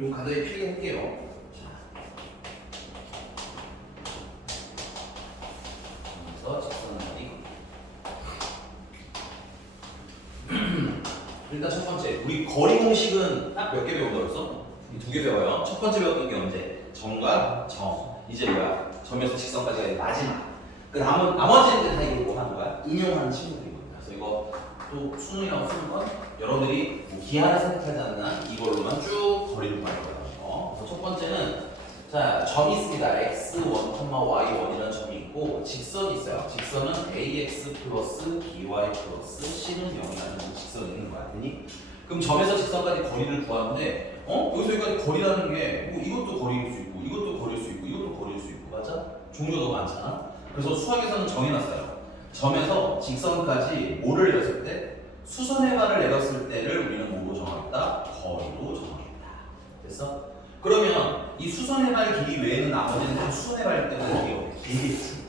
이거 간단히 필기할게요. 그래서 직선하기. 일단 첫 번째, 우리 거리 공식은 딱 몇 개 배운다고 했어? 두 개 배워요. 첫 번째 배웠던 게 언제? 점과 점. 이제 뭐야? 점에서 직선까지가 마지막. 그 나머지는 다 이거 뭐 하는 거야? 인용하는 친구들이거든요. 그래서 이거 또 수능이라고 쓰는 건 여러분들이 뭐 기 하나 선택하지 않나 이걸로만 쭉 거리를 구할 거예요. 그래서 첫 번째는 자, 점이 있습니다. x1, y1이라는 점이 있고 직선이 있어요. 직선은 ax 플러스 by 플러스 c는 0이라는 직선이 있는 거야. 되니? 그럼 점에서 직선까지 거리를 구하는데 여기서 여기까지 거리라는 게 뭐 이것도 거리일 수 있고 이것도 거리일 수 있고 이것도 거리일 수 있고 맞아? 종류가 너무 많잖아. 그래서 수학에서는 정해놨어요. 점에서 직선까지 뭐를 내렸을 때 수선의 반을 내렸을 때를 우리는 뭐로 정하겠다? 거리로 정하겠다. 됐어? 그러면 이 수선의 발 길이 외에는 나머지는 다 수선의 발 때문에 길겠지.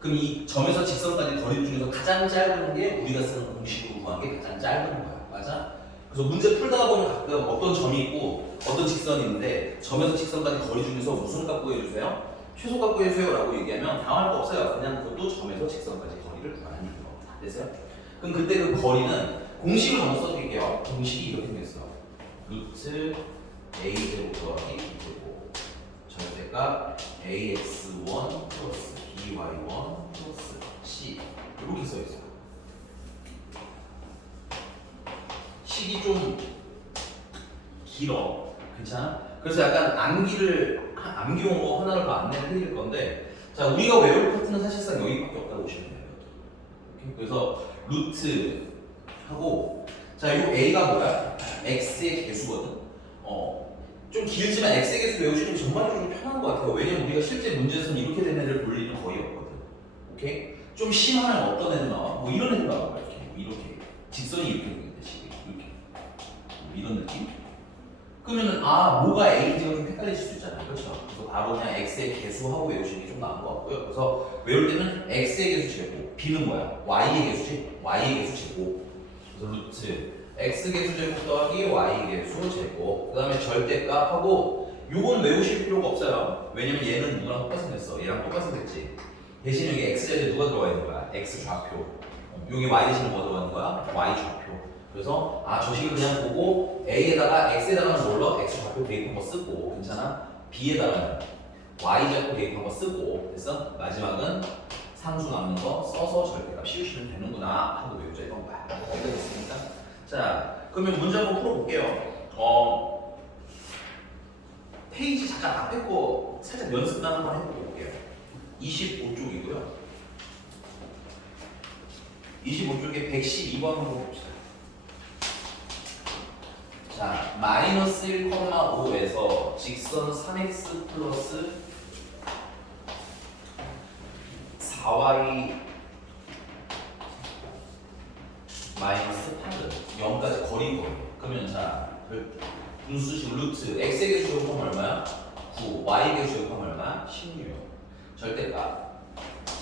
그럼 이 점에서 직선까지 거리 중에서 가장 짧은 게 우리가 쓰는 공식으로 구한 게 가장 짧은 거야. 맞아? 그래서 문제 풀다가 보면 가끔 어떤 점이 있고 어떤 직선이 있는데 점에서 직선까지 거리 중에서 무슨 값 구해주세요? 최소 값 구해주세요 라고 얘기하면 당할 거 없어요. 그냥 그것도 점에서 직선까지 거리를 구하는 겁니다. 됐어요? 그럼 그때 그 거리는 공식을 먼저 써드릴게요. 공식이 이렇게 생겼어. 루트 a제곱 더하기 b제곱 절대값 ax1 플러스 by1 플러스 c 이렇게 써있어요. 식이 좀 길어. 괜찮아? 그래서 약간 암기용 거 하나를 더 안내를 해드릴 건데 자 우리가 외울 파트는 사실상 여기밖에 없다고 보시면 돼요. 오케이? 그래서 루트 하고 자 이 a가 뭐야? x의 개수거든. 좀 길지만 x의 개수 외우시는 게 정말 좀 편한 것 같아요. 왜냐면 우리가 실제 문제에서는 이렇게 된 애를 볼 일은 거의 없거든. 오케이? 좀 심하면 어떤 애들 나와? 뭐 이런 애들 나와. 이렇게 직선이 이렇게 생겼대. 이렇게 이런 느낌? 그러면은 뭐가 a인지가 좀 헷갈리실 수 있잖아요. 그렇죠? 그래서 바로 그냥 x의 개수하고 외우시는 게 좀 나은 것 같고요. 그래서 외울 때는 x의 개수 제곱, b는 뭐야? y의 개수 제곱, y의 개수 제곱. 그래서 루트 x 개수 제곱 더하기 y 개수 제곱. 그 다음에 절대값하고 요건 외우실 필요가 없어요. 왜냐면 얘는 누구랑 똑같이 생겼어. 얘랑 똑같이 생겼지. 대신 여기 x 자리에 누가 들어가 있는 거야? x 좌표. 여기 y 대신에 뭐 들어가 있는 거야? y 좌표. 그래서 저 식을 그냥 보고 a에다가 x에다가는 뭘로? x 좌표 대입한 거 쓰고 괜찮아? b에다가는 y 좌표 대입한 거 쓰고 됐어? 마지막은 상수 남는 거 써서 절대값 씌우시면 되는구나 하고 외우자 이건 거야. 알겠습니까? 자 그러면 문제 한번 풀어볼게요. 페이지 잠깐 앞에 거 살짝 연습만 한번 해볼게요. 25쪽이고요. 25쪽에 112번 한번 봅시다. 자, 마이너스 1,5에서 직선 3x 플러스 4y 마이너스 8은 0까지 거리인 거예요. 그러면 자, 분수식 루트 x의 개수 제곱하면 얼마야? 9, y의 개수 제곱하면 얼마야? 16. 절대값.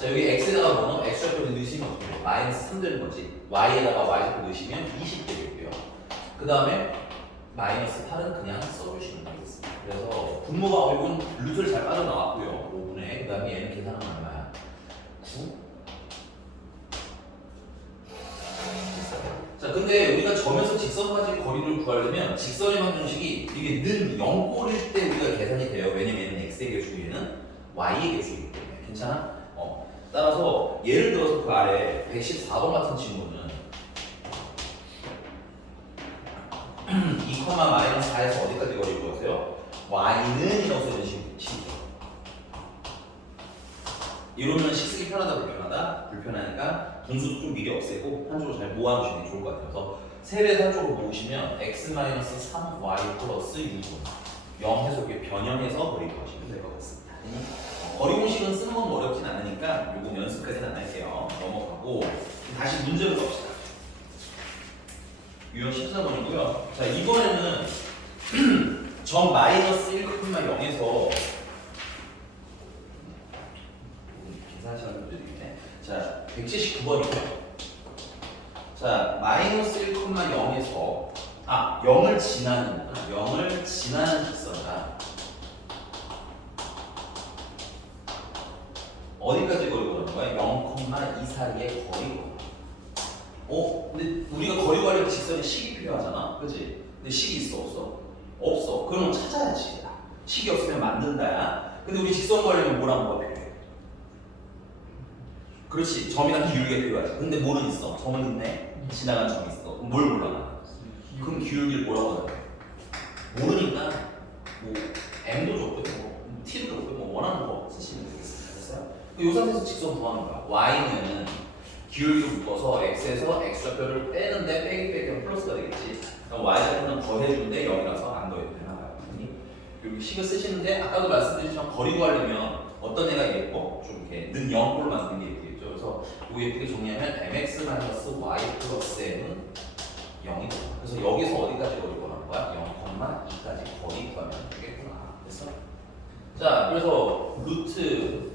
자, 여기 x에다가 뭐는 x 좌표를 넣으시면 어떻게 돼요? 마이너스 3 되는 거지. y에다가 y 좌표 넣으시면 20 되겠고요. 그 다음에 마이너스 8은 그냥 써주시면 되겠습니다. 그래서 분모가 이건 루트를 잘 빠져나왔고요. 5분의 그 다음에 얘는 계산하면 얼마야? 9. 자, 근데 우리가 점에서 직선까지 거리를 구하려면 직선의 방정식이 이게 늘 0꼴일 때 우리가 계산이 돼요. 왜냐면 얘는 x의 개수, 얘는 y의 개수이기 때문에. 괜찮아? 따라서 예를 들어서 그 아래 114번 같은 친구는 2, 마이너스 4에서 어디까지 거리를 구하세요? y는 이라고 써있는 식이죠. 이러면 식 쓰기 편하다 불편하다? 불편하니까 분수도 좀 미리 없애고 한쪽으로 잘 모아놓으시는 게 좋을 것 같아요. 그래서 세배에서 한쪽으로 모으시면 x-3y 플러스 6은 0 해서 이렇게 변형해서 거리 구하시면 될 것 같습니다. 거리 공식은 쓰는 건 어렵진 않으니까 요건 연습까지는 안 할게요. 넘어가고 다시 문제로 갑시다. 유형 14번이고요. 자, 이번에는 점 마이너스 1,0에서 계산 시간을 드리겠네. 자, 179번이고요. 자, 마이너스 1,0에서 0을 지나는 직선이다. 어디까지 거리 구하는 거야? 0,242의 거리고. 근데 우리가 거리 구하려면 직선에 식이 필요하잖아, 그렇지? 근데 식이 있어 없어? 없어. 그러면 찾아야지. 식이 없으면 만든다야. 근데 우리 직선 구하려면 뭐랑 뭐가 필요해? 그렇지. 점이랑 기울기가 필요하지. 근데 뭐는 있어? 점은 있네. 지나간 점이 있어. 그럼 뭘 몰라? 그럼 기울기를 뭐라고 하냐? 모르니까 뭐 m도 줬고 뭐 t도 줬고 뭐 원하는 거 쓰시면 되겠어요. 됐어요? 이 상태에서 직선 구하는 거야. y는 기울기로 묶어서 x에서 x좌표를 빼는데 빼기 플러스가 되겠지. 그럼 y좌표는 더해주는데 0이라서 안 더해도 되나 봐요. 여기 식을 쓰시는데 아까도 말씀드렸지만 거리 구하려면 어떤 애가 예뻐? 좀 이렇게 는 0꼴로 만드는 게 예쁘겠죠. 그래서 이거 예쁘게 정리하면 mx-y 플러스 m은 0이다. 그래서 여기서 어디까지 거리 구하는 거야? 0,2까지 거리 구하면 되겠구나. 됐어? 자, 그래서 루트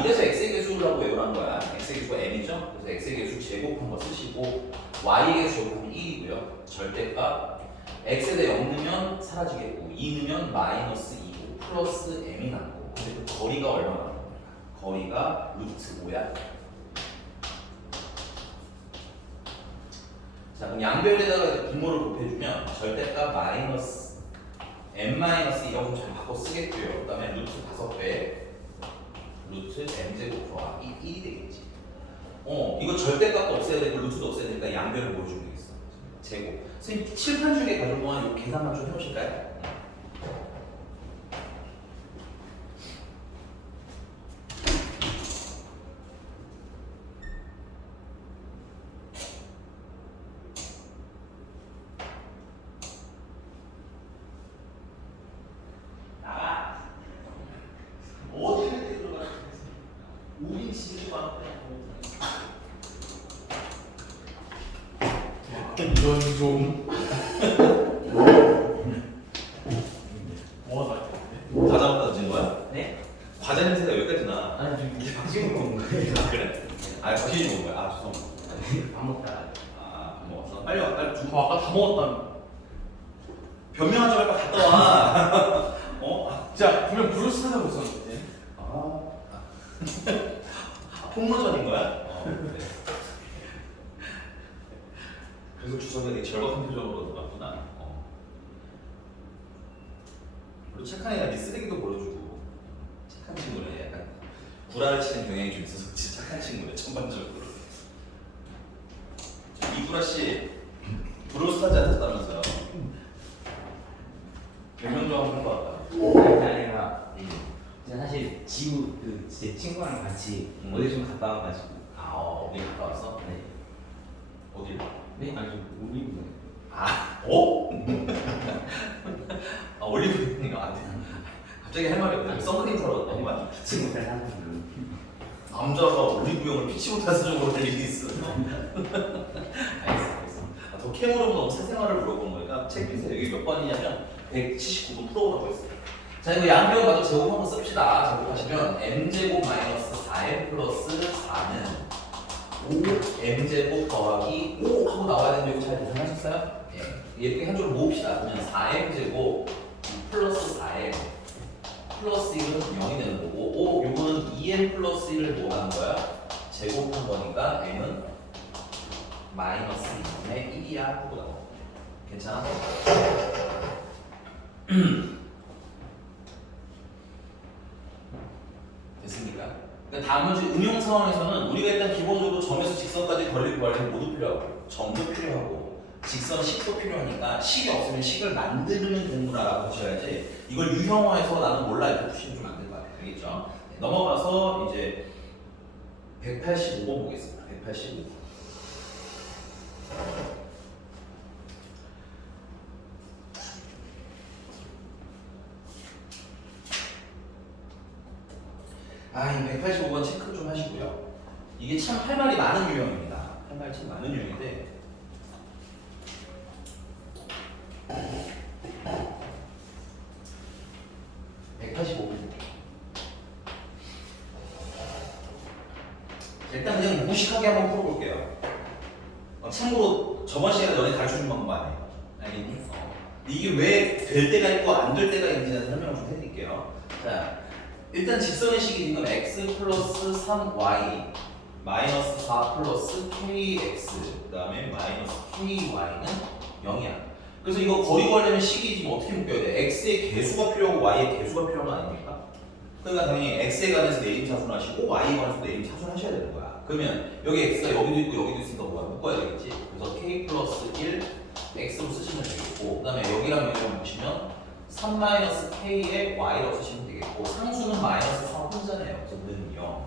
이래서 x의 개수라고 외우란 거야. x의 개수가 m이죠? 그래서 x의 개수 제곱한 거 쓰시고 y의 개수 제곱하면 1이고요. 절대값 x에다 0 넣으면 사라지겠고 2 넣으면 마이너스 2고 플러스 m이 남고 근데 그 거리가 얼마나 나는 거야? 거리가 루트 5야. 자, 그럼 양변에다가 이제 분모를 곱해주면 절대값 마이너스 m-2라고 좀 바꿔 쓰겠고요. 그 다음에 루트 5배 루트 m제곱 더하기 1이 되겠지. 이거 절대값도 없애야 되고 루트도 없애야 되니까 양변을 보여주면 되겠어. 제곱. 선생님 칠판 중에 가지고 동안 이 계산만 좀 해보실까요? 나가. 어디를 들어가? 우리 집이 왔대. 이런 좀 뭐가 다 잡아다 진 거야? 네? 과자 냄새가 여기까지 나. 아니 지금 이게 방금 먹은 거예요. 그래. 박신이 먹은 거야. 죄송합니다. 밥 먹다가 밥 먹었어. 빨리 와. 빨리 주. 아까 다 먹었다며. 변명하지 말고 갔다 와. 진짜 분명 브루스타라고 있었는데. 폭로전인 거야? 그래. 그래서 주석이 되게 절박한 표정으로 들어갔구나. 그리고 착한 애가 네 쓰레기도 버려주고 착한 친구네. 약간 구라를 치는 경향이 좀 있어서 진짜 착한 친구네. 전반적으로. 이구라 씨 브로스타즈 하셨다면서요? 별명 좀 한번 해봐. 아니라 제가 사실 지우 제 친구랑 같이 어디 좀 갔다 와가지고 어디 갔다 왔어? 네. 어디? 네? 아니 올리브영. 올리브영이가 안 돼. 갑자기 할 말이 없네. 썬크림 사러 갔다 온 거 아니야? 피치 못할 사람들. 남자가 올리브영을 피치 못할 수준으로 할 일이 있어. 알겠어. 더 캠으로 너무 사생활을 물어보는 거니까 책 주세요. 여기 몇 번이냐면 179번 프로라고 했어요. 자, 이거 양변 가지고 제곱 한번 씁시다. 제곱하시면 m제곱 마이너스 4m 플러스 4는 5m제곱 더하기 5 하고 나와야 되는데 이거 잘 계산하셨어요? 예. 예쁘게 한 줄로 모읍시다. 그러면 4m제곱 플러스 4m 플러스 1은 0이 되는 거고 요거는 2m 플러스 1을 뭐 하는 거야? 제곱한 거니까 m은 마이너스 2분의 1이야 하고 나와. 괜찮아? 됐습니까? 그러니까 다음 문제 응용 상황에서는 우리가 일단 기본적으로 점에서 직선까지 거리를 구하려면 모두 필요하고 점도 필요하고 직선 식도 필요하니까 식이 없으면 식을 만드는 공부라고 하셔야지 이걸 유형화해서 나는 몰라 이렇게 푸시면 좀 안 될 것 같아요. 알겠죠? 네, 넘어가서 이제 185번 보겠습니다. 185번. 이 185번 체크 좀 하시고요. 이게 참 할 말이 많은 유형입니다. 할 말이 참 많은 유형인데 일단 무식하게 한번 풀어볼게요. 참고로 저번 시간에 너네 가르쳐준 방법 아니에요. 알겠니? 이게 왜 될 때가 있고 안 될 때가 있는지 설명을 좀 해드릴게요. 자, 일단 직선의 식이 지금 x 플러스 3y 마이너스 4 플러스 kx 그 다음에 마이너스 ky는 0이야. 그래서 이거 거리 구하려면 식이 지금 어떻게 묶여야 돼? x의 개수가 필요하고 y의 개수가 필요한 거 아닙니까? 그러니까 당연히 x에 관해서 내림 차순하시고 y에 관해서 내림 차순하셔야 되는 거야. 그러면 여기 x가 여기도 있고 여기도 있으니까 뭐가 묶어야 되겠지? 그래서 k 플러스 1 x로 쓰시면 되겠고 그 다음에 여기랑 여기랑 보시면 3 k에 y라고 쓰시면 되겠고 상수는 마이너스 3 혼자네요. 그래서 는 0.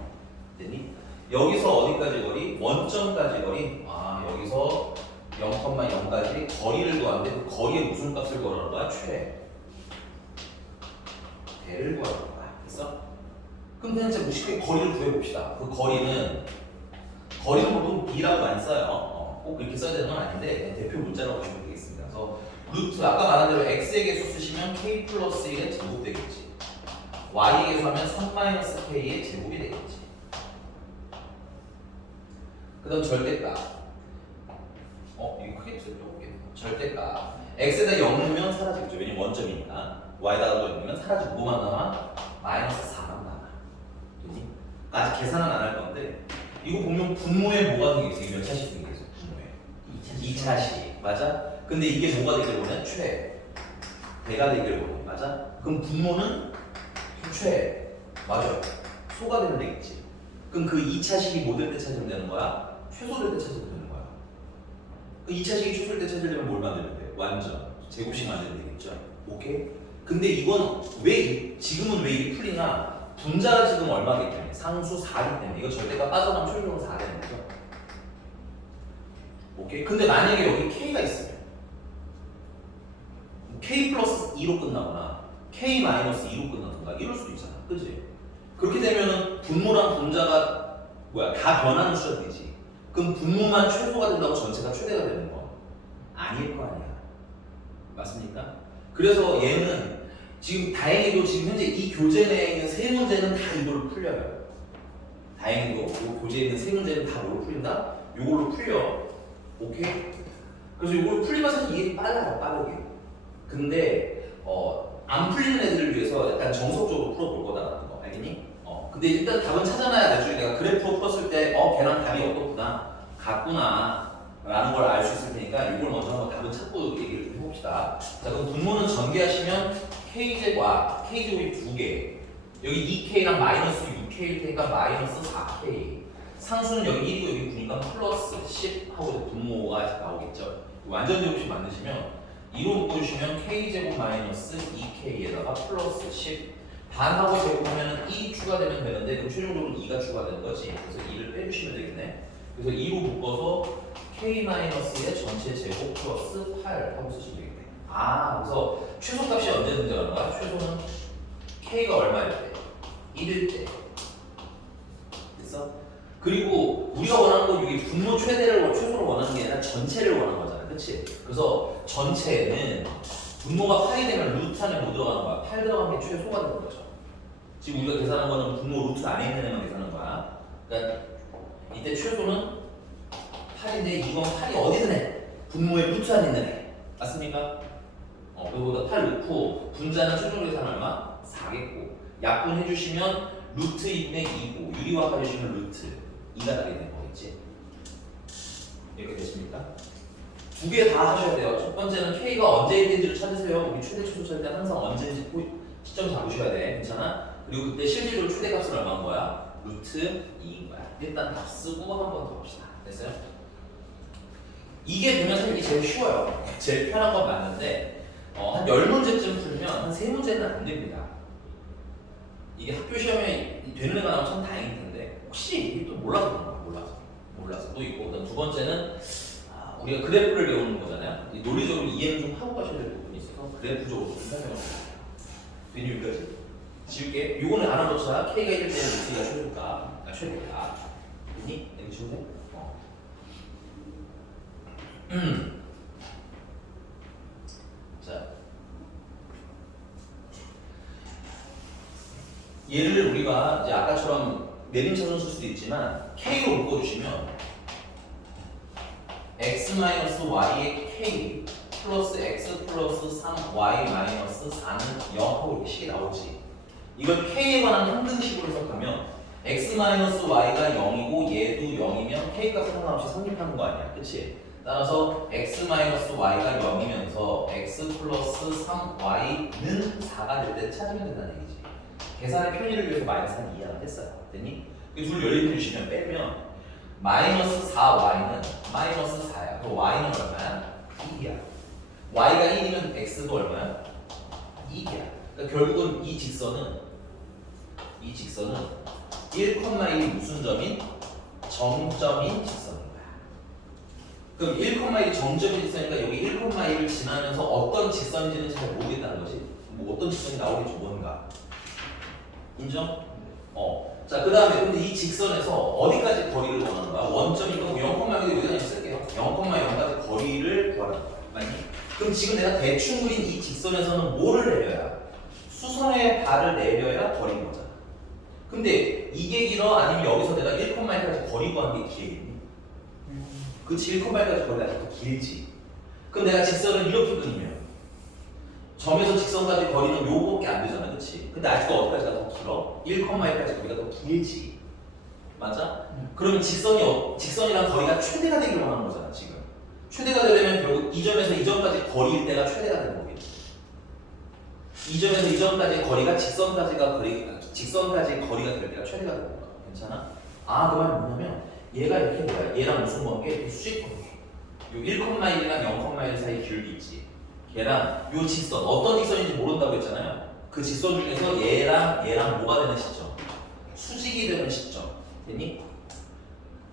됐니? 여기서 어디까지 거리? 원점까지 거리. 아 여기서 0,0까지 거리를 구하는데 그 거리에 무슨 값을 구하는 거야? 최. 대를 구하는 거야. 됐어? 그럼 그냥 진짜 무식하게 거리를 구해봅시다. 그 거리는 보통 b라고 많이 써요. 꼭 그렇게 써야 되는 건 아닌데 그냥 대표 문자라고 보시면 되겠습니다. 그래서 루트 아까 말한 대로 x의 개수 쓰시면 k 플러스 1의 제곱 되겠지. y의 개수하면 3 k의 제곱이 되겠지. 그 다음 절대값. 이거 크게 써볼게요. 절대값. x에다 0 넣으면 사라지겠죠. 왜냐면 원점이니까. y에다가 0 넣으면 사라지고 뭐만 남아? 마이너스 4만 남아. 됐니? 아직 계산은 안 할 건데 이거 보면 분모에 뭐가 생겼어? 이게 몇 차씩 생겼어? 분모에 2차씩. 맞아? 근데 이게 뭐가 되길 원해? 최. 대가 되길 원해. 맞아? 그럼 분모는 최. 맞아요. 소가 되면 되겠지. 그럼 그 2차식이 뭐 될 때 찾으면 되는 거야? 최소 될 때 찾으면 되는 거야. 그 2차식이 최소일 때 찾으려면 뭘 만들면 돼? 완전. 제곱식 만들면 되겠죠. 오케이? 근데 이건 지금은 왜 이게 풀리나? 분자가 지금 얼마기 때문에? 상수 4기 때문에. 이거 절대가 빠져나면 최종적으로 4 되는 거죠. 오케이? 근데 만약에 여기 k가 있으면 k 플러스 2로 끝나거나 k 마이너스 2로 끝나든가 이럴 수도 있잖아. 그치? 그렇게 되면은 분모랑 분자가 다 변하는 수가 되지. 그럼 분모만 최소가 된다고 전체가 최대가 되는 거 아닐 거 아니야. 맞습니까? 그래서 얘는 지금 다행히도 지금 현재 이 교재 내에 있는 세 문제는 다 이걸로 풀려요. 다행히도 이 교재에 있는 세 문제는 다 뭘로 풀린다? 이걸로 풀려. 오케이? 그래서 이걸 풀리면 사실 이해 빨라요. 빠르게. 근데 안 풀리는 애들을 위해서 약간 정석적으로 풀어볼 거다라는 거 알겠니? 근데 일단 답은 찾아놔야 되죠. 내가 그래프로 풀었을 때 걔랑 답이 어떻구나 같구나 라는 걸 알 수 있을 테니까 이걸 먼저 한번 답은 찾고 얘기를 좀 해봅시다. 자 그럼 분모는 전개하시면 k제곱과 k제곱이 2개 여기 2k랑 마이너스 6k일 테니까 마이너스 4k 상수는 여기 1이고 여기 9니까 플러스 10 하고 분모가 나오겠죠. 완전 제곱식 만드시면 2로 묶어주시면 k제곱 마이너스 2k에다가 플러스 10 반하고 제곱하면 1이 추가되면 되는데 그럼 최종적으로 2가 추가되는 거지. 그래서 2를 빼주시면 되겠네. 그래서 2로 묶어서 k-의 전체 제곱 플러스 8 하고 쓰시면 되겠네. 그래서 최소값이 언제 등장하는 거야? 최소는 k가 얼마일 때? 1일 때. 됐어? 그리고 우리가 원하는 건 여기 분모 최소를 원하는 게 아니라 전체를 원하는 거잖아. 그치? 그래서 전체는 분모가 8이 되면 루트 안에 뭐 들어가는 거야? 8 들어가는 게 최소가 되는 거죠. 지금 우리가 계산한 거는 분모 루트 안에 있는 애만 계산한 거야. 그러니까 이때 최소는 8인데 이건 8이 어디든 해. 분모의 루트 안에 있는 애. 맞습니까? 그리고 8 넣고 분자는 최종 계산 얼마? 4겠고 약분 해주시면 루트 2분의 2고 유리화해 주시면 루트 2가 나게 되는 거겠지. 이렇게 됐습니까? 두 개 다 하셔야 돼요. 첫 번째는 K가 언제 있는지를 찾으세요. 우리 최대 최소 찾을 때 항상 언제인지 시점 잡으셔야 돼. 괜찮아? 그리고 그때 실질적으로 최대값은 얼마인 거야? 루트 2인 거야. 일단 답 쓰고 한 번 더 봅시다. 됐어요? 이게 되면 사실 이게 제일 쉬워요. 제일 편한 건 맞는데 한 10문제쯤 풀면 한 3문제는 안 됩니다. 이게 학교 시험에 되는 애가 나오면 참 다행일 텐데 혹시 이게 또 몰라서 그런 거야. 몰라서 또 있고 그다음 두 번째는 우리가 그래프를 배우는 거잖아요. 논리적으로 이해는 좀 하고 가셔야 될 부분이 있어서 그래프적으로 좀 설명을 해볼게요. 된 여기까지 지울게. 요거는 알아놓자. K가 1일 때는 루트가 최소값, 최대값. 됐니? 이렇게 지우세요. 자, 얘를 우리가 이제 아까처럼 내림차순 쓸 수도 있지만 K로 묶어주시면 x-y의 k 플러스 x 플러스 3y 마이너스 4는 0 하고 이렇게 식이 나오지. 이걸 k에 관한 항등식으로 해석하면 x 마이너스 y가 0이고 얘도 0이면 k 값 상관없이 성립하는 거 아니야, 그치? 따라서 x 마이너스 y가 0이면서 x 플러스 3y는 4가 될 때 찾으면 된다는 얘기지. 계산의 편의를 위해서 마이너스 한 2하나 뺐어요. 됐니? 둘 연립해 주시면 빼면 마이너스 4y는 마이너스 4야. 그럼 y는 얼마야? 2이야. y가 1이면 x도 얼마야? 2이야. 그러니까 결국은 이 직선은 1,1이 무슨 점인? 정점인 직선인 거야. 그럼 1,1이 정점인 직선이니까 여기 1,1을 지나면서 어떤 직선인지는 잘 모르겠다는 거지. 뭐 어떤 직선이 나오겠지 뭔가. 인정? 자, 그 다음에 근데 이 직선에서 어디까지 거리를 원하는 거야? 원점이고 0,0에 여기다 쓸게요. 0,0까지 거리를 구하는 거야. 맞니? 그럼 지금 내가 대충 그린 이 직선에서는 뭐를 내려야? 수선의 발을 내려야 거리인 거잖아. 근데 이게 길어? 아니면 여기서 내가 1,1까지 거리 구하는 게 길겠니? 그치, 1,1까지 거리가 더 길지. 그럼 내가 직선을 이렇게 그리면 점에서 직선까지 거리는 요거밖에 안 되잖아, 그치? 근데 아직도 어디까지가 더 길어? 1,1까지 거리가 더 길지. 맞아? 그러면 직선이랑 거리가 최대가 되길 원하는 거잖아, 지금. 최대가 되려면 결국 이 점에서 이 점까지 거리일 때가 최대가 되는 거겠지. 이 점에서 이 점까지 거리가 직선까지 거리가 될 때가 최대가 되는 거야. 괜찮아? 아, 그 말은 뭐냐면 얘가 이렇게 뭐야? 얘랑 무슨 관계? 수직 관계. 요 1,1이랑 0,1 사이 기울기 있지. 얘랑 요 직선, 어떤 직선인지 모른다고 했잖아요. 그 직선 중에서 얘랑 뭐가 되는 시점? 수직이 되는 시점. 됐니?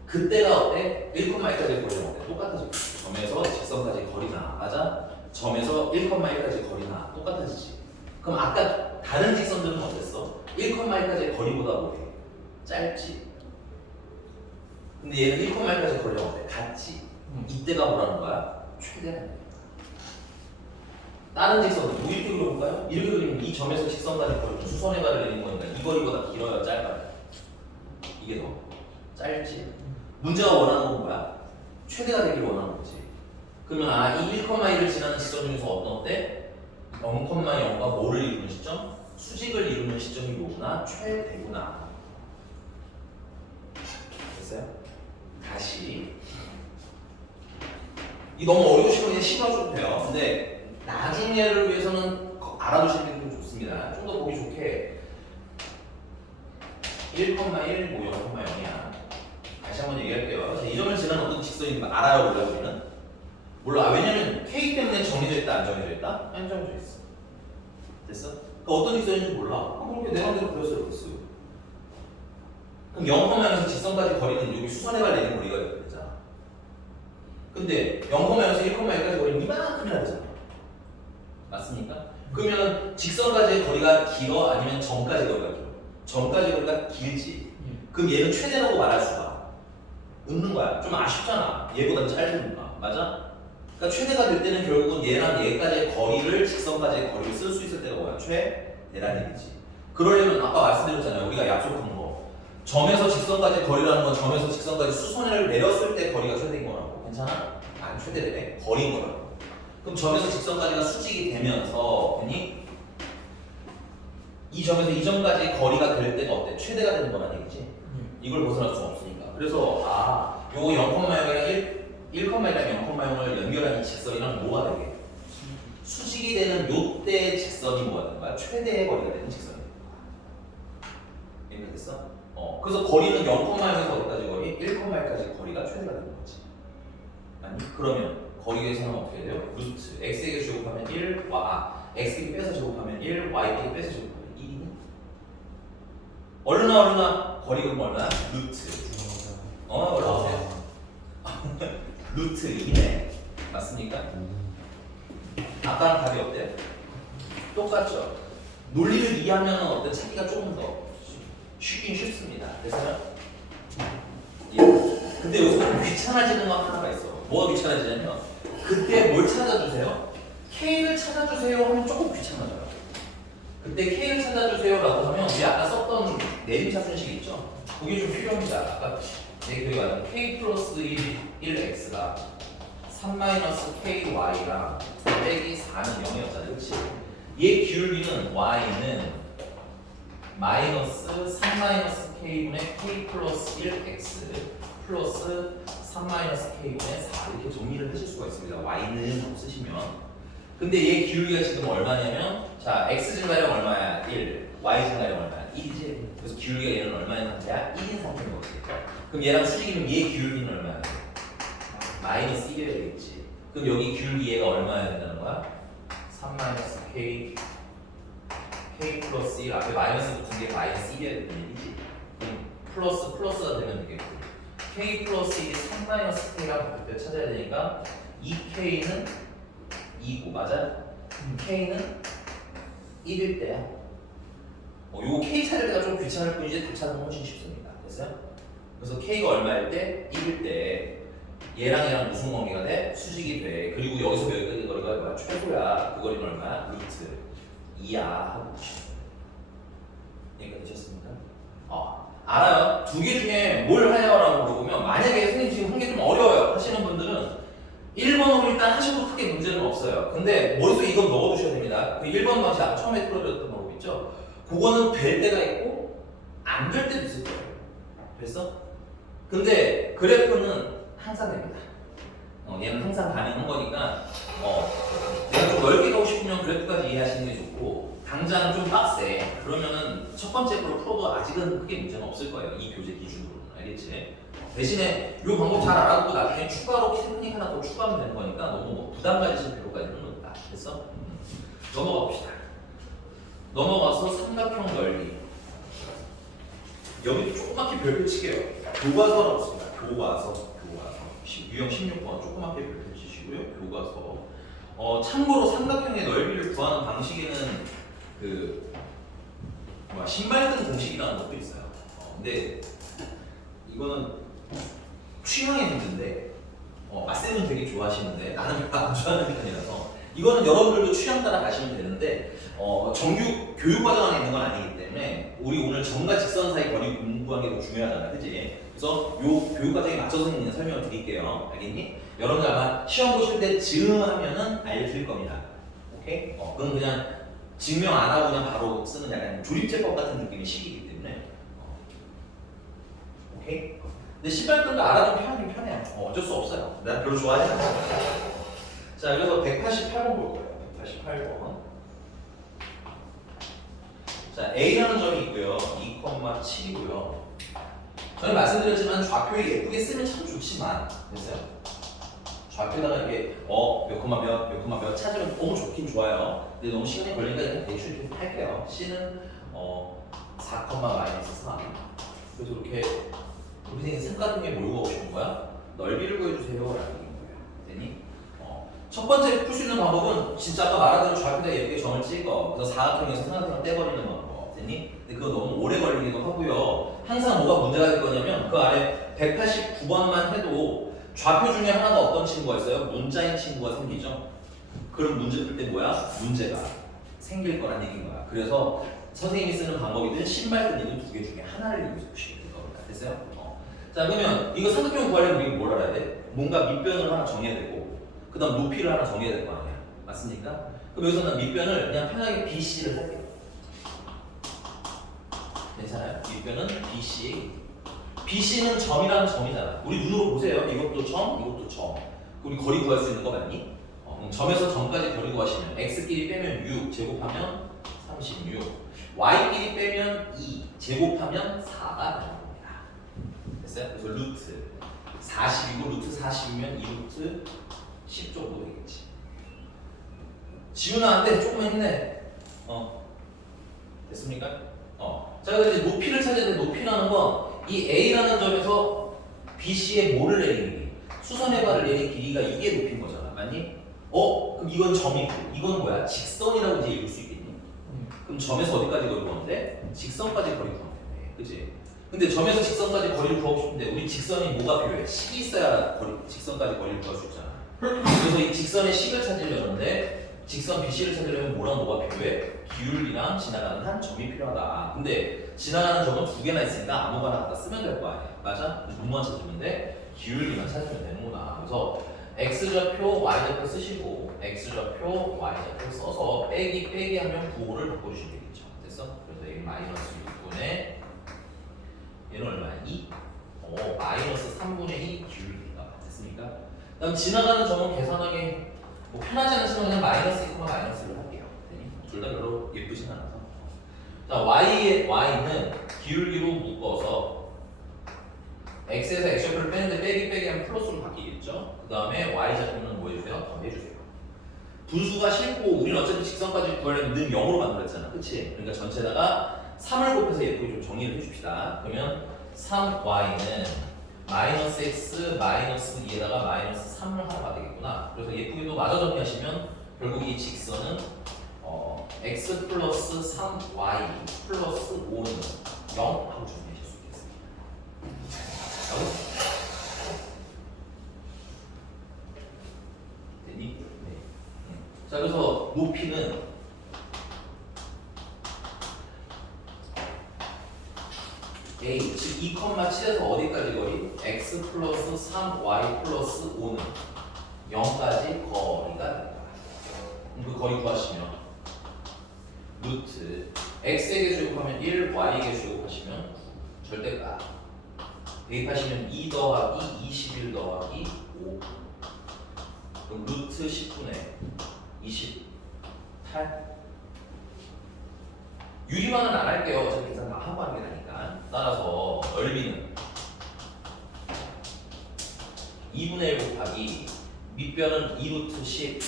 그때가 어때? 1,1까지 거리는 어때? 똑같아지지. 점에서 직선까지 거리나, 맞아? 점에서 1,1까지 거리나 똑같아지지. 그럼 아까 다른 직선들은 어땠어? 1,1까지 거리보다 뭐해? 짧지. 근데 얘는 1,1까지 거리가 어때? 같지. 이때가 뭐라는 거야? 최대라는 거야. 다른 직선은 뭐 이렇게 그려볼까요? 이렇게 그리면 이 점에서 직선까지 거리는 수선의 발을 내리는 거니까 이 거리보다 길어요, 짧아요? 이게 더 짧지. 문제가 원하는 건 뭐야? 최대가 되길 원하는 거지. 그러면 이 1,1을 지나는 직선 중에서 어떤 때 0,0과 뭐를 이루는 시점? 수직을 이루는 시점이 뭐구나? 최대구나. 됐어요? 다시. 이 너무 어려우시면 그냥 씹어줘도 돼요. 근데 나중에를 위해서는 알아두시는 게 좀 좋습니다. 좀 더 보기 좋게 1,1, 뭐 0,0이야. 다시 한번 얘기할게요. 자, 이 점을 지나는 어떤 직선인지 알아요, 몰라요, 우리는? 몰라. 왜냐면 K 때문에 정해져 있다, 안 정해져 있다? 안 정해져 있어. 됐어? 그러니까 어떤 직선인지 몰라. 그렇게 내 맘대로 그렸어요, 그랬어요. 그럼 0,0에서 직선까지 거리는 여기 수선의 발 내린 거리가 되잖아. 근데 0,0에서 1,1까지 거리는 이만큼이나 되잖아. 맞습니까? 그러면 직선까지의 거리가 길어? 아니면 점까지 거리가 길어? 점까지 거리가 길지. 그럼 얘는 최대라고 말할 수가 없는 거야. 좀 아쉽잖아. 얘보다 짧으니까. 맞아? 그러니까 최대가 될 때는 결국은 얘랑 얘까지의 거리를 직선까지의 거리를 쓸 수 있을 때가 뭐야? 최대라는 얘기지. 그러려면 아까 말씀드렸잖아요. 우리가 약속한 거. 점에서 직선까지 거리라는 건 점에서 직선까지 수선을 내렸을 때 거리가 최대인 거라고. 괜찮아? 안 최대되네. 거리인 거라고. 그럼 점에서 직선까지가 수직이 되면서 괜히 이 점에서 이 점까지 거리가 될 때가 어때? 최대가 되는 거란 얘기지. 이걸 벗어날 수 없으니까. 그래서 요거 0,0이랑 1,1이랑 0,0을 연결한 이 직선이랑 뭐가 되게? 수직이 되는 요때 직선이 뭐가 되는 거야? 최대의 거리가 되는 직선이 되는 거야. 이해됐어? 그래서 거리는 0,0에서 어디까지 거리? 1,1까지 거리가 최대가 되는 거지. 아니? 그러면 거리 계산은 어떻게 돼요? 루트 x에게 제곱하면 1, x에게 빼서 제곱하면 1, y에게 빼서 제곱하면 1이니? 얼마나 거리 그럼 얼마나? 루트 올라오세요. 루트 2네. 맞습니까? 아까랑 답이 어때요? 똑같죠? 논리를 이해하면 어때? 찾기가 조금 더 쉽긴 쉽습니다. 됐어요? 예. 근데 여기서 귀찮아지는 건 하나가 있어. 뭐가 귀찮아지냐면 그때 뭘 찾아주세요? K를 찾아주세요 하면 조금 귀찮아져요. 그때 K를 찾아주세요 라고 하면 우리 아까 썼던 내림차 순식 있죠? 그게 좀 필요합니다. 아까 내 기억이 나는 K 플러스 1x가 3-ky랑 빼기 4는 0이었잖아, 그렇지? 얘 기울기는 y는 마이너스 3-k분의 k 플러스 1x 플러스 3-k분의 4 이렇게 정리를 하실 수가 있습니다. y는 하고 쓰시면. 근데 얘 기울기가 지금 얼마냐면 자 x 증가량 얼마야? 1 y 증가량 얼마야? 1이지. 그래서 기울기가 얘는 얼마인 상태야? 1인 상태인 거지. 그럼 얘랑 수직이면 얘 기울기는 얼마야? 마이너스 1이어야 되겠지. 그럼 여기 기울기 얘가 얼마여야 된다는 거야? 3-k k 플러스 1 앞에 마이너스 붙은 게 마이너스 1이어야 되는 얘기지. 그럼 플러스가 되면 되겠고 k 플러스 1이 3-k랑 바뀔 때 찾아야 되니까 2k는 2고 맞아? k는 1일 때야. 요거 k 찾을 때가 좀 귀찮을 뿐이지 답 찾는 건 훨씬 쉽습니다. 됐어요? 그래서 k가 얼마일 때? 1일 때 얘랑 무슨 관계가 돼? 수직이 돼. 그리고 여기서 여기까지 거리가 뭐야? 최소야. 그 거리는 얼마야? 루트 2야 하고 얘기가 되셨습니까? 알아요. 두 개 중에 뭘 하냐고 물어보면 만약에 선생님 지금 한 개 좀 어려워요 하시는 분들은 1번으로 일단 하셔도 크게 문제는 없어요. 근데 머릿속에 이건 넣어두셔야 됩니다. 그 1번 방식 아까 처음에 풀어드렸던 방법 있죠? 그거는 될 때가 있고 안 될 때도 있을 거예요. 됐어? 근데 그래프는 항상 됩니다. 얘는 항상 가능한 거니까 내가 좀 넓게 가고 싶으면 그래프까지 이해하시는 게 좋고 당장 좀 빡세. 그러면은 첫 번째 걸 풀어도 아직은 크게 문제는 없을 거예요. 이 교재 기준으로는. 알겠지? 대신에 이 방법 잘 알아두고 나중에 추가로 테크닉 하나 더 추가하면 되는 거니까 너무 뭐 부담 가지실 필요까지는 없다. 됐어? 넘어가 봅시다. 넘어가서 삼각형 넓이. 여기 조그맣게 별표 칠게요. 교과서라고 씁니다. 교과서. 유형 16번 조그맣게 별표 치시고요. 교과서. 참고로 삼각형의 넓이를 구하는 방식에는 그 신발등 공식이라는 것도 있어요. 근데 이거는 취향의 문제인데 맛쌤은 되게 좋아하시는데 나는 별로 안 좋아하는 편이라서 이거는 여러분들도 취향 따라 가시면 되는데 정규 교육 과정 안에 있는 건 아니기 때문에 우리 오늘 점과 직선 사이 거리 공부하는 게 더 중요하잖아, 그치? 그래서 요 교육 과정에 맞춰서 있는 설명을 드릴게요. 알겠니? 여러분들 아마 시험 보실 때 하면은 알려드릴 겁니다. 오케이? 그건 그냥 증명 안 하고 그냥 바로 쓰는 약간 조립제법 같은 느낌의 식이기 때문에 오케이? 근데 신발끈도 알아두면 편하긴 편해요. 어쩔 수 없어요. 난 별로 좋아하지 않아요. 자, 그래서 188번 볼 거예요. 188번. 자, A라는 점이 있고요. 2,7이고요. 저는 말씀드렸지만 좌표에 예쁘게 쓰면 참 좋지만 됐어요? 좌표에다가 이렇게 몇 몇 찾으면 너무 좋긴 좋아요. 근데 너무 시간이 걸리니까 그냥 대충 이렇게 할게요. C는 4,-3. 그래서 이렇게 우리 선생님 삼각형에 뭘 구하고 싶은 거야? 넓이를 구해주세요 라는 얘기인 거예요. 됐니? 첫 번째 풀 수 있는 방법은 진짜 아까 말한 대로 좌표에다 예쁘게 점을 찍어. 그래서 사각형에서 삼각형을 떼버리는 방법. 됐니? 근데 그거 너무 오래 걸리기도 하고요. 항상 뭐가 문제가 될 거냐면 그 아래 189번만 해도 좌표 중에 하나가 어떤 친구가 있어요? 문자인 친구가 생기죠? 그럼 문제 풀 때 뭐야? 문제가 생길 거란 얘기인 거야. 그래서 선생님이 쓰는 방법이든 신발끈이든 두 개 중에 하나를 이용해서 보시면 될 겁니다. 됐어요? 자, 그러면 이거 삼각형 구하려면 우리가 뭘 알아야 돼? 뭔가 밑변을 하나 정해야 되고 그 다음 높이를 하나 정해야 될 거 아니야. 맞습니까? 그럼 여기서는 밑변을 그냥 편하게 BC를 할게요. 괜찮아요? 밑변은 BC. BC는 점이라는 점이잖아. 우리 눈으로 보세요. 이것도 점, 이것도 점. 우리 거리 구할 수 있는 거 맞니? 점에서 점까지 거리 구하시면 x끼리 빼면 6, 제곱하면 36. y끼리 빼면 2, 제곱하면 4가 되는 겁니다. 됐어요? 그래서 루트 40이고 루트 40이면 2루트 10 정도 되겠지. 지우나 안 돼. 조금만 힘내. 됐습니까? 자, 그래서 이제 높이를 찾아야 돼. 높이라는 건 이 A라는 점에서 BC의 뭐를 내리는 길이? 수선의 발을 내린 길이가 이게 높인 거잖아. 맞니? 그럼 이건 점이고 이건 뭐야? 직선이라고 이제 읽을 수 있겠니? 그럼 점에서 어디까지 거리 구하는데? 직선까지 거리 구하면 돼. 그치? 근데 점에서 직선까지 거리를 구하고 싶은데 우리 직선이 뭐가 필요해? 식이 있어야 직선까지 거리를 구할 수 있잖아. 그래서 이 직선의 식을 찾으려는데 직선 BC를 찾으려면 뭐랑 뭐가 필요해? 기울기랑 지나가는 한 점이 필요하다. 근데 지나가는 점은 두 개나 있으니까 아무거나 갖다 쓰면 될 거 아니야. 맞아? 뭐만 찾으면 돼? 기울기만 찾으면 되는 거다. 그래서 x좌표, y좌표 쓰시고 x좌표, y좌표 써서 빼기 하면 부호를 바꿔주시면 되겠죠. 됐어? 그래서 여기 마이너스 6분의 얘는 얼마야? 2? 마이너스 3분의 2 기울기가 됐습니까? 그다음 지나가는 점은 계산하기 뭐 편하지 않으시면 그냥 마이너스 2, 마이너스를 할게요. 둘 다 별로 예쁘진 않아서. 자, y는 기울기로 묶어서 x에서 x좌표를 빼는데 빼기 하면 플러스로 바뀌겠죠. 그 다음에 y좌표는 뭐 해주세요? 더해주세요. 분수가 싫고 우리는 어차피 직선까지 구하려면 는 0으로 만들었잖아. 그치? 그러니까 전체다가 3을 곱해서 예쁘게 좀 정리를 해줍시다. 그러면 3y는 마이너스 x 마이너스 2에다가 마이너스 3을 하나가 되겠구나. 그래서 예쁘게도 마저 정리하시면 결국 이 직선은 x 플러스 3y 플러스 5는 0 하고 정리하실 수 있겠습니다. 됐니? 네. 자, 그래서 높이는 a, 즉 2,7에서 어디까지 거리? x 플러스 3y 플러스 5는 0까지 거리가 된다. 그 거리 구하시면 루트 x에게 제곱하면 1, y에게 제곱하시면 절대값 대입하시면 2 더하기 21 더하기 5 그럼 루트 10분의 28 유리만은 안 할게요. 어차피 계산 다 하고 하는 게 나니까. 따라서 넓이는 2분의 1 곱하기 밑변은 2루트 10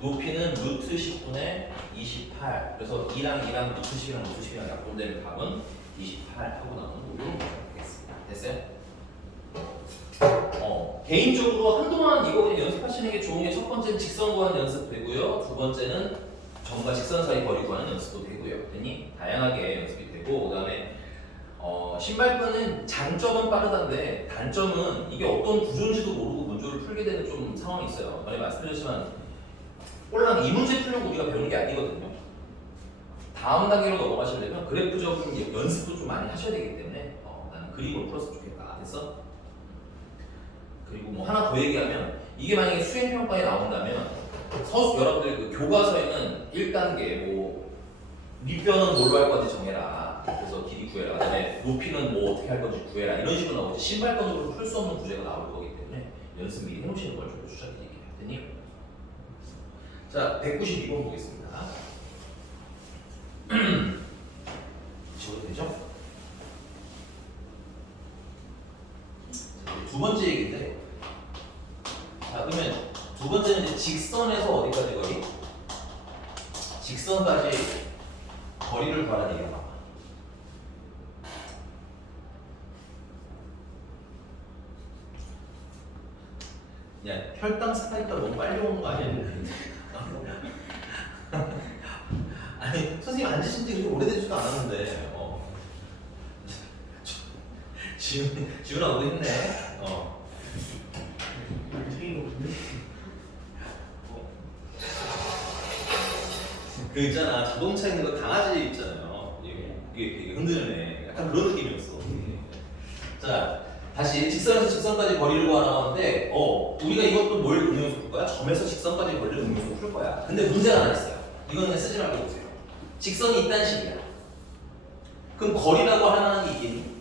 높이는 루트 10분의 28 그래서 2랑 루트 10이랑 루트 10이랑 약분되는 값은 28 하고 나오는 걸로 되겠습니다. 됐어요? 개인적으로 한동안 이거 그냥 연습하시는 게 좋은 게 첫 번째는 직선 구하는 연습 되고요. 두 번째는 점과 직선 사이 거리 구하는 연습도 되고요. 됐니? 다양하게 연습이 되고 그 다음에 신발끈은 장점은 빠르다는데 단점은 이게 어떤 구조인지도 모르고 문제를 풀게 되는 좀 상황이 있어요. 전에 말씀드렸지만 꼴랑 이 문제 풀려고 우리가 배우는 게 아니거든요. 다음 단계로 넘어가시려면 그래프적인 연습도 좀 많이 하셔야 되기 때문에 나는 그림을 풀었으면 좋겠다. 됐어? 그리고 뭐 하나 더 얘기하면 이게 만약에 수행평가에 나온다면 여러분들 그 교과서에는 1단계 뭐 밑변은 뭘로 할 건지 정해라. 그래서 길이 구해라. 그다음에 높이는 뭐 어떻게 할 건지 구해라. 이런 식으로 나오지 신발끈으로 풀 수 없는 구제가 나올 거기 때문에 연습 미리 해놓으시는 걸 좀 추천드릴게요. 됐니? 자, 192번 보겠습니다. 지워도 되죠? 두 번째 얘기인데, 자, 그러면 두 번째는 이제 직선에서 어디까지 거리? 직선까지 거리를 구하는 얘기야. 야, 혈당 스파이크가 너무 빨리 오는 거 아니야? 아니, 선생님 앉으신 지 그렇게 오래되지도 않았는데, 지훈아, 너도 했네. 그 있잖아, 자동차 있는 거 강아지 있잖아요. 이게 흔드는 애. 약간 그런 느낌이었어. 자, 다시 직선에서 직선까지 거리를 구하는데, 우리가 이것도 뭘 응용해서 풀 거야? 점에서 직선까지 거리를 응용해서 풀 거야. 근데 문제가 하나 있어요. 이거는 쓰지 말고 보세요. 직선이 있다는 식이야. 그럼 거리라고 하는 게 있겠니?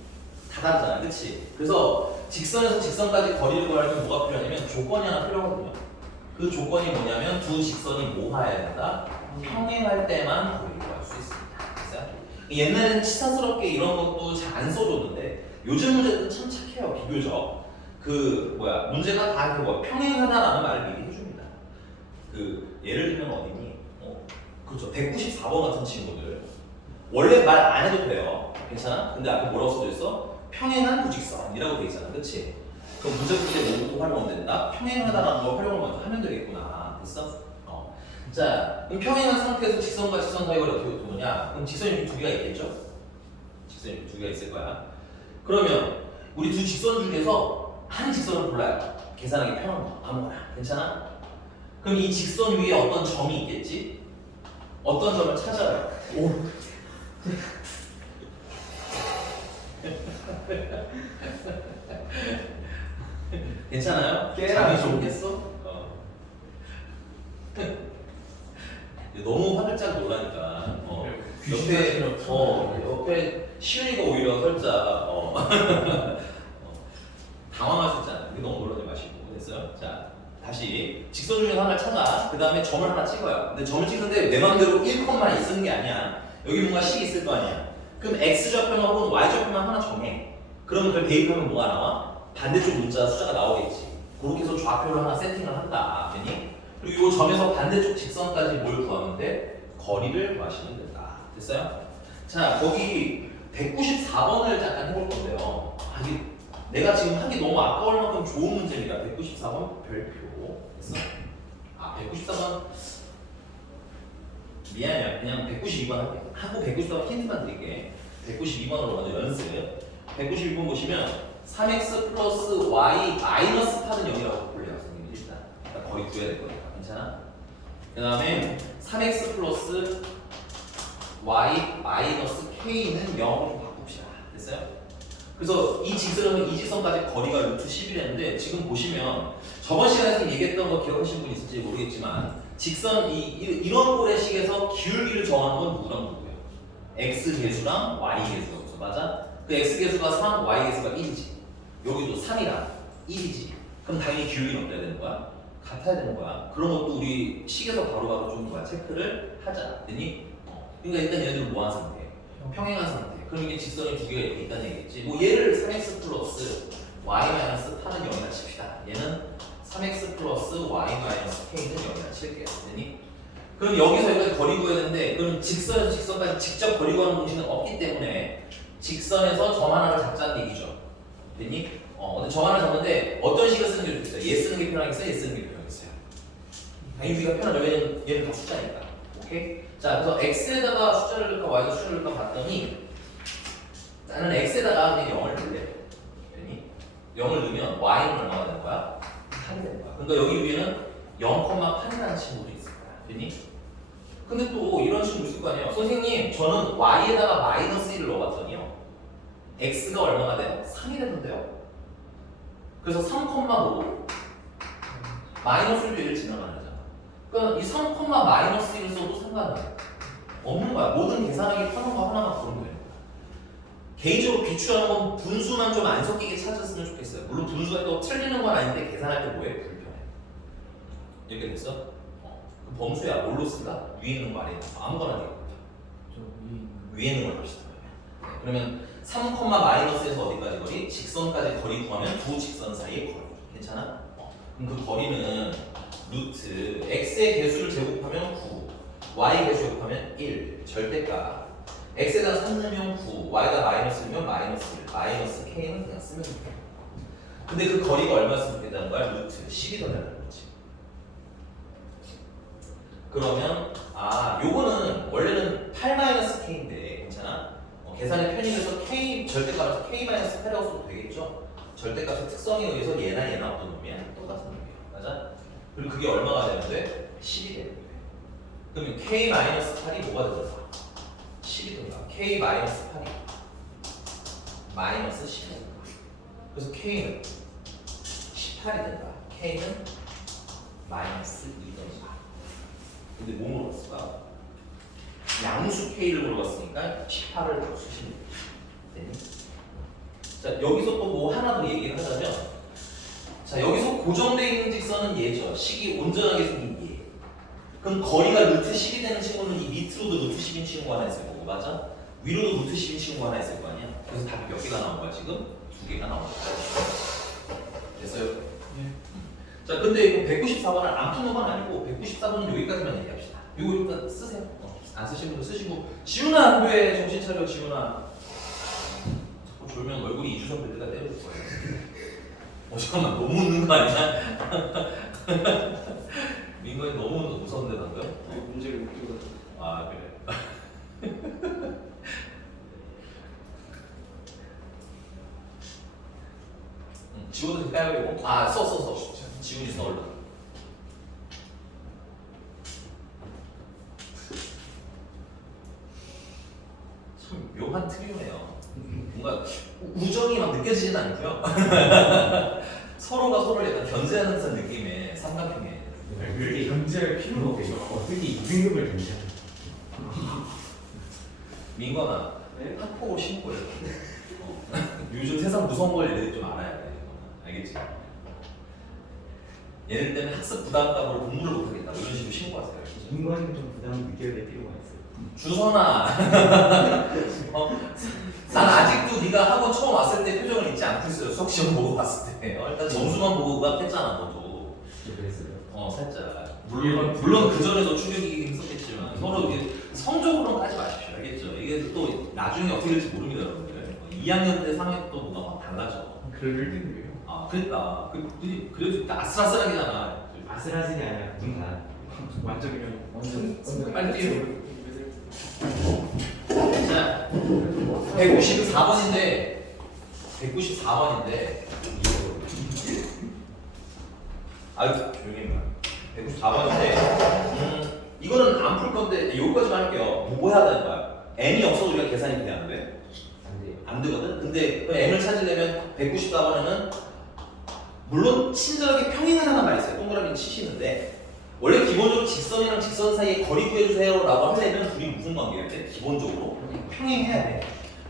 다 다르잖아, 그치? 그래서 직선에서 직선까지 거리를 구하려면 뭐가 필요하냐면 조건이 하나 필요하거든요. 그 조건이 뭐냐면 두 직선이 뭐 해야 된다? 평행할 때만 거리를 구할 수 있습니다. 그래서 옛날에는 치사스럽게 이런 것도 잘 안 써줬는데 요즘 문제들은 참 착해요, 비교적. 문제가 다 평행하다라는 말을 미리 해줍니다. 예를 들면 어디니? 그렇죠. 194번 같은 친구들. 원래 말 안 해도 돼요. 괜찮아? 근데 앞에 뭐라고 써져 있어? 평행한 부직선이라고 돼 있잖아. 그치? 그럼 문제 풀 때 뭐부터 활용하면 된다? 평행하다라는 걸 활용을 먼저 하면 되겠구나. 됐어? 자, 그럼 평행한 상태에서 직선과 직선 사이 거리 어떻게 두느냐? 그럼 직선이 두 개가 있겠죠? 직선이 두 개가 있을 거야. 그러면 우리 두 직선 중에서 한 직선을 골라요. 계산하기 편한 거. 아무거나. 괜찮아? 그럼 이 직선 위에 어떤 점이 있겠지? 어떤 점을 찾아요? 괜찮아요? 깨라. 잠이 좀 깼어? 너무 화들짝 놀라니까 옆에 시윤이가 오히려 살짝 당황할 수 있잖아. 근데 너무 놀라지 마시고 됐어요? 자 다시 직선 중에서 하나를 찾아 그 다음에 점을 하나 찍어요. 근데 점을 찍는데 내 맘대로 1컷만 쓰는 게 아니야. 여기 뭔가 식이 있을 거 아니야. 그럼 x좌표나 혹은 y좌표만 하나 정해. 그러면 그걸 대입하면 뭐가 나와? 반대쪽 문자 숫자가 나오겠지. 그렇게 해서 좌표를 하나 세팅을 한다. 됐니? 그리고 이 점에서 반대쪽 직선까지 뭘 구하면 돼? 거리를 구하시면 된다. 됐어요? 자 거기 194번을 잠깐 해볼 건데요. 이게 내가 지금 하기 너무 아까울 만큼 좋은 문제입니다. 194번 별표. 됐어? 194번 미안해요. 그냥 192번 할게. 하고 194번 힌트만 드릴게. 192번으로 먼저 연습. 192번 보시면 3x 플러스 y 마이너스 8은 0이라고 볼래요. 선생님이 일단 거의 구해야 될 거니까. 괜찮아? 그 다음에 3x 플러스 y 마이너스 k는 0으로 좀 바꿉시다. 됐어요? 그래서 이 직선까지 거리가 루트 10이랬는데 지금 보시면 저번 시간에서 얘기했던 거 기억하시는 분 있을지 모르겠지만 직선 이런 고래식에서 기울기를 정하는 건 누구랑 누구예요? x 계수랑 y 계수가 있어. 맞아? 그 x 계수가 3, y 계수가 1이지. 여기도 3이랑 1이지. 그럼 당연히 기울기는 어때야 되는 거야? 같아야 되는 거야. 그런 것도 우리 식에서 바로바로 좀 뭐야 체크를 하자. 됐니? 그러니까 일단 얘네들 뭐한 상태? 평행한 상태. 그럼 이게 직선이 두 개가 이렇게 있다는 얘기겠지. 뭐 얘를 3x 플러스 y 마이너스 8은 0이라 칩시다. 얘는 3x 플러스 y 마이너스 k는 0이라 칠게요. 됐니? 그럼 여기서 여기까지 거리 구해야 되는데 그럼 직선에서 직선까지 직접 거리 구하는 공식은 없기 때문에 직선에서 점 하나를 잡자는 얘기죠. 됐니? 근데 점 하나를 잡는데 어떤 식을 쓰는 게 좋겠어요? 얘 쓰는 게 편하겠어요? 얘 쓰는 게 편하겠어요? 당연히 우리가 편하죠. 왜냐면 얘는 다 숫자니까. 오케이? 자, 그래서 x에다가 숫자를 넣을까 y에다 숫자를 넣을까 봤더니 나는 x에다가 그냥 0을 넣을래. 됐니? 0을 넣으면 y는 얼마가 되는 거야? 8이 되는 거야. 그러니까 여기 위에는 0,8이라는 친구도 있을 거야. 됐니? 근데 또 이런 친구 있을 거 아니에요. 선생님, 저는 y에다가 마이너스 1을 넣어봤더니요. x가 얼마가 돼요? 3이 되던데요? 그래서 3,5 마이너스 1도 1을 지나가는 거잖아. 그러니까 이 3, 마이너스 1을 써도 상관은 없는 거야. 모든 계산하기 편한 거 하나만 고르면 되는 거야. 개인적으로 비추하는 건 분수만 좀 안 섞이게 찾았으면 좋겠어요. 물론 분수가 또 틀리는 건 아닌데 계산할 때 뭐해? 불편해. 이렇게 됐어? 그럼 범수야 뭘로 쓴다? 위에 있는 거 아래에 있는 거 아무거나 되겠다. 위에 있는 걸 합시다. 그러면 3, 마이너스에서 어디까지 거리? 직선까지 거리 구하면 두 직선 사이의 거리. 괜찮아? 그럼 그 거리는 루트 x의 개수를 제곱하면 9, y 개수 제곱하면 1, 절대값. x에다 3 넣으면 9, y에다 마이너스 넣으면 마이너스 1, 마이너스 k는 그냥 쓰면 돼. 근데 그 거리가 얼마였으면 좋겠다는 거야? 루트 10이 더 되는 거지. 그러면 요거는 원래는 8-k인데 괜찮아? 계산의 편의에서 k 절대값에서 k-8이라고 써도 되겠죠? 절대값의 특성에 의해서 얘나 어떤 놈이야? 똑같은 놈이야. 맞아? 그리고 그게 얼마가 되면 돼? 10이 되는 거야. 그러면 k-8이 뭐가 되더라? 10이 된다. k-8이 마이너스 10이 된다. 그래서 k는 18이 된다. k는 마이너스 2이 된다. 근데 뭐 물어봤을까? 양수 k를 물어봤으니까 18을 더 쓰시면 돼요. 자, 여기서 또 뭐 하나 더 얘기를 하자면, 자, 여기서 고정되어 있는 직선은 얘죠. 식이 온전하게 생긴 얘. 그럼 거리가 루트 10이 되는 친구는 이 밑으로도 루트 10인 친구가 하나 있을 거고, 맞아? 위로도 루트 10인 친구가 하나 있을 거 아니야? 그래서 답이 몇 개가 나온 거야, 지금? 2개가 나온 거야. 됐어요? 자, 근데 이거 194번을 안 푸는 건 아니고, 194번은 여기까지만 얘기합시다. 이거 일단 쓰세요. 안 쓰시는 분 쓰시고. 지훈아, 안 돼! 정신 차려, 지훈아. 자꾸 졸면 얼굴이 이주선 벨트가 때려줄 거예요. 잠깐만, 너무 웃는 거 아니야? 민건이 너무 무서운데, 방금? 문제를 못 풀거든. 그래. 지워도 될까요, 이거? 써. 지훈이 써, 얼른. 참 묘한 트리오네요. 뭔가 우정이 막 느껴지진 않고요. 서로가 서로를 약간 견제하는 듯한 느낌의 삼각형이에요. 그 견제할 필요가 없죠. 어떻게 이등급을 견제하는 민건아, 네? 학폭을 신고 해. 요즘 세상 무서운 걸 얘네들이 좀 알아야 돼. 알겠지? 얘네 때문에 학습 부담감으로 공부를 못하겠다. 이런 식으로 신고하세요. 인간이 좀 부담을 느껴야 될 필요가 있어요. 주선아, 난 아직도 네가 학원 처음 왔을 때 표정을 잊지 않고 있어요. 수학 시험 보고 봤을 때. 일단 점수만 보고 의학했잖아, 너도. 그랬어요. 살짝. 물론 그 전에도 충격이 있었겠지만 서로 이게 성적으로는 까지 마십시오, 알겠죠? 이게 또 나중에 어떻게 될지 모릅니다, 여러분들. 2학년 때, 3학년 또 뭐가 확 달라져. 그럴 1등급이에요. 아, 그랬다. 그래도 아슬아슬하게잖아. 아슬아슬이 아니라 그냥 완전 그냥 완전 빨리 뛰어. 자, 194번인데 194번인데 아유 조용히 해. 194번인데 이거는 안 풀 건데 여기까지만 할게요. 뭐 해야 되는 거야? n이 없어도 우리가 계산이 그냥 안 돼? 안 되거든? 근데 그 n을 찾으려면 194번에는 물론 친절하게 평행하다는 말이 있어요. 동그라미는 치시는데 원래 기본적으로 직선이랑 직선 사이에 거리 구해주세요 라고 하려면 둘이 무슨 관계야 돼? 기본적으로 평행해야 돼.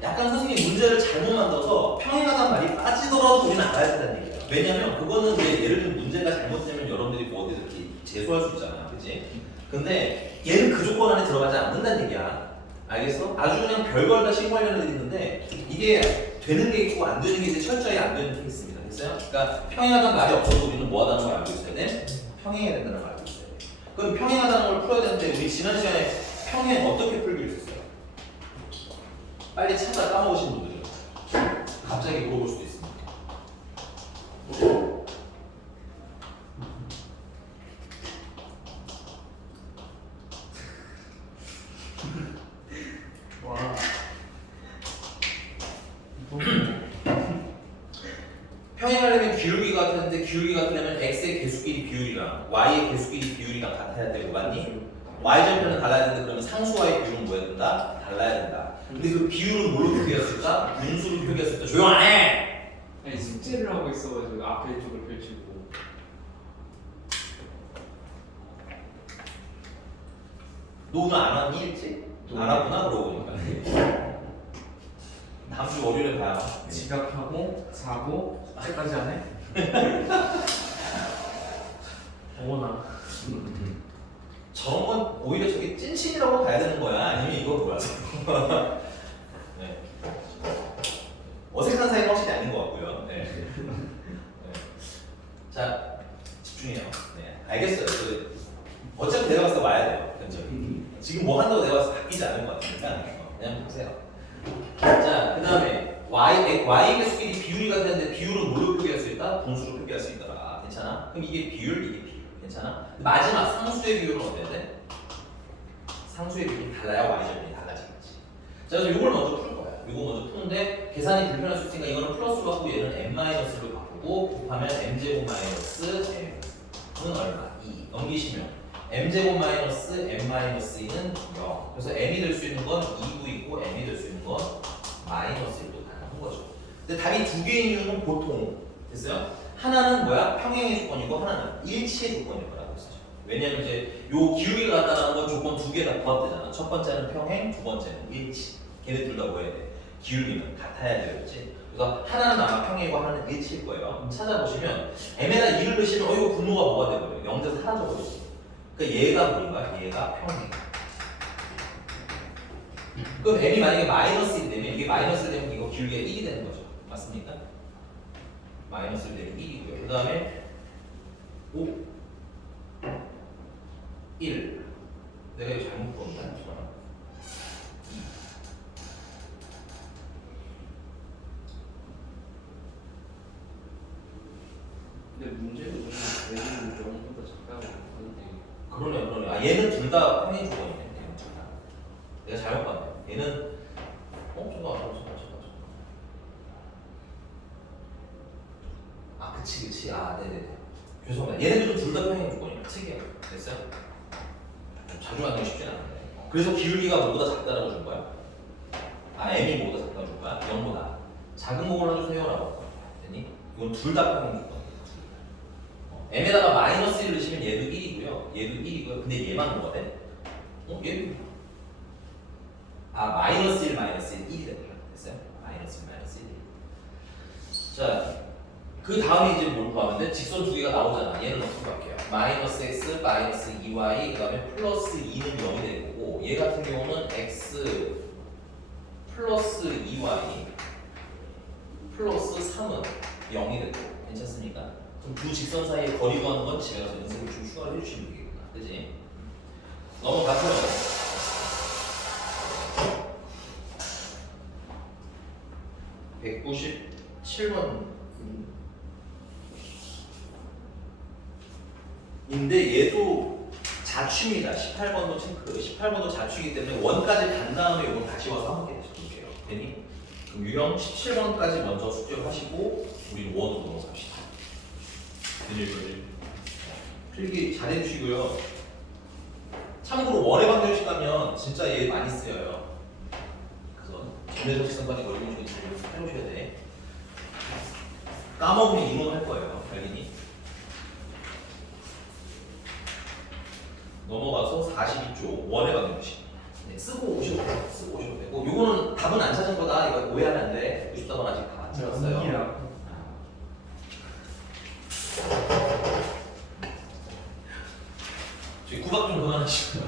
약간 선생님이 문제를 잘못 만들어서 평행하다는 말이 빠지더라도 우리는 알아야 된다는 얘기야. 왜냐면 그거는 이제 예를 들면 문제가 잘못되면 여러분들이 뭐 어디서 이렇게 재수할 수 있잖아, 그치? 근데 얘는 그 조건 안에 들어가지 않는다는 얘기야. 알겠어? 아주 그냥 별걸 다 신고하려는 애들이 있는데 이게 되는 게 있고 안 되는 게 이제 철저히 안 되는 케이스입니다. 됐어요? 그러니까 평행하다는 말이 없어도 우리는 뭐 하다는 걸 알고 있어야 돼? 평행해야 된다는 걸 알고 있어야 돼. 그럼 평행하다는 걸 풀어야 되는데 우리 지난 시간에 평행 어떻게 풀기로 했었어요? 빨리 찾아 까먹으신 분들은 갑자기 물어볼 수도 있습니다. 와. 평행하려면 기울기가 같았는데 기울기 같으려면 x의 개수끼리 비율이랑 y의 개수끼리 비율이랑 같아야 되고 맞니? y절편은 달라야 되는데 그러면 상수와의 비율은 뭐 해야 된다? 달라야 된다. 근데 그 비율은 뭘로 표기했을까? 분수로 표기했을까? 조용 안 해! 아니 숙제를 하고 있어가지고 앞에 쪽을 펼치고. 너 오늘 안 왔니 일찍? 안 왔구나 그러고 보니까. 다음 주 월요일에 봐요. 지각하고 자고 때까지 하네. 어머나. 저런 건 오히려 저게 찐친이라고 봐야 되는 거야? 아니면 이거 뭐야? 네. 어색한 사이는 확실히 아닌 것 같고요. 네. 네. 자, 집중해요. 네. 알겠어요. 어차피 내가 봤을 때 와야 돼요. 견적이. 지금 뭐 한다고 내가 봤을 때 바뀌지 않을 것 같으니까 그냥 보세요. 자, 그 다음에 y의 개수끼리 비율이 같았는데 비율은 뭘로 표기할 수 있다? 분수로 표기할 수 있더라. 괜찮아? 그럼 이게 비율, 이게 비율. 괜찮아? 마지막 상수의 비율은 어때야 돼? 상수의 비율이 달라야 y절편이 달라지겠지. 자, 그래서 이걸 먼저 풀 거야. 이거 먼저 푸는데 계산이 불편할 수 있으니까 이거는 플러스로 바꾸고 얘는 n-로 바꾸고 곱하면 m제곱 마이너스 m은 얼마? 2. 넘기시면 m제곱 마이너스 m-2는 0. 그래서 m이 될 수 있는 건 2도 있고 m이 될 수 있는 건 마이너스 1도 가능한 거죠. 근데 답이 두 개인 이유는 보통 됐어요? 하나는 뭐야? 평행의 조건이고 하나는 일치의 조건일 거라고 했었죠. 왜냐면 이제 요 기울기가 같다라는 건 조건 두 개 다 부합되잖아. 첫 번째는 평행, 두 번째는 일치. 걔네 둘 다 뭐 해야 돼? 기울기는 같아야 되겠지. 그래서 하나는 아마 평행이고 하나는 일치일 거예요. 찾아보시면 m에다 2를 넣으시면 이거 분모가 뭐가 돼버려요? 0에서 사라져버리지. 그러니까 얘가 뭐인가? 얘가 평행. 그럼 m이 만약에 마이너스 1 되면 이게 마이너스 1 되면 이거 기울기가 1이 되는 거죠. 맞습니까? 마이너스 1 되면 1이고요. 그 다음에 5 1 내가 이거 잘못 풀었나? 근데 문제는 얘는 영보다 작다고 하는데. 그러네. 아 얘는 둘 다 평행 조건이네. 얘는 둘 다. 내가 잘못 봤네. 얘는 잠깐. 아 그치. 아 네네네. 죄송합니다. 얘네들은 둘 다 평행 조건이에요. 특이해요. 됐어요? 자주 만나기 쉽진 않은데. 그래서 기울기가 뭐보다 작다라고 준 거야? 아 m이 뭐보다 작다고 준 거야? 0보다 작은 공을 해주세요라고. 됐니? 이건 둘 다 평행 조건. 둘 m에다가 마이너스 1 넣으시면 얘도 1이고요. 얘도 1이고요. 근데 얘만 뭐가 돼? 얘도 마이너스 1 마이너스 1 1이 됩니다. 됐어요? 마이너스 1 마이너스 1. 자, 그 다음에 이제 뭘 구하면 돼? 직선 두 개가 나오잖아. 얘는 어떻게 할게요? 마이너스 x 마이너스 2y 그 다음에 플러스 2는 0이 될 거고 얘 같은 경우는 x 플러스 2y 플러스 3은 0이 될 거고 괜찮습니까? 그럼 두 직선 사이의 거리 구하는 건 집에 가서 연습을 좀 추가를 해주시면 되겠구나. 그지? 넘어가고요. 197번 인데 얘도 자취입니다. 18번도 체크. 18번도 자취이기 때문에 원까지 간 다음에 이건 다시 와서 함께 해줄게요. 괜히? 그럼 유형 17번까지 먼저 숙제를 하시고 우리는 원으로 넘어갑시다. 필기 잘 해주시고요. 참고로 원의 방정식 가면 진짜 얘 많이 쓰여요. 그래서 전해적 직선까지 걸리는 중에 잘 해오셔야 돼. 까먹으면 이론할 거예요. 알겠니? 넘어가서 42조 원의 방정식. 네, 쓰고 오셔도 돼요. 쓰고 오셔도 되고 요거는 답은 안 찾은 거다. 이거 오해하면 안 돼. 94번 아직 다 안 찾았어요. 저기 구박 좀 그만하시고.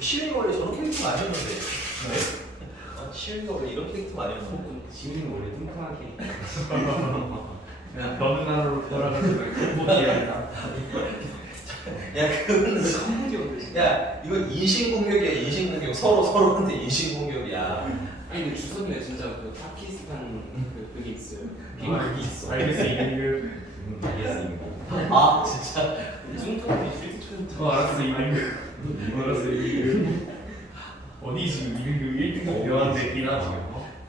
시민이 원래 저런 캐릭터가 아니었는데. 시민이 원래 이런 캐릭터가 아니었는데. 지훈이는 원래 뚱뚱하게 그냥 벽난으로 돌아가지고 공부해야겠다. 야, 그거는 야, 이건 인신공격이야. 인신공격. 서로한테 인신공격이야. 아니 근데 주석이가 진짜 그 파키스탄 그게 있어요. 그게 있어. 알겠어 이거. 아, 진짜. 뚱뚱한 필드 알았어 이거. 알았어 이거. 어디 지금 이거 1등급 배웠는데 이나 지금.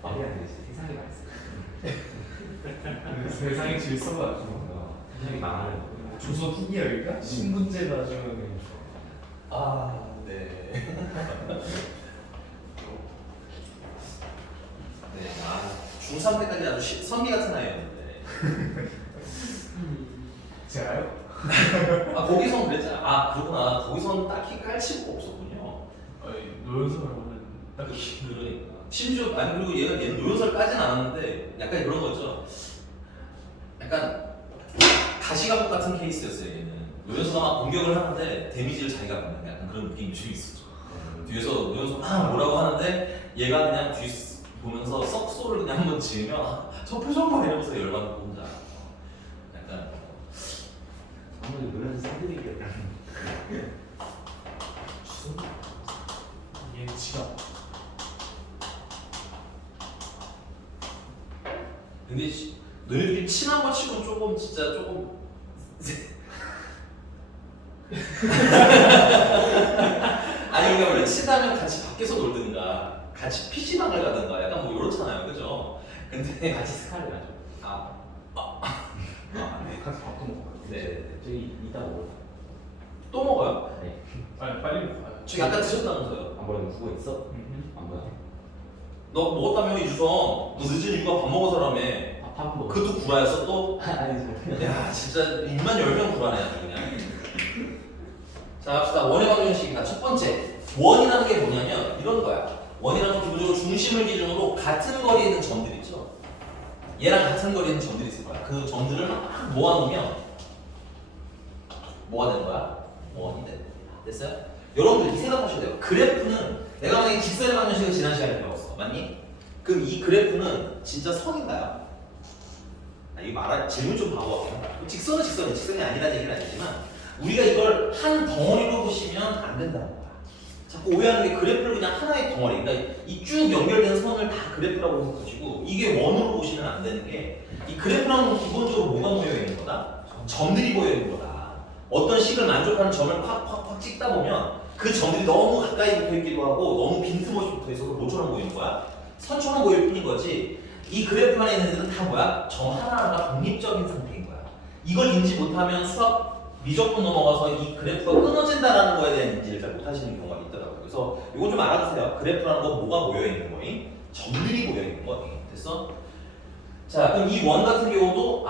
말이 안 되지. 세상에 맛있어. 세상에 질서가 세상이 망하는 거. 조선 후기야 신분제 나중에. 아, 네. 네, 중3 때까지 아주 선비 같은 아이였는데. 제가요? 거기선 그랬잖아. 그렇구나. 거기선 딱히 깔치고 없었군요. 아니 노연석을 보면 딱 그러니까. 심지어, 그리고 얘는 노연설까지는 않았는데, 약간 그런 거죠. 약간, 가시과목 같은 케이스였어요, 얘는. 노연서가 막 공격을 하는데, 데미지를 자기가 받는 약간 그런 느낌이 좀 있었죠. 뒤에서 노연서 뭐라고 하는데, 얘가 그냥 뒤 보면서 썩소를 그냥 한번 지으면, 저 표정 봐! 이러면서 열받고 혼자. 약간. 아무래도 노래는 샌드위치였다. 얘 지갑. 근데 너희들이 친한 거 치고 조금 진짜 조금 아니 그러니까 원래 친하면 같이 밖에서 놀든가 같이 PC방을 가든가 약간 뭐 이렇잖아요, 그죠? 근데 같이 스카를 가죠. 네. 같이 밥도 먹어요. 네. 저희 이따 먹어요. 또 먹어요? 네. 아니 빨리 먹어요. 저기 아까 드셨다면서요? 안 보여? 누구 있어? 안 보여? 너 먹었다며 이주성? 너 늦은 이유가 밥 먹어서라며. 밥 먹어. 그것도 구라였어 또? 아니 저. 야 진짜 입만 열면 구라네 아주 그냥. 자 갑시다. 원의 방정식입니다. 첫 번째 원이라는 게 뭐냐면 이런 거야. 원이라는 건 기본적으로 중심을 기준으로 같은 거리에 있는 점들 있죠. 얘랑 같은 거리에 있는 점들이 있을 거야. 그 점들을 막 모아놓으면 뭐가 되는 거야? 원이 되는 거야. 됐어요? 여러분들 이 생각하셔야 돼요. 그래프는 내가 만약에 직선의 방정식을 지난 시간에 배웠어. 맞니? 그럼 이 그래프는 진짜 선인가요? 이거 질문 좀 바보 같아요. 직선은 직선이 아니라는 얘기는 아니지만 우리가 이걸 한 덩어리로 보시면 안 된다는 거야. 자꾸 오해하는 게 그래프를 그냥 하나의 덩어리, 그러니까 이 쭉 연결된 선을 다 그래프라고 생각하시고 이게 원으로 보시면 안 되는 게 이 그래프라는 건 기본적으로 뭐가 모여 있는 거다? 점들이 모여 있는 거다. 어떤 식을 만족하는 점을 팍팍팍 찍다 보면 그 점들이 너무 가까이 붙어 있기도 하고 너무 빈틈없이 붙어 있어서 뭐처럼 보이는 거야? 선처럼 보일 뿐인 거지. 이 그래프 안에 있는 애들은 다 뭐야? 점 하나하나가 독립적인 상태인 거야. 이걸 인지 못하면 수학 미적분 넘어가서 이 그래프가 끊어진다는 거에 대한 인지를 잘 못하시는 경우가 있더라고요. 그래서 이거 좀 알아두세요. 그래프라는 건 뭐가 모여있는 거니? 점들이 모여있는 거니. 됐어? 자, 그럼 이 원 같은 경우도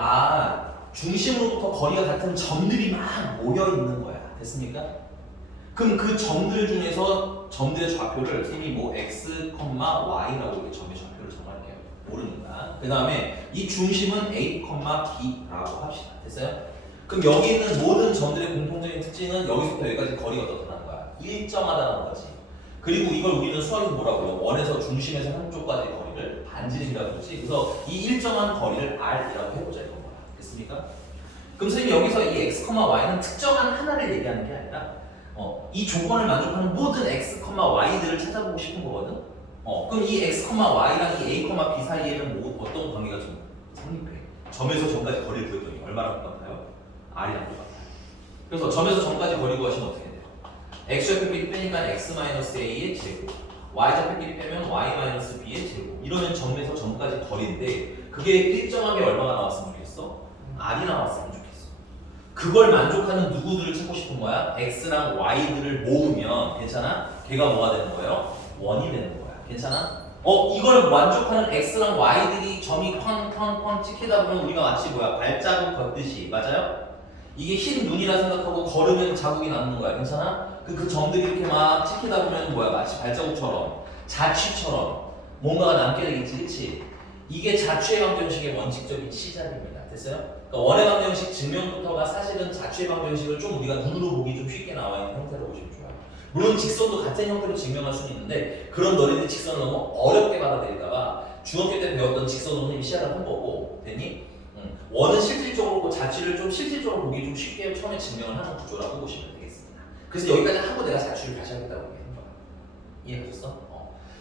중심으로부터 거리가 같은 점들이 막 모여 있는 거야. 됐습니까? 그럼 그 점들 중에서 점들의 좌표를 쌤이 뭐 x, y라고 이렇게 점의 좌표를 정할게요. 모르니까. 그 다음에 이 중심은 a, b라고 합시다. 됐어요? 그럼 여기 있는 모든 점들의 공통적인 특징은 여기서부터 여기까지 거리가 어떻다는 거야? 일정하다는 거지. 그리고 이걸 우리는 수학에서 뭐라고요? 원에서 중심에서 한쪽까지 거리를 반지름이라고 그러지. 그래서 이 일정한 거리를 r이라고 해보자 이건 거야. 됐습니까? 그럼 선생님 여기서 이 x, y는 특정한 하나를 얘기하는 게 아니라 이 조건을 만족하는 모든 x, y들을 찾아보고 싶은 거거든. 그럼 이 x, y랑 이 a, b 사이에는 뭐 어떤 관계가 좀 성립해? 점에서 점까지 거리를 구했더니 얼마나 똑같아요? r이랑 똑같아요. 그래서 점에서 점까지 거리 구하시면 어떻게 돼요? x 좌표끼리 빼니까 x-a의 제곱, y 좌표끼리 빼면 y-b의 제곱. 이러면 점에서 점까지 거리인데 그게 일정하게 얼마가 나왔으면 좋겠어? r이 나왔으면 좋겠어. 그걸 만족하는 누구들을 찾고 싶은 거야? x랑 y들을 모으면 괜찮아? 걔가 뭐가 되는 거예요? 원이 되는 거야. 괜찮아? 이걸 만족하는 x랑 y들이 점이 쾅쾅쾅 찍히다 보면 우리가 마치 뭐야? 발자국 걷듯이. 맞아요? 이게 흰 눈이라 생각하고 걸으면 자국이 남는 거야. 괜찮아? 그 점들이 이렇게 막 찍히다 보면 뭐야? 마치 발자국처럼 자취처럼 뭔가가 남게 되겠지. 그치? 이게 자취의 방정식의 원칙적인 시작입니다. 됐어요? 그러니까 원의 방정식 증명부터가 사실은 자취의 방정식을 좀 우리가 눈으로 보기 좀 쉽게 나와 있는 형태로 보시면 좋아요. 물론 직선도 같은 형태로 증명할 수는 있는데 그런 너희들 직선을 너무 어렵게 받아들일까봐 중학교 때 배웠던 직선을 선생님이 시작을 한 거고. 됐니? 원은 실질적으로 자취를 좀 실질적으로 보기 좀 쉽게 처음에 증명을 하는 구조라고 보시면 되겠습니다. 그래서 여기까지 하고 내가 자취를 다시 하겠다고 얘기한 거야. 이해하셨어?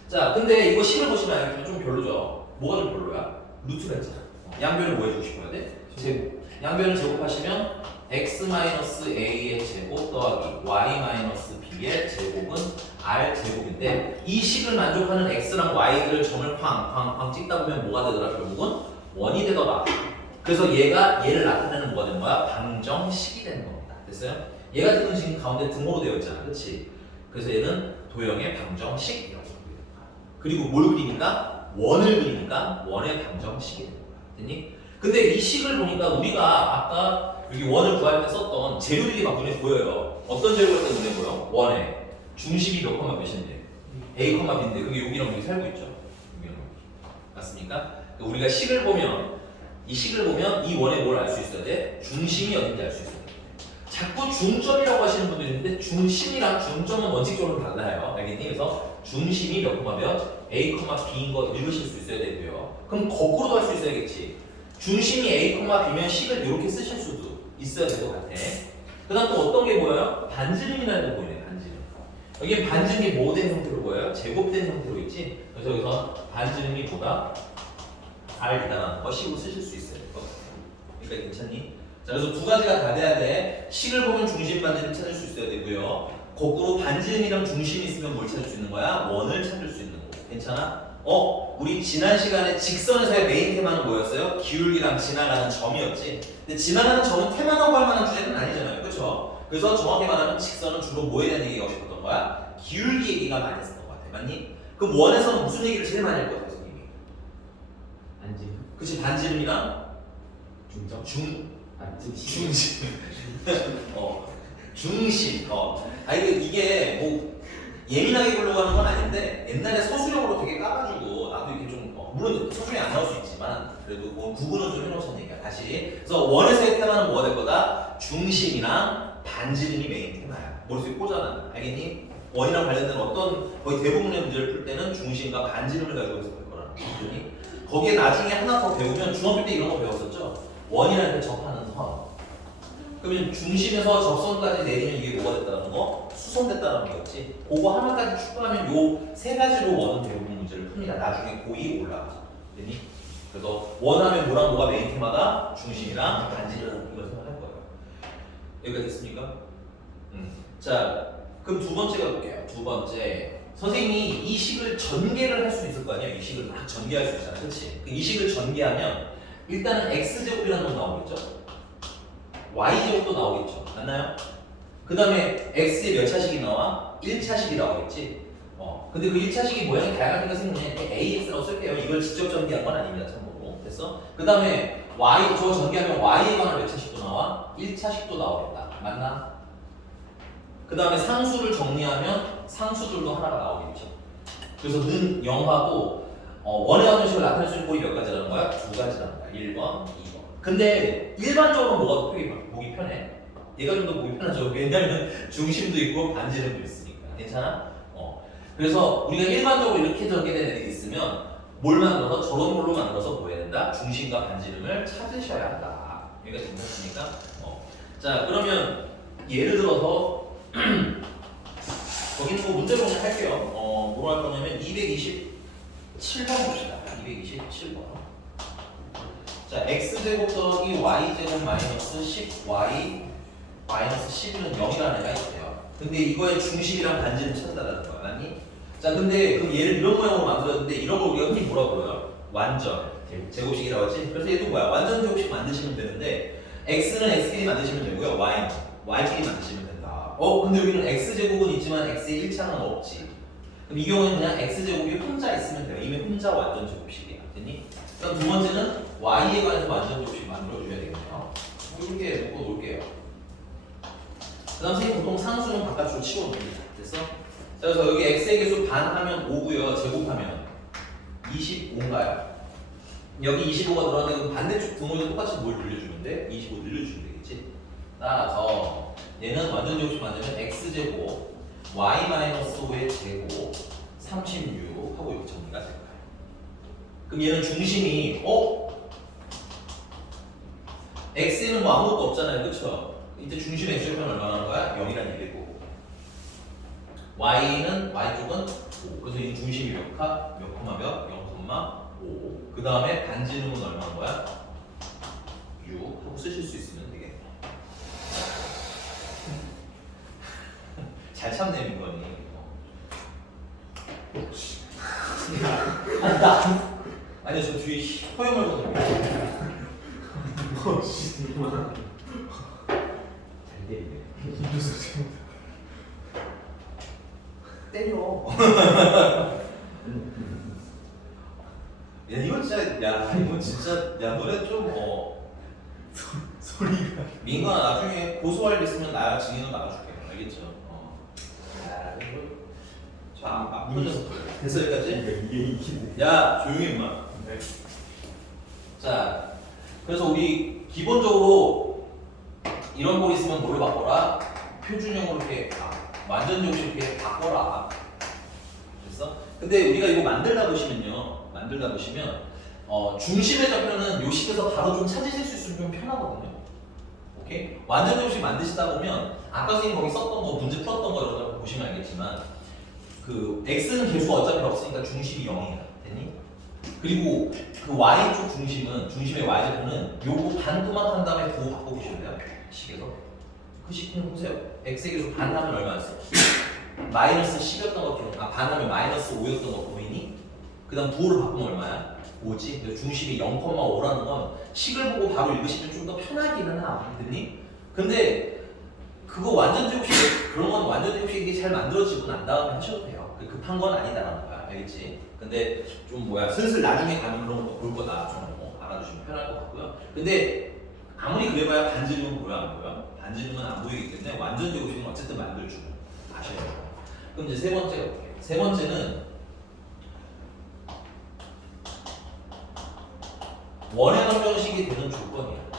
자, 근데 이거 식을 보시면 알겠지만 좀 별로죠. 뭐가 좀 별로야? 루트가 있잖아. 양변을 뭐 해주고 싶어야 돼? 제곱. 양변을 제곱하시면 x-a의 제곱 더하기 y-b의 제곱은 r 제곱인데 이 식을 만족하는 x랑 y들을 점을 쾅쾅쾅 찍다 보면 뭐가 되더라? 결국은 원이 되더라. 그래서 얘를 나타내는 뭐가 되는 거야? 방정식이 되는 겁니다. 됐어요? 얘가 지금 가운데 등호로 되어 있잖아. 그렇지? 그래서 얘는 도형의 방정식이라고 부릅니다. 그리고 뭘 그리니까? 원을 그리니까 원의 방정식이 되는 거야. 됐니? 근데 이 식을 보니까 우리가 아까 여기 원을 구할 때 썼던 재료들이 막 눈에 보여요. 어떤 재료가 있다 눈에 보여? 원에 중심이 몇 콤마 몇인데? a, b인데 그게 여기랑 여기 살고 있죠. 여기랑 여기. 맞습니까? 우리가 식을 보면 이 식을 보면 이 원에 뭘 알 수 있어야 돼? 중심이 어딘지 알 수 있어야 돼. 자꾸 중점이라고 하시는 분들이 있는데 중심이랑 중점은 원칙적으로 달라요. 알겠니? 그래서 중심이 몇 콤마 몇? a, b인 거 읽으실 수 있어야 되고요. 그럼 거꾸로도 할 수 있어야겠지. 중심이 a, b면 식을 이렇게 쓰실 수도 있어야 될 것 같아. 그 다음 또 어떤 게 보여요? 반지름이라는 게 보이네. 반지름. 여기 반지름이 뭐 된 형태로 보여요? 제곱된 형태로 있지. 그래서 여기서 반지름이 보다 r이다라는 거 식으로 쓰실 수 있어야 될 것 같아요. 그러니까 괜찮니? 자, 그래서 두 가지가 다 돼야 돼. 식을 보면 중심 반지름 찾을 수 있어야 되고요. 거꾸로 반지름이랑 중심이 있으면 뭘 찾을 수 있는 거야? 원을 찾을 수 있는 거고. 괜찮아? 우리 지난 시간에 직선에서의 메인 테마는 뭐였어요? 기울기랑 지나가는 점이었지. 근데 지나가는 점은 테마라고 할 만한 주제는 아니잖아요. 그렇죠? 그래서 정확히 말하면 직선은 주로 뭐에 대한 얘기가 싶었던 거야? 기울기 얘기가 많이 했었던 것 같아. 맞니? 그럼 원에서는 무슨 얘기를 제일 많이 할 거야, 선생님이? 반지름. 그치, 반지름이랑 중점. 중심. 중심. 이게 뭐 예민하게 보려고 하는 건 아닌데 옛날에 서술형으로 되게 까가지고 나도 이렇게 좀 물론 서술형이 안 나올 수 있지만 그래도 뭐 구분은 좀 해놓자는 얘기야. 다시. 그래서 원에서의 테마는 뭐가 될 거다? 중심이랑 반지름이 메인 테마야. 머릿속에 꽂아놔. 알겠니? 원이랑 관련된 어떤 거의 대부분의 문제를 풀 때는 중심과 반지름을 가지고 해석할 거라는 거지. 거기에 나중에 하나 더 배우면 중학교 때 이런 거 배웠었죠. 원이라는 게 접하는 선. 그러면 중심에서 접선까지 내리면 이게 뭐가 됐다는 거? 수선됐다는 거였지. 그거 하나까지 추가하면 요 세 가지로 원은 대부분 문제를 풉니다. 나중에 고2 올라가서. 됐니? 그래서 원하면 뭐랑 뭐가 메인 테마다? 중심이랑 반지름 이걸 생각할 거예요. 여기까지 됐습니까? 자, 그럼 두 번째 가볼게요. 두 번째. 선생님이 이 식을 전개를 할 수 있을 거 아니에요? 이 식을 막 전개할 수 있잖아. 그렇지? 이 식을 전개하면 일단은 x제곱이라는 건 나오겠죠? y제곱도 나오겠죠. 맞나요? 그 다음에 x의 몇 차식이 나와? 1차식이 나오겠지. 근데 그 1차식이 모양이 다양하게 생기네. AX라고 쓸게요. 이걸 직접 전개한 건 아닙니다. 참고로. 됐어? 그 다음에 y, 저 전개하면 y에 관한 몇 1차식도 나오겠다. 맞나? 그 다음에 상수를 정리하면 상수들도 하나가 나오겠죠. 그래서 는 0하고 원의 방정식을 나타낼 수 있는 꼴이 몇 가지라는 거야? 두 가지라는 거야. 1번, 2번. 근데 일반적으로 뭐가 더 보기 편해? 얘가 좀 더 보기 편하죠. 왜냐면 중심도 있고 반지름도 있으니까. 괜찮아? 그래서 우리가 일반적으로 이렇게 적게 된 애들이 있으면 뭘 만들어서 저런 걸로 만들어서 뭐 해야 된다? 중심과 반지름을 찾으셔야 한다. 여기가 괜찮습니까? 자, 그러면 예를 들어서 거기는 뭐 문제 공략 할게요. 뭐로 할 거냐면 227번 봅시다. 227번. 자, x제곱 더하기 y제곱 마이너스 10y 마이너스 11은 0이라는 애가 있대요. 근데 이거의 중심이랑 반지름 찾는다는 거야. 아니? 자, 근데 그럼 얘를 이런 모양으로 만들었는데 이런 걸 우리가 흔히 뭐라고 불러요? 완전 제곱식이라고 하지? 그래서 얘도 뭐야? 완전 제곱식 만드시면 되는데 x는 x끼리 만드시면 되고요. y는 y끼리 만드시면 된다. 근데 여기는 x제곱은 있지만 x의 1차는 없지. 그럼 이 경우에는 그냥 x제곱이 혼자 있으면 돼요. 이미 혼자 완전 제곱식이야. 됐니? 그럼 두 번째는 y에 관해서 완전 제곱식 만들어줘야 되겠네요. 이렇게 놓고 놓을게요. 그 다음 선생님 보통 상수는 바깥으로 치워놓습니다. 됐어? 그래서 여기 x의 개수 반 하면 5고요. 제곱하면 25인가요? 여기 25가 들어가는데 반대쪽 분모도 똑같이 뭘 늘려주면 돼? 25 늘려주면 되겠지? 따라서 얘는 완전 제곱식 만들면 x제곱 y-5의 제곱 36 하고 이렇게 정리가 될 거야. 그럼 얘는 중심이 x는 뭐 아무것도 없잖아요. 그쵸? 이때 중심 x제곱은 얼마나 하는 거야? 0이라는 얘기고 y는 y쪽은 5. 그래서 이 중심이 몇 콤마 몇? 0,5. 그 다음에 반지름은 얼마인 거야? 6 하고 쓰실 수 있으면 되겠네. 잘 참네 민건이. 아니 저 뒤에 허용을 보는 잘 때리네. 때려. 야 이건 진짜 야 너네 좀 소리가 민건아 나중에 고소할 일 있으면 나 증인으로 나가줄게. 알겠죠? 막 풀려서 됐어 여기까지? 이게 이기네. 야 조용히 해 임마. 네. 자 그래서 우리 기본적으로 이런 거 있으면 뭘로 바꿔라? 표준형으로 이렇게 완전 정식 이렇게 바꿔라. 됐어? 근데 우리가 이거 만들다 보시면 중심의 좌표는 요 식에서 바로 좀 찾으실 수 있으면 좀 편하거든요. 오케이? 완전 정식 만드시다 보면 아까 선생님 거기 썼던 거 문제 풀었던 거 이런 거 보시면 알겠지만 그 x는 개수가 어차피 없으니까 중심이 0이야. 됐니? 그리고 그 y쪽 중심의 y제곱은 요거 반 토막한 다음에 부호 바꿔보시면 돼요. 식에서. 그 식 그냥 보세요. x의 개수 반 하면 얼마였어? 마이너스 10이었던 거 기억. 반 하면 마이너스 5였던 거 보이니? 그 다음 부호를 바꾸면 얼마야? 5지? 그래서 중심이 0,5라는 건 식을 보고 바로 읽으시면 좀 더 편하기는 하. 됐니? 근데 그거 완전 제곱식 그런 건 완전 제곱식이 잘 만들어지고 난 다음에 하셔도 돼요. 급한 건 아니다라는 거야. 알겠지? 근데 좀 슬슬 나중에 가면 그런 것도 볼 거다. 좀 알아두시면 편할 것 같고요. 근데 아무리 그래봐야 반지름은 보여 안 보여? 반지름은 안 보이기 때문에 완전 제곱식은 어쨌든 만들어주고 아셔야 돼요. 그럼 이제 세 번째가 어떻게? 세 번째는 원의 방정식이 되는 조건이야.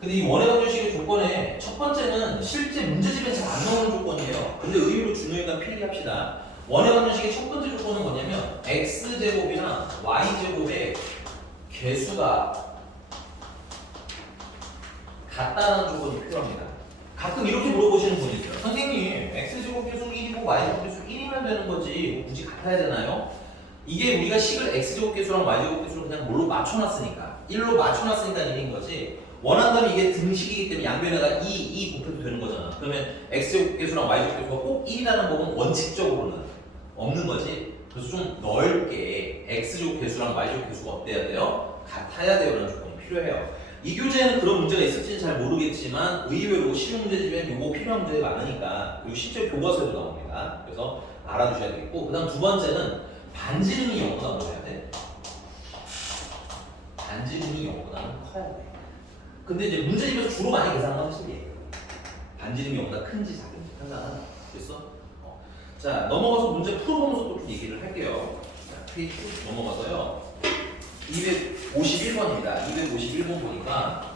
근데 이 원의 방정식의 조건에 첫 번째는 실제 문제집에 잘 안 나오는 조건이에요. 근데 의미로 중요하니까 필기합시다. 원의 방정식의 첫 번째 조건은 뭐냐면 x제곱이랑 y제곱의 개수가 같다는 조건이 필요합니다. 가끔 이렇게 물어보시는 분이 있어요. 선생님, x제곱 개수 1이고 y제곱 개수 1이면 되는 거지 굳이 같아야 되나요? 이게 우리가 식을 x제곱 개수랑 y제곱 개수를 그냥 뭘로 맞춰놨으니까 1로 맞춰놨으니까 1인 거지 원한다면 이게 등식이기 때문에 양변에다가 2 곱해도 되는 거잖아. 그러면 x제곱 개수랑 y제곱 개수가 꼭 1이라는 법은 원칙적으로는 없는 거지. 그래서 좀 넓게 x제곱 개수랑 y제곱 개수가 어때야 돼요? 같아야 돼요 라는 조건이 필요해요. 이 교재에는 그런 문제가 있을지는 잘 모르겠지만 의외로 실용 문제집에 요거 필요한 문제가 많으니까 그리고 실제 교과서에도 나옵니다. 그래서 알아두셔야 되겠고 그 다음 두 번째는 반지름이 0보다 뭐 해야 돼? 근데 이제 문제집에서 주로 많이 계산한 건 사실 얘예요. 반지름이 영보다 큰지 작은지 판단하는. 됐어? 자, 넘어가서 문제 풀어보면서 또 얘기를 할게요. 자, 페이지 쭉 넘어가서요. 251번입니다. 251번 보니까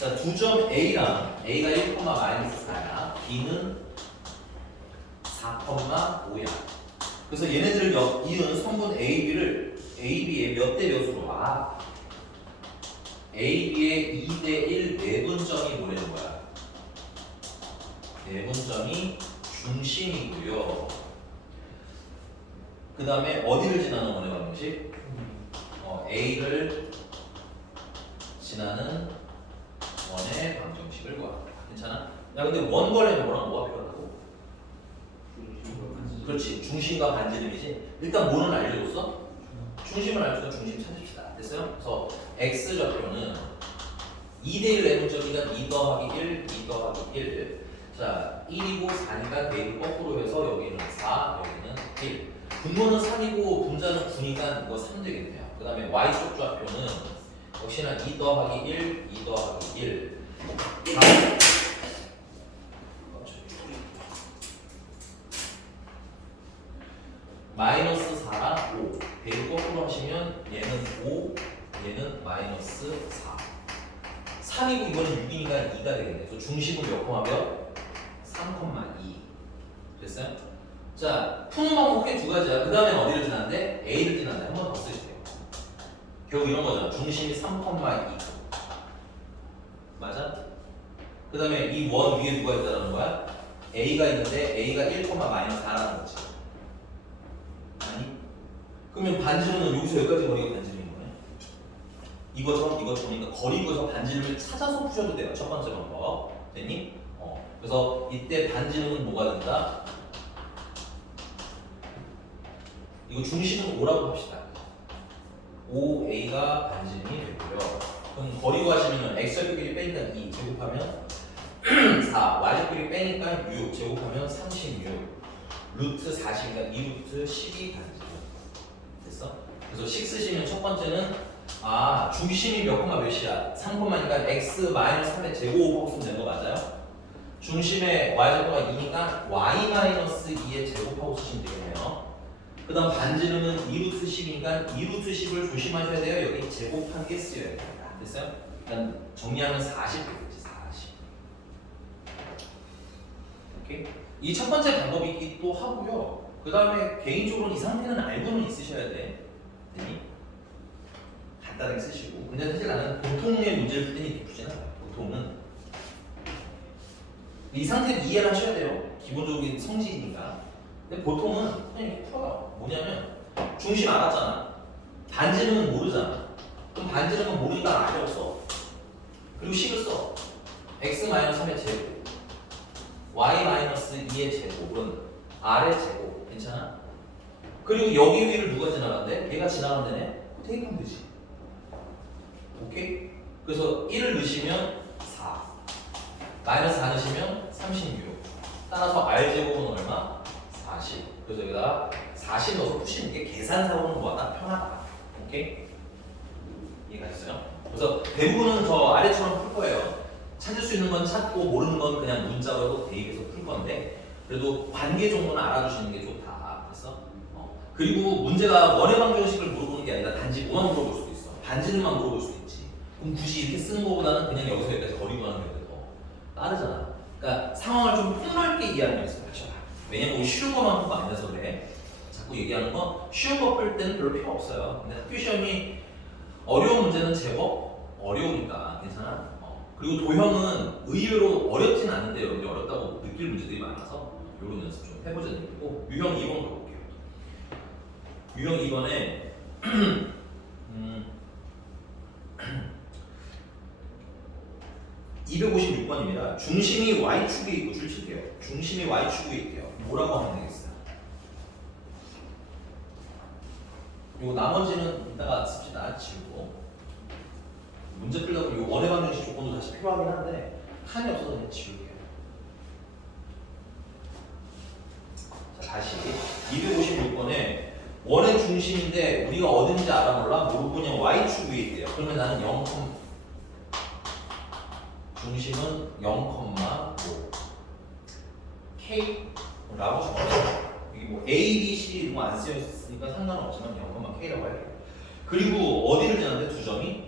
자, 두 점 A랑 A가 1, 마이너스 4야. B는 4,5야. 그래서 얘네들을 이은 성분 AB를 AB의 몇 대 몇으로 AB의 2대 1 내분점이 뭐라는 거야? 내분점이 중심이고요. 그 다음에 어디를 지나는 원의 방정식? A를 지나는 원의 방정식을 구하. 괜찮아? 야 근데 원거리는 뭐랑 뭐가 필요하다고? 그렇지. 중심과 반지름이지. 일단 뭐는 알려줬어? 중심을 알려주면 중심 찾읍시다. 됐어요? 그래서 x 좌표는 2대1 내분점이니까 2 더하기 1, 2 더하기 1. 자, 1이고 4니까 대입을 거꾸로 해서 여기는 4, 여기는 1. 분모는 3이고 분자는 9니까 이거 3 되겠네요. 그 다음에 y쪽 좌표는 역시나 2 더하기 1, 2 더하기 1. 4. 마이너스 4랑 5. 대입 거꾸로 하시면 얘는 5, 얘는 마이너스 4. 3이고 이거는 6이니까 2가 되겠네. 그래서 중심은 몇 콤마 몇? 3,2. 됐어요? 자, 푸는 방법 크게 두 가지야. 그 다음에 어디를 지나는데? A를 지나는데 한 번 더 쓰시대요. 결국 이런 거잖아. 중심이 3,2. 맞아? 그 다음에 이 원 위에 누가 있다는 거야? A가 있는데 A가 1, 마이너스 4라는 거지. 아니? 그러면 반지름은 여기서 여기까지 거리가 반지름인 거네. 이거처럼 거리 구에서 반지름을 찾아서 푸셔도 돼요. 첫 번째 방법. 됐니? 그래서 이때 반지름은 뭐가 된다? 이거 중심은 5라고 합시다. 5a가 반지름이 되고요. 그럼 거리 구하시면 x좌표끼리 빼니까 2 제곱하면 4, y좌표끼리 빼니까 6 제곱하면 36. 루트 40이니까 2루트 12 반지름. 됐어? 그래서 식 쓰시면 첫 번째는 중심이 몇 콤마 몇이야? 3콤마니까 x 마이너스 3의 제곱하고 쓰면 되는 거 맞아요? 중심의 y좌표가 2니까 y 마이너스 2의 제곱하고 쓰시면 되겠네요. 그 다음 반지름은 2루트 10이니까 2루트 10을 조심하셔야 돼요. 여기 제곱한 게 쓰여야 됩니다. 됐어요? 일단 정리하면 40 되겠지. 40. 오케이? 이 첫 번째 방법이기도 하고요. 그 다음에 개인적으로 이 상태는 알고는 있으셔야 돼. 됐니? 간단하게 쓰시고. 근데 사실 나는 보통의 문제를 풀 때는 이렇게 풀진 않아요. 보통은 이 상태를 이해를 하셔야 돼요. 기본적인 성질이니까. 근데 보통은 그냥 이렇게 풀어요. 뭐냐면 중심 알았잖아. 반지름은 모르잖아. 그럼 반지름은 모르니까 R을 써. 그리고 식을 써. x-3의 제곱 y-2의 제곱은 R의 제곱. 괜찮아? 그리고 여기 위를 누가 지나간대? 얘가 지나간다네? 대입하면 되지. 오케이? 그래서 1을 넣으시면 4 마이너스 4 넣으시면 36. 따라서 R제곱은 얼마? 40. 그래서 여기다 40 넣어서 푸시는 게 계산상으로는 뭐하다? 편하다. 오케이? 이해가 됐어요? 그래서 대부분은 저 아래처럼 풀 거예요. 찾을 수 있는 건 찾고 모르는 건 그냥 문자로 대입해서 풀 건데 그래도 관계 정도는 알아주시는 게 좋다. 됐어? 그리고 문제가 원의 방정식을 물어보는 게 아니라 단지 뭐만 물어볼 수도 있어. 반지름만 물어볼 수도 있지. 그럼 굳이 이렇게 쓰는 것보다는 그냥 여기서 여기까지 거리 구하는 게 더 빠르잖아. 그러니까 상황을 좀 폭넓게 이해하는 연습을 하셔라. 왜냐면 우리 쉬운 것만 보고 안 돼서 그래. 자꾸 얘기하는 거 쉬운 거 풀 때는 별로 필요 없어요. 근데 학교 시험이 어려운 문제는 제법 어려우니까 괜찮아? 그리고 도형은 의외로 어렵진 않은데 여러분들이 어렵다고 느낄 문제들이 많아서 이런 연습 좀 해보자는 얘기고 유형 2번 가볼게요. 유형 2번에 256번입니다. 중심이 Y축에 있고 줄칠게요. 중심이 Y축에 있대요. 뭐라고 하면 되겠어요? 요 나머지는 이따가 씁시다. 지우고 문제 풀려고 요 원의 방정식 조건도 다시 필요하긴 한데 칸이 없어서 그냥 지울게요. 자 다시 256번에 원의 중심인데 우리가 어딘지 알아 몰라? 모르고 그냥 Y축 위에 있대요. 그러면 나는 0, 중심은 0,5 K라고 적어요. 여기 뭐 A, B, C 이런 거 안 쓰여 있으니까 상관없지만 0,K라고 할게요. 그리고 어디를 지났는데 두 점이?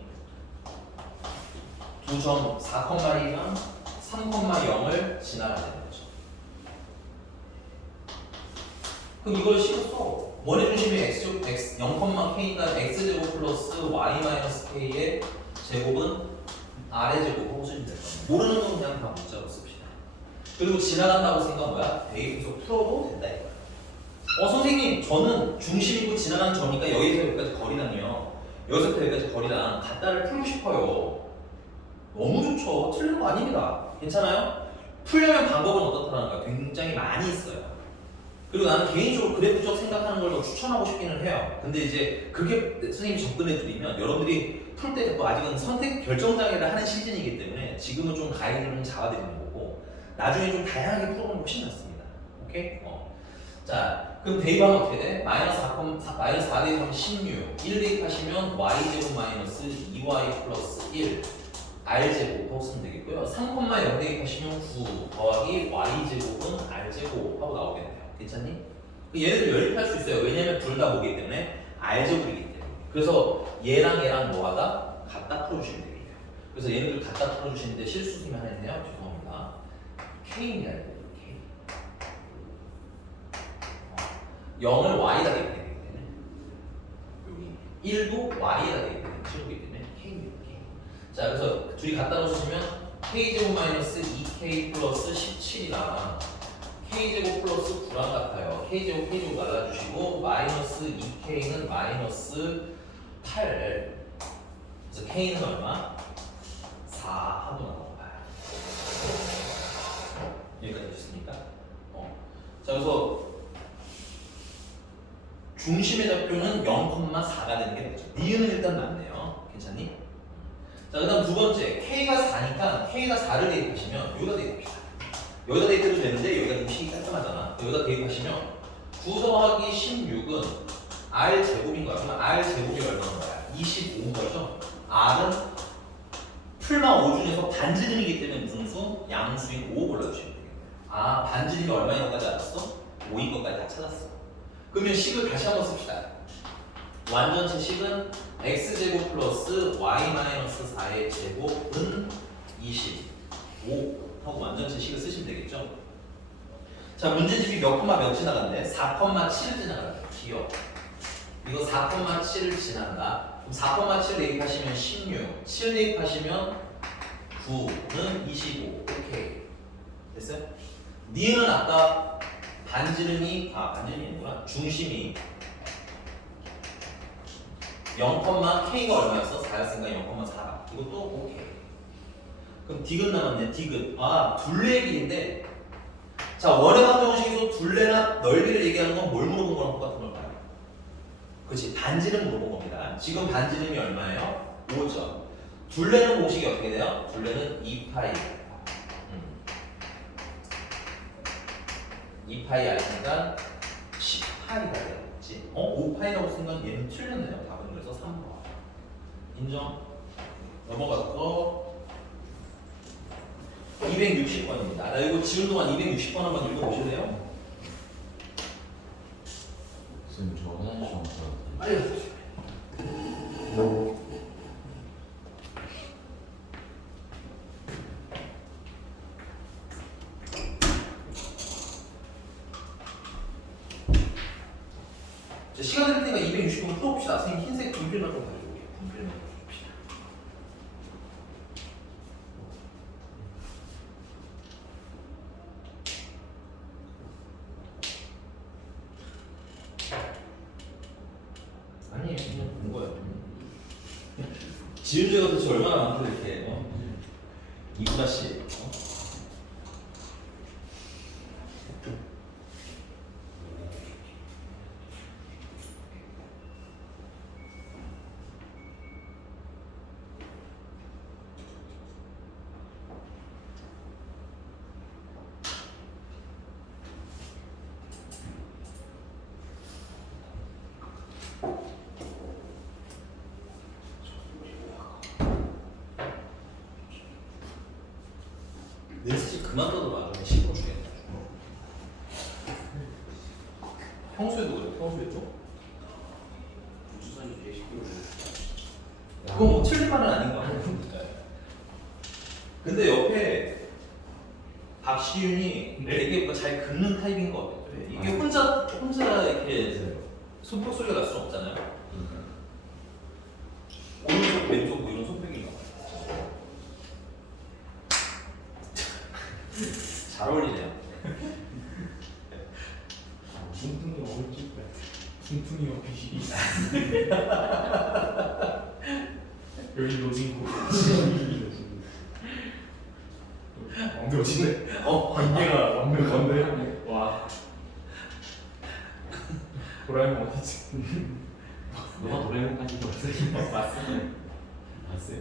두 점 4,2랑 3,0을 지나가야 되는 거죠. 그럼 이걸 식었어. 원의 중심이 x 0,k니까 x제곱 플러스 y 마이너스 k의 제곱은 r의 제곱하고 쓰시면 될 겁니다. 모르는 건 그냥 다 문자로 씁시다. 그리고 지나간다고 생각 뭐야? 대입해서 풀어도 된다 이거야. 선생님 저는 중심이고 지나가는 점이니까 여기서 여기까지 거리랑요. 여기서부터 여기까지 거리랑 같다를 풀고 싶어요. 너무 좋죠. 틀린 거 아닙니다. 괜찮아요? 풀려면 방법은 어떻다는 거야? 굉장히 많이 있어요. 그리고 나는 개인적으로 그래프적 생각하는 걸 더 추천하고 싶기는 해요. 근데 이제 그렇게 선생님이 접근해 드리면 여러분들이 풀 때 뭐 아직은 선택 결정장애를 하는 시즌이기 때문에 지금은 좀 가이드를 잡아드리는 거고 나중에 좀 다양하게 풀어보는 게 훨씬 낫습니다. 오케이? 자, 그럼 대입하면 어떻게 돼? 마이너스 4 대입하면 16 1 대입하시면 y제곱 마이너스 2y 플러스 1 r제곱 하고 쓰면 되겠고요. 3,0 대입하시면 9 더하기 y제곱은 r제곱 하고 나오겠네요. 괜찮니? 얘네들 연립할 수 있어요. 왜냐면 둘 다 뭐기 때문에 r제곱이기 때문에. 그래서 얘랑 얘랑 뭐하다? 갖다 풀어주시면 되겠네요. 그래서 얘네들 갖다 풀어주시는데 실수팀이 하나 있네요. 죄송합니다. k입니다. k 0을 y에다 대입해야 되기 때문에 여기 1도 y에다 대입해야 되는 식이기 때문에 k입니다. k. 자, 그래서 둘이 갖다 놓으시면 k제곱 마이너스 2k 플러스 17이랑 k제곱 플러스 9랑 같아요. k제곱 날라주시고 마이너스 2k는 마이너스 8. 그래서 k는 얼마? 4 하고 나와봐요. 여기까지 됐습니까? 자, 그래서 중심의 좌표는 0,4가 되는 게 되죠. 니은은 일단 맞네요. 괜찮니? 자, 그 다음 두 번째 k가 4니까 k가 4를 대입하시면 여기다 대입합시다. 여기다 대입해도 되는데 여기가 좀 식이 깔끔하잖아. 여기다 대입하시면 9 더하기 16은 r 제곱인 거야. 그러면 r 제곱이 얼마인 거야? 25인 거죠. r은 풀마 5 중에서 반지름이기 때문에 무슨 수? 양수인 5 골라주시면 되겠네요. 반지름이 얼마인 것까지 알았어? 5인 것까지 다 찾았어. 그러면 식을 다시 한번 씁시다. 완전체 식은 x제곱 플러스 y 마이너스 4의 제곱은 25 하고 완전체 식을 쓰시면 되겠죠. 자, 문제집이 몇 지나간대? 4,7 지나간대. 기억. 이거 4,7을 지난다. 그럼 4,7 대입하시면 16, 7 대입하시면 9는 25. 오케이. 됐어요? 니은 아까 반지름이 아니구나. 중심이 0,k가 얼마였어? 4였으니까 0,4. 이것도 오케이. 그럼 디귿 남았네. 디귿. 둘레의 길인데, 자, 원의 방정식에서 둘레나 넓이를 얘기하는 건 뭘 물어본 거랑 똑같은 걸까요? 그렇지, 반지름 물어본 겁니다. 지금 반지름이 얼마예요? 5점. 둘레는 공식이 어떻게 돼요? 둘레는 2파이. 2파이 알니까 10파이가 되겠지. 5파이라고 생각하면 얘는 틀렸네요. 답은 그래서 3번. 인정? 넘어가서 260번입니다. 나 이거 지운 동안 260번 한번 읽어보실래요? 선생님 저 화장실 좀 갔다 올게요. 빨리 가세요. 시간 될 때가 260번 풀어봅시다. 선생님 흰색 분필만 좀 가지고 올게요. 분필만 좀 줍시다. 아니에요. 그냥 본 거예요. 지은 죄가 도대체 얼마나 많길래 이렇게 이구나 씨. 그만 떠들어. 10% 주겠다. 평소에도 그래. 평소에도. 우주선이 110km. 그건 뭐 틀린 말은 아닌 거 같아요. 근데 옆에 박시윤이 네. 되게 잘 긋는 타입인 것 같아요. 이게 혼자 이렇게 손뼉 소리가 날 수는 없잖아요. 오른쪽 왼쪽 뭐 이런 손뼉이 나. 잘 어울리네요. 중등이 오른쪽 같아. 퉁퉁이와 비실이 있어. 여기 노진구. 완벽한데? 관계가 완벽한데? 와. 도라에몽 어디지? 너가 도레몬까지 봤어? 봤어요. 봤어요?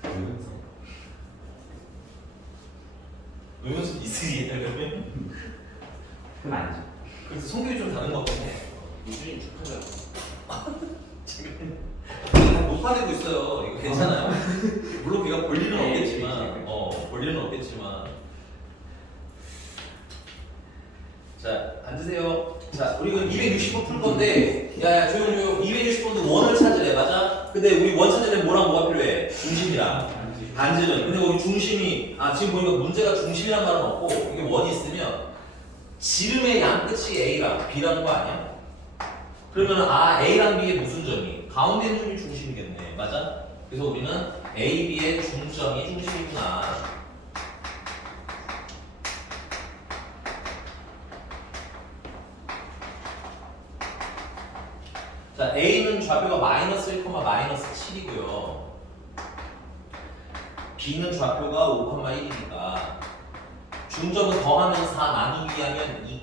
그러면서 노현수 이슬이에요, 그러면? 그건 아니죠. 그래서 성격이 좀 다른 것 같긴 해. 우주인 축하자. 지금 다 녹화되고 있어요. 이거 괜찮아요. 물론 걔가 볼 일은 없겠지만, 볼 일은 없겠지만. 자, 앉으세요. 자, 우리 그 260번 풀 건데, 야, 조용. 260번도 원을 찾으래, 맞아? 근데 우리 원 찾으려면 뭐랑 뭐가 필요해? 중심이랑. 반지름. 근데 거기 중심이, 지금 보니까 문제가 중심이란 말은 없고, 이게 원이 있으면, 지름의 양 끝이 A랑 B라는 거 아니야? 그러면 A랑 B의 무슨 점이? 가운데 있는 점이 중심이겠네. 맞아? 그래서 우리는 A, B의 중점이 중심이구나. 자, A는 좌표가 마이너스 1, 마이너스 7이고요. B는 좌표가 5, 1이니까 중점은 더하면 4 나누기 하면 2,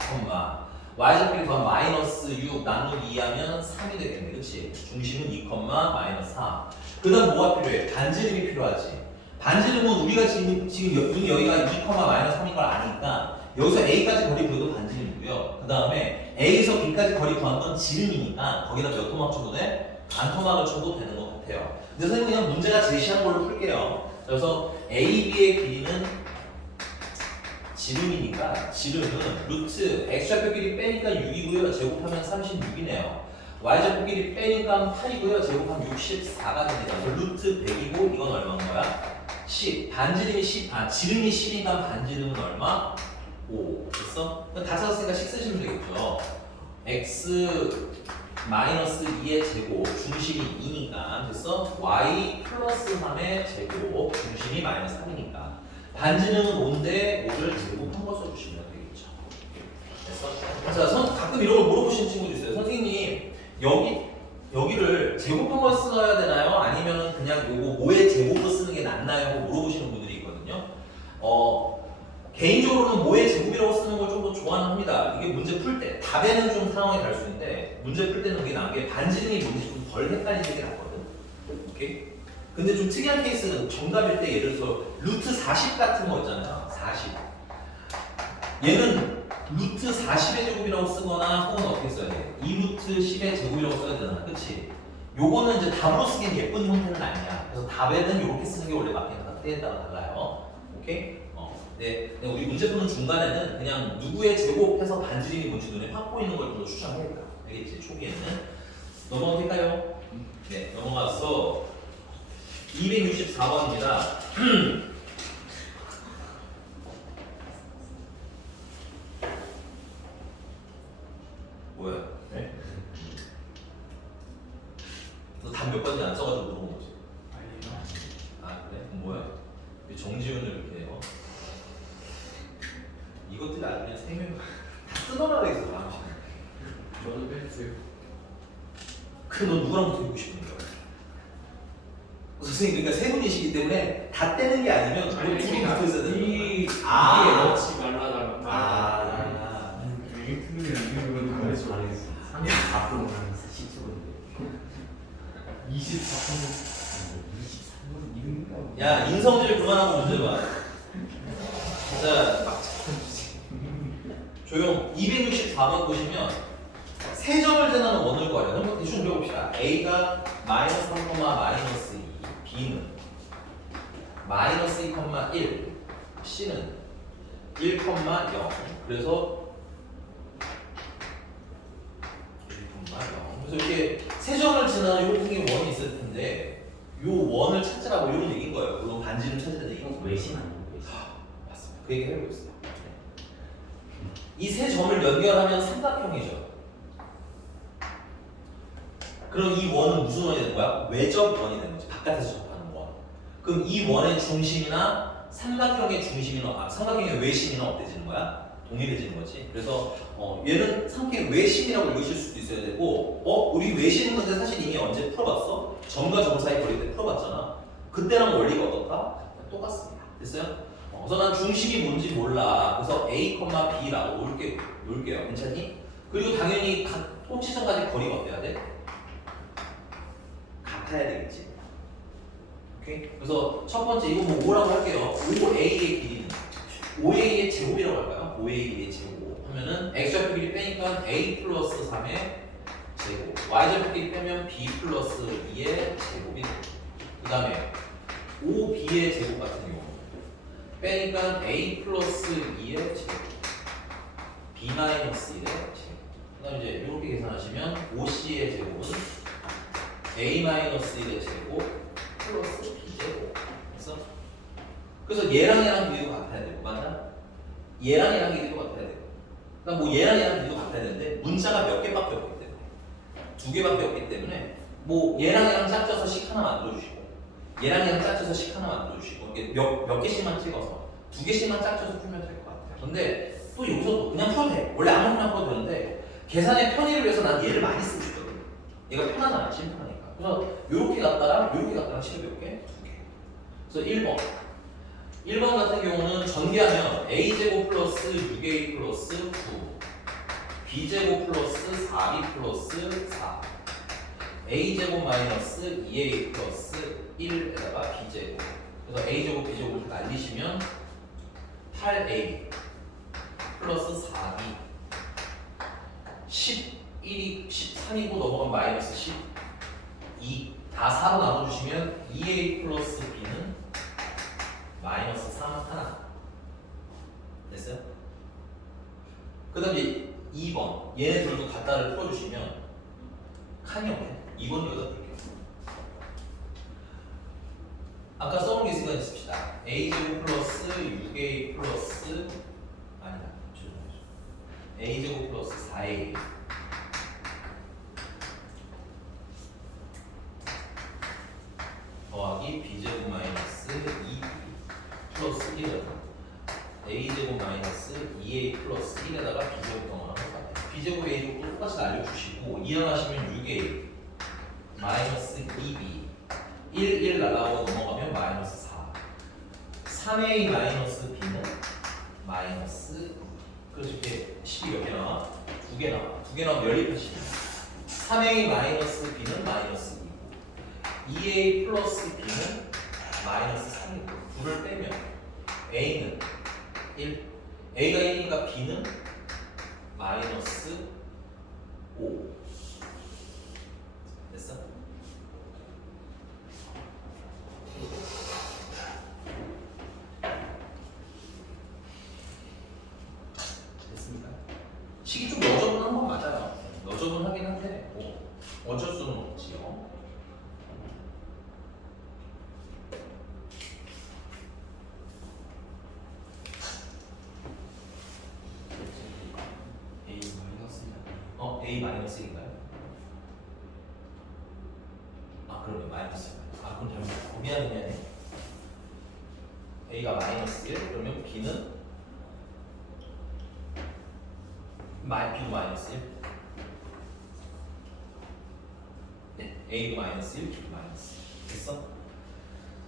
y좌표를 더하면 마이너스 6 나누기 2 하면 3이 되겠네. 그치? 중심은 2, 마이너스 4. 그 다음 뭐가 필요해? 반지름이 필요하지. 반지름은 우리가 지금 여기가 2, 마이너스 3인 걸 아니까 여기서 A까지 거리 구해도 반지름이고요. 그 다음에 A에서 B까지 거리 구하는 건 지름이니까 거기다 몇 토막 쳐도 돼? 반 토막을 쳐도 되는 것 같아요. 근데 선생님 그냥 문제가 제시한 걸로 풀게요. 그래서 A, B의 길이는 지름이니까 지름은 루트 x좌표 길이 빼니까 6이고요. 제곱하면 36이네요. y좌표 길이 빼니까 8이고요. 제곱하면 64가 됩니다. 그래서 루트 100이고 이건 얼마인 거야? 10. 반지름이 10. 지름이 10이니까 반지름은 얼마? 5. 됐어? 다 찾았으니까 10 쓰시면 되겠죠. x 마이너스 2의 제곱, 중심이 2니까 됐어? y 플러스 3의 제곱, 중심이 마이너스 3이니까 반지름은 5인데 5를 제곱한 거 써주시면 되겠죠. 됐어? 자, 가끔 이런 걸 물어보시는 친구도 있어요. 선생님, 여기를 제곱한 걸 써야 되나요? 아니면 그냥 요거 5의 제곱으로 쓰는 게 낫나요? 하고 물어보시는 분들이 있거든요. 개인적으로는 5의 제곱이라고 쓰는 걸 좀 더 좋아는 합니다. 이게 문제 풀 때, 답에는 좀 상황이 다를 수 있는데 문제 풀 때는 그게 나은 게 반지름이 뭔지 좀 덜 헷갈리는 게 낫거든. 오케이? 근데 좀 특이한 케이스는 정답일 때 예를 들어서 루트 40 같은 거 있잖아요. 40. 얘는 루트 40의 제곱이라고 쓰거나 혹은 어떻게 써야 돼? 2루트 10의 제곱이라고 써야 되잖아. 그치? 요거는 이제 답으로 쓰기엔 예쁜 형태는 아니야. 그래서 답에는 이렇게 쓰는 게 원래 맞긴 때에 따라 달라요. 오케이? 네, 우리 문제 푸는 중간에는 그냥 누구의 제곱해서 반지름이 뭔지 눈에 확 보이는 걸 좀 추천해볼까? 알겠지? 초기에는. 넘어가도 될까요? 네, 넘어가서 264번입니다. 뭐야? 네? 너 답 몇 가지 안 써가지고 물어본 거지? 아니에요. 그래? 그럼 뭐야? 왜 정지훈을 이렇게 해요? 이것들이 아주 그냥 생명 다 뜯어놔야 되겠어. 저도 뺐어요. 그럼 너 누구랑 붙어 있고 싶은 거야? 선생님 그러니까 세 분이시기 때문에 다 떼는 게 아니면 아니, 둘이 붙어 있어야 되는 이게 거야. 넣지 말라다가 이게 큰 그래서 말했어. 34%는 하면서 10초인데. 24분. 23분 이름인가? 야 인성질 그만하고 문제 봐. 자 조용. 264번 보시면 세 점을 지나는 원을 구하려. 한번 대충 배워봅시다. A가 마이너스 3, 마이너스 2, B는 마이너스 2,1 C는 1,0 그래서 1,0 그래서 이렇게 세 점을 지나는 요 같은 게 원이 있을 텐데 요 원을 찾으라고 이런 얘기인 거예요. 물론 반지름 찾으라는 얘기인 거죠. 외신 아니에요? 외신. 맞습니다. 그 얘기 해보고 있어요. 이 세 점을 연결하면 삼각형이죠. 그럼 이 원은 무슨 원이 되는 거야? 외접 원이 되는 거지. 바깥에서 접하는 원. 그럼 이 원의 중심이나 삼각형의 중심이나 삼각형의 외심이나 어때지는 거야? 동일해지는 거지. 그래서 얘는 삼각형의 외심이라고 읽으실 수도 있어야 되고 우리 외심인 건데 사실 이미 언제 풀어봤어? 점과 점 사이 거리 때 풀어봤잖아. 그때랑 원리가 어떻다? 똑같습니다. 됐어요? 그래서 난 중심이 뭔지 몰라. 그래서 A, B라고 놓을게요. 괜찮니? 그리고 당연히 각 통치선까지 거리가 어때야 돼? 같아야 되겠지. 오케이? 그래서 첫 번째 이거 뭐 5라고 할게요. 5A의 길이는 5A의 제곱이라고 할까요? 5A의 제곱 하면은 X좌표 길이 빼니까 A 플러스 3의 제곱 Y좌표 길이 빼면 B 플러스 2의 제곱이 되고 그 다음에 5B의 제곱 같은 경우 빼니까 A 플러스 2의 제곱 B 마이너스 1의 제곱 그 다음에 이제 이렇게 계산하시면 5C의 제곱은 A 마이너스 1의 제곱 플러스 B 제곱 그래서 얘랑 길이도 같아야 되고 맞나? 얘랑 길이도 같아야 되고 그러니까 뭐 얘랑 길이도 같아야 되는데 문자가 몇 개밖에 없기 때문에 2개밖에 없기 때문에 뭐 얘랑 짝져서 식 하나 만들어주시고 얘랑 짝져서 식 하나 만들어주시고 이렇게 몇 개씩만 찍어서 2개씩만 짝져서 풀면 될 것 같아요. 근데 또 여기서 그냥 풀어도 돼. 원래 아무거나 풀어도 되는데 계산의 편의를 위해서 난 얘를 많이 쓰고 싶거든. 얘가 편하잖아, 심플하니까. 그래서 요렇게 갔다가 식을 몇 개? 2개. 그래서 1번 같은 경우는 전개하면 A제곱 플러스 6A 플러스 9 B제곱 플러스 4B 플러스 4 A제곱 마이너스 2A 플러스 1에다가 B제곱 그래서 A제곱 B제곱을 날리시면 8A 플러스 4B 11이 13이고 넘어가면 마이너스 12 다 4로 나눠주시면 2A 플러스 B는 마이너스 3 하나 됐어요? 그 다음에 2번 얘네들도 갖다를 풀어주시면 칸이 없네 2번 여기다 볼게요 아까 써놓은 게 있으니까 씁시다 A제곱 플러스 6A 플러스 아니다 죄송해요 A제곱 플러스 4A 더하기 B제곱 마이너스 2B 플러스 1은 A제곱 마이너스 2A 플러스 1에다가 B제곱 동원하는 것 같아요. B제곱 A제곱도 똑같이 날려주시고 이항하시면 6A 마이너스 2B 1 날라가고 넘어가면 마이너스 4 3A 마이너스 B는 마이너스 그래서 이렇게 10이 몇 개 나와? 2개 나와 2개 나오면 연립하시면 3A 마이너스 B는 마이너스 2고 2A 플러스 B는 마이너스 3이고 9를 빼면 A는 1 A가 1이니까 B는 마이너스 5 됐어? 됐습니까? 식이 좀 너저분한 건 맞아요 너저분하긴 한데 뭐 어쩔 수는 없지요 A 마이너스인가요? 아 그러면 마이너스 그럼 잘못 미안해 A가 마이너스 1 그러면 B는 B도 마이너스 1 네 A도 마이너스 1 B도 마이너스 1 됐어?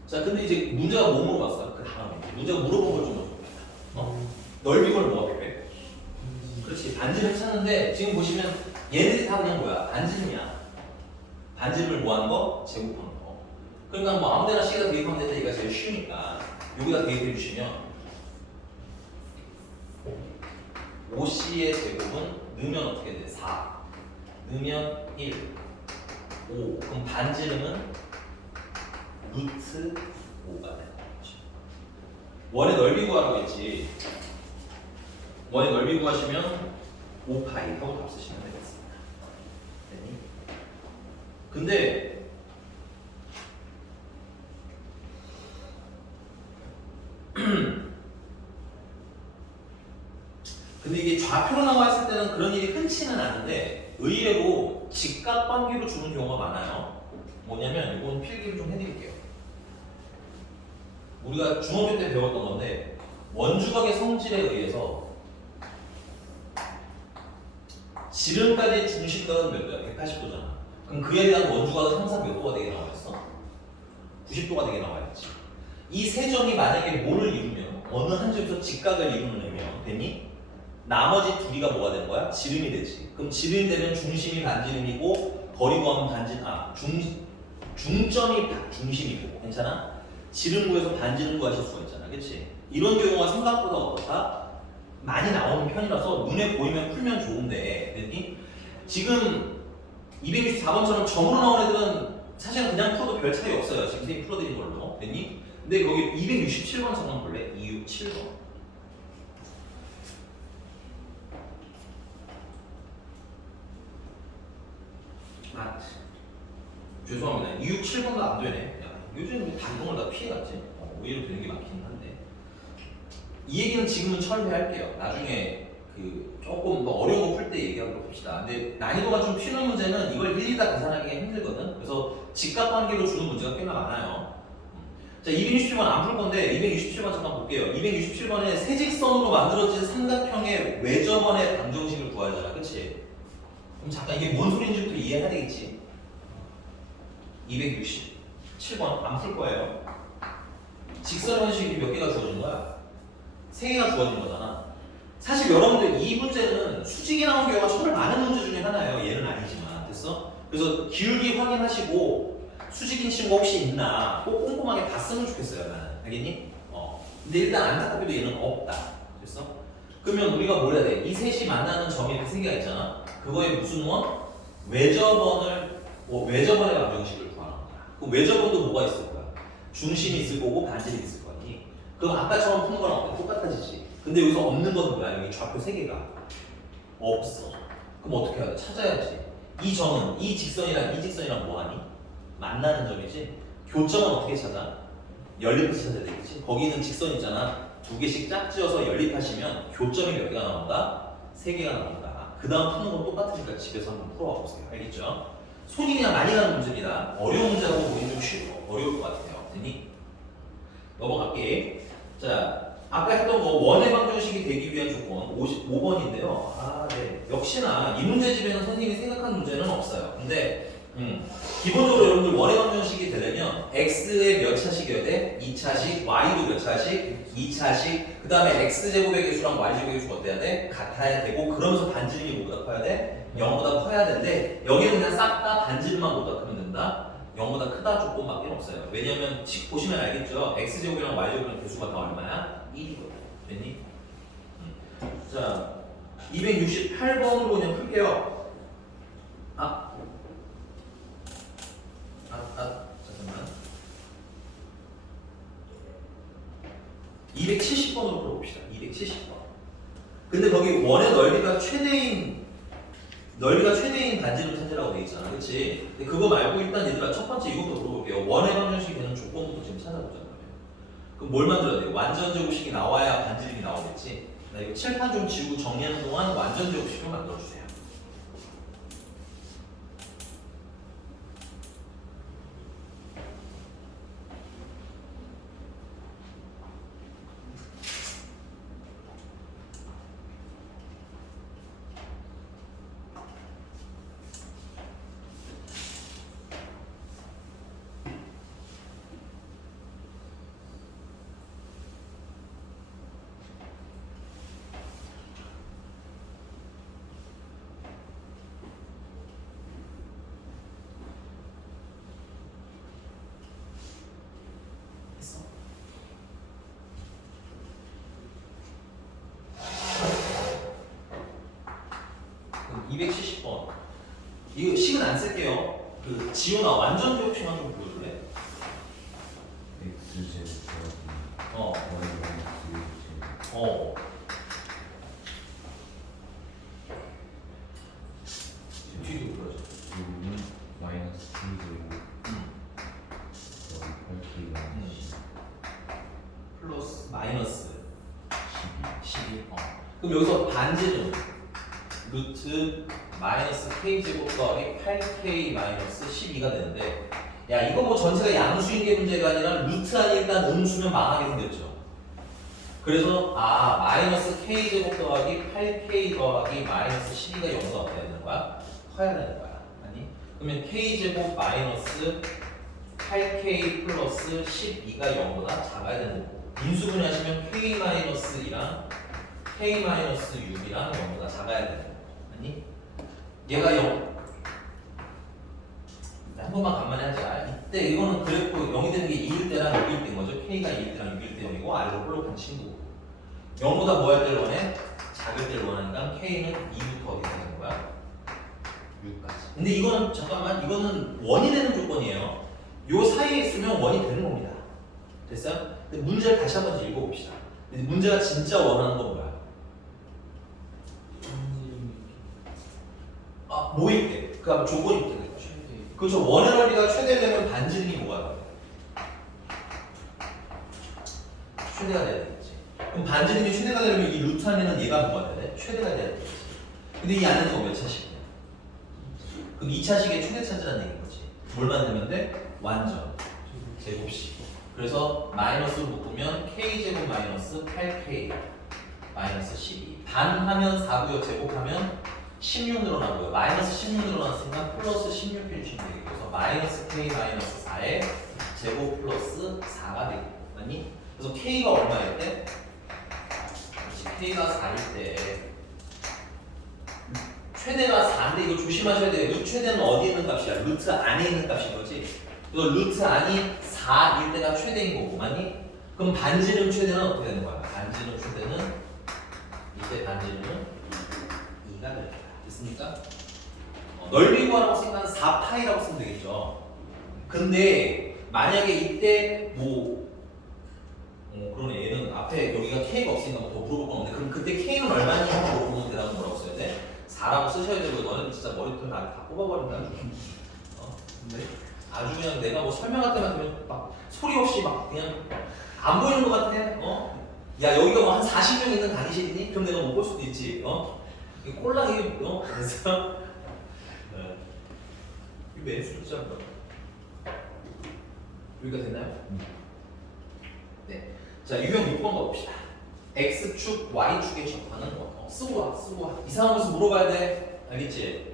자 근데 이제 문제가 뭐 물어봤어요? 그 다음에 문제가 물어본 걸 좀 넓이걸 뭐가 필요해? 그렇지 반지름 찾는데 지금 보시면 얘네들이 다 그냥 뭐야 반지름이야 반지름을 뭐 하는 거? 제곱하는 거 그러니까 뭐 아무데나 C가 대입하면 된다 얘가 제일 쉬우니까 여기다 대입해 주시면 5C의 제곱은 넣으면 어떻게 돼? 4 넣으면 1 5 그럼 반지름은 루트 5가 되는 거죠 원의 넓이 구하라고 했지. 원의 넓이 구하시면 5파이 하고 답 쓰시면 되겠습니다. 됐니? 근데 근데 이게 좌표로 나와 있을 때는 그런 일이 흔치는 않은데 의외로 직각관계로 주는 경우가 많아요. 뭐냐면 이건 필기를 좀 해드릴게요. 우리가 중학교 때 배웠던 건데 원주각의 성질에 의해서 지름까지의 중심각은 몇 도야? 180도잖아. 그럼 그에 대한 원주각은 항상 몇 도가 되게 나와있어? 90도가 되게 나와야지. 이 세 점이 만약에 뭐를 이루면 어느 한 점에서 직각을 이루면 되니? 나머지 둘이가 뭐가 되는 거야? 지름이 되지. 그럼 지름이 되면 중심이 반지름이고 거리고 하면 중점이 중심이고 괜찮아? 지름 구해서 반지름 구하실 수가 있잖아. 그치? 이런 경우가 생각보다 어떻다? 많이 나오는 편이라서 눈에 보이면 풀면 좋은데 됐니? 지금 264번처럼 점으로 나온 애들은 사실은 그냥 풀어도 별 차이 없어요. 지금 선생님 풀어드린 걸로 됐니? 근데 거기 267번 잠깐 볼래? 267번 죄송합니다. 267번도 안 되네. 야, 요즘 다 이런 걸 다 피해갔지. 오히려 되는 게 많긴 한데. 이 얘기는 지금은 철회할게요. 나중에 그 조금 더 어려운 거 풀 때 얘기하도록 합시다. 근데 난이도가 좀 튀는 문제는 이걸 일일이 다 계산하기가 힘들거든. 그래서 직각관계로 주는 문제가 꽤나 많아요. 자, 267번 안 풀 건데 267번 잠깐 볼게요. 267번에 세직선으로 만들어진 삼각형의 외접원의 방정식을 구하잖아. 그치? 그럼 잠깐 이게 뭔 소리인지부터 이해해야 되겠지. 267번 안 풀 거예요. 직선 원식이 몇 개가 주어진 거야? 3개가 주어진 거잖아. 사실 여러분들 이 문제는 수직이 나온 경우가 정말 많은 문제 중에 하나예요. 얘는 아니지만 됐어? 그래서 기울기 확인하시고 수직인 친구 혹시 있나 꼭 꼼꼼하게 봤으면 좋겠어요. 나는 알겠니? 근데 일단 안타깝게도 얘는 없다. 됐어? 그러면 우리가 뭘 해야 돼? 이 셋이 만나는 점이 3개가 있잖아. 그거에 무슨 원? 외접원의 방정식을 구하는 거야. 그 외접원도 뭐가 있을 거야? 중심이 있을 거고 반지름이 있을 거니. 그럼 아까처럼 푸는 거랑 똑같아지지. 근데 여기서 없는 건 뭐야? 여기 좌표 3개가 없어. 그럼 어떻게 해야 돼? 찾아야지. 이 점은 이 직선이랑 뭐하니? 만나는 점이지. 교점은 어떻게 찾아? 연립해서 찾아야 되겠지. 거기 있는 직선 있잖아. 2개씩 짝지어서 연립하시면 교점이 몇 개가 나온다? 3개가 나온다. 그 다음 푸는 건 똑같으니까 집에서 한번 풀어봐 보세요. 알겠죠? 손이 그냥 많이 가는 문제입니다. 어려운 문제라고 보기엔 좀 쉬워. 어려울 것 같아요. 됐니? 넘어갈게. 자, 아까 했던 거 원의 방정식이 되기 위한 조건 55번인데요. 네. 역시나 이 문제집에는 선생님이 생각한 문제는 없어요. 근데 기본적으로 여러분들 원의 방정식이 되려면 x의 몇 차식이어야 돼? 2차식, y도 몇 차식? 2차식. 그 다음에 x제곱의 개수랑 y제곱의 개수가 어때야 돼? 같아야 되고 그러면서 반지름이 뭐보다 커야 돼? 0보다 커야 되는데 여기는 그냥 싹 다 반지름만 보다 크면 된다? 0보다 크다 조건밖에 없어요. 왜냐면 보시면 알겠죠? x제곱이랑 y제곱이랑 개수가 다 얼마야? 1이거든. 됐니? 자, 268번으로 그냥 풀게요. 잠깐만. 270번으로 풀어봅시다. 270번. 근데 거기 원의 넓이가 최대인 반지름 찾으라고 돼 있잖아. 그치? 근데 그거 말고 일단 얘들아 첫 번째 이것부터 물어볼게요. 원의 방정식이 되는 조건부터 지금 찾아보자. 그럼 뭘 만들어야 돼? 완전 제곱식이 나와야 반지름이 나오겠지? 나 이거 칠판 좀 지우고 정리하는 동안 완전 제곱식을 만들어주세요. 했어? 그럼 270번. 이거 식은 안 쓸게요. 그 지훈아 완전 제곱식만 좀 보여줄래? X제곱 어. Y 뒤도 그러죠. 그리고는 마이너스 2제곱 더하기 8K 플러스 마이너스 12 12. 그럼 여기서 반지름 루트 마이너스 k제곱 더하기 8k 마이너스 12가 되는데 야 이거 뭐 전체가 양수인 게 문제가 아니라 루트 안에 일단 음수면 망하게 생겼죠. 그래서 마이너스 k제곱 더하기 8k 더하기 마이너스 12가 0보다 어떻게 되는 거야? 커야 되는 거야. 아니? 그러면 k제곱 마이너스 8k 플러스 12가 0보다 작아야 되는 거고 인수분해 하시면 k 마이너스 2랑 k 마이너스 6이랑 0보다 작아야 되는 거고 아니? 얘가 0 한 번만 간만에 하자. 이때 이거는 그래프 0이 되는 게 2일 때랑 6일 때인 거죠. k가 2일 때랑 6일 때 0이고 아래로 볼록한 친구고 0보다 뭐 할 때를 원해? 작을 때를 원하니까 k는 2부터 어디 되는 거야? 6까지. 근데 이거는 잠깐만 이거는 원이 되는 조건이에요. 요 사이에 있으면 원이 되는 겁니다. 됐어요? 근데 문제를 다시 한번 읽어봅시다. 근데 문제가 진짜 원하는 건 뭐야? 모일 때. 그 다음 조건이 있잖아요. 그렇죠. 원의 넓이가 최대되면 반지름이 뭐가 돼요? 최대가 돼야 되겠지. 그럼 반지름이 최대가 되려면 이 루트 안에는 얘가 뭐가 돼야 돼? 최대가 돼야 되겠지. 근데 이 안에는 거 몇 차식이야? 그럼 2차식의 최대 찾으라는 얘기인 거지. 뭘 만들면 돼? 완전 제곱식. 그래서 마이너스로 묶으면 k제곱 마이너스 8k 마이너스 12 반하면 4고요. 제곱하면 16 늘어나고요. 마이너스 16 늘어났으니까 플러스 16 해주시면 되겠고 그래서 마이너스 k 마이너스 4에 제곱 플러스 4가 되고 맞니? 그래서 k가 얼마일 때? 그렇지. k가 4일 때 최대가 4인데 이거 조심하셔야 돼요. 이 최대는 어디에 있는 값이야? 루트 안에 있는 값인 거지. 그래서 루트 안이 4일 때가 최대인 거고 맞니? 그럼 반지름 최대는 어떻게 되는 거야? 반지름 최대는 이때 반지름은 2가 될 거야. 됐습니까? 넓이 구하라고 생각하면 4파이라고 쓰면 되겠죠. 근데 만약에 이때 그러네 얘는 앞에 여기가 k가 없으니까 뭐 더 물어볼 건 없는데 그럼 그때 k는 얼마인지 물어보면 대답은 뭐라고 써야 돼? 4라고 쓰셔야 되고 너는 진짜 머리털 다 뽑아버린다 아주. 근데 아주 그냥 내가 뭐 설명할 때만 되면 막 소리 없이 막 그냥 안 보이는 것 같아. 야 여기가 뭐 한 40명 있는 강의실이니? 그럼 내가 못 볼 수도 있지. 이게 꼴랑 이게 그래서 이거 매수 숫자 뭐 여기가 됐나요? 네. 자 유형 6번 가봅시다. x축 y축에 접하는 거. 쓰고 와. 이상한 것을 물어봐야 돼. 알겠지?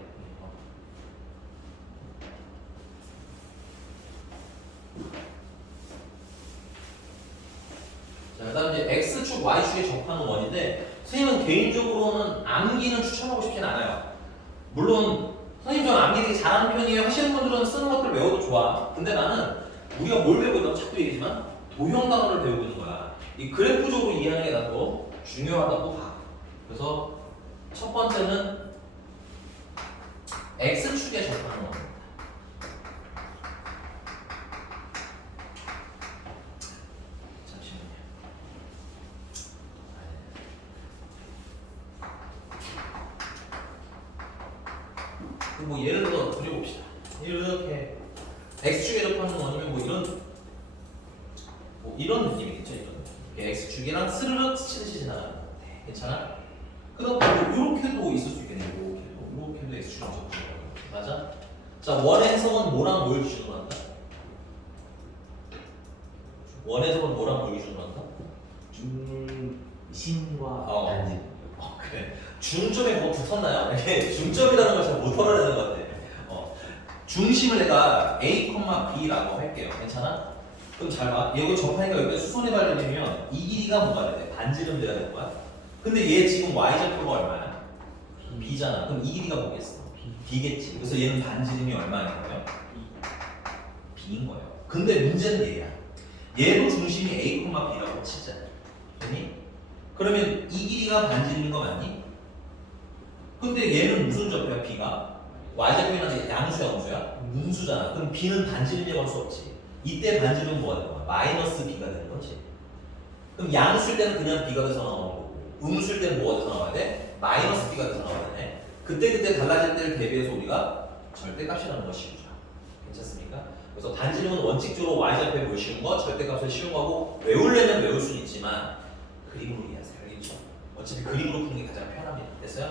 자, 그다음 이제 x축, y축에 접하는 원인데 선생님은 개인적으로는 암기는 추천하고 싶진 않아요. 물론 선생님 좀 암기 되게 잘하는 편이에요. 하시는 분들은 쓰는 것들 외워도 좋아. 근데 나는 우리가 뭘 배우고 있다고 자꾸 얘기지만 도형 단어를 배우고 있는 거야. 이 그래프적으로 이해하는 게 나도 중요하다고 봐. 그래서 첫 번째는 x축에 접하는 원입니다. 뭐 예를 들어 그려봅시다. 이렇게 x축에 접하는 원이면 뭐 이런 느낌이겠죠. 이렇게 x축이랑 스르륵 스치듯이 지나가는 거. 괜찮아? 그다음 뭐 이렇게도 있을 수 있겠네요. 이렇게도 x축이랑 접하는 거. 맞아? 자 원의 해석은 뭐랑 뭘 기준으로 한다? 원의 해석은 뭐랑 뭘 기준으로 한다? 중심과 반지. 그래. 중점에 뭐 붙었나요? 이게 중점이라는 걸 잘 못 알아내는 것 같아. 중심을 내가 A, B라고 할게요. 괜찮아? 그럼 잘 봐. 이거 접하니까 여기가 수선이 발려면 이 길이가 뭐가 돼야 돼? 반지름 돼야 될 거야. 근데 얘 지금 y좌표가 얼마야? B잖아. 그럼 이 길이가 뭐겠어? B겠지. 그래서 얘는 반지름이 얼마인 거예요? B인 거예요. 근데 문제는 얘야. 얘도 중심이 A, B라고 치자. 됐니? 그러면 이 길이가 반지름인 거 맞니? 근데 얘는 무슨 좌표야? B가? y좌표는 양수야 음수야? 음수잖아. 그럼 B는 반지름이라고 할 수 없지. 이때 반지름은 뭐가 되는 거야? 마이너스 B가 되는 거지. 그럼 양수일 때는 그냥 B가 돼서 나오는 거고 음수일 때는 뭐가 나와야 돼? 마이너스 b가 나와야 되네. 그때 달라질 때를 대비해서 우리가 절대값이라는 걸 씌우자. 괜찮습니까? 그래서 반지름은 원칙적으로 y좌표에 뭘 씌운 거, 절대값을 씌운 거고 외우려면 외울 수는 있지만 그림으로 이해하세요. 알겠죠? 어차피 그림으로 푸는 게 가장 편합니다. 됐어요?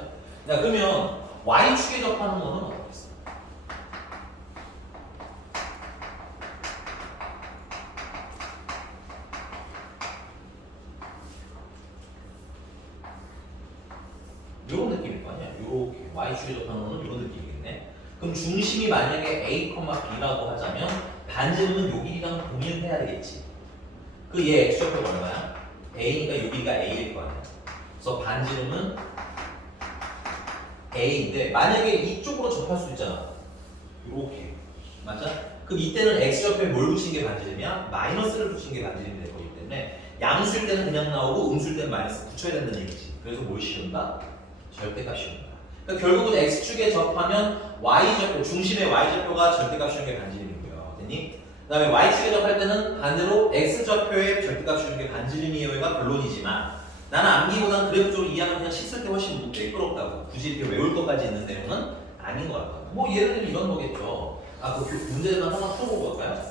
자, 그러면 y축에 접하는 거는 어떻겠어? 요런 느낌일 거 아니야? 요렇게 y축에 접하는 거는 요런 느낌이겠네. 그럼 중심이 만약에 a, b라고 하자면 반지름은 요 길이랑 동일해야 되겠지. 그 얘 x좌표가 얼마야? a니까 요 길이가 a일 거 아니야. 그래서 반지름은 a인데 만약에 이쪽으로 접할 수 있잖아. 요렇게. 맞아? 그럼 이때는 x좌표에 뭘 붙인 게 반지름이야? 마이너스를 붙인 게 반지름이 될 거기 때문에 양수일 때는 그냥 나오고 음수일 때는 마이너스 붙여야 된다는 얘기지. 그래서 뭘 씌운다? 절대값 씌운다. 그러니까 결국은 x축에 접하면 y좌표, 중심의 y좌표가 절대값 씌우는 게 반지름이고요. 됐니? 그 다음에 y축에 접할 때는 반대로 x좌표의 절대값 씌우는 게 반지름이에요가 결론이지만 나는 암기보다는 그래프적으로 이해하면 그냥 식 쓸 때 훨씬 매끄럽다고 굳이 이렇게 외울 것까지 있는 내용은 아닌 것 같아요. 뭐 예를 들면 이런 거겠죠. 그 문제만 하나 풀어보고 갈까요?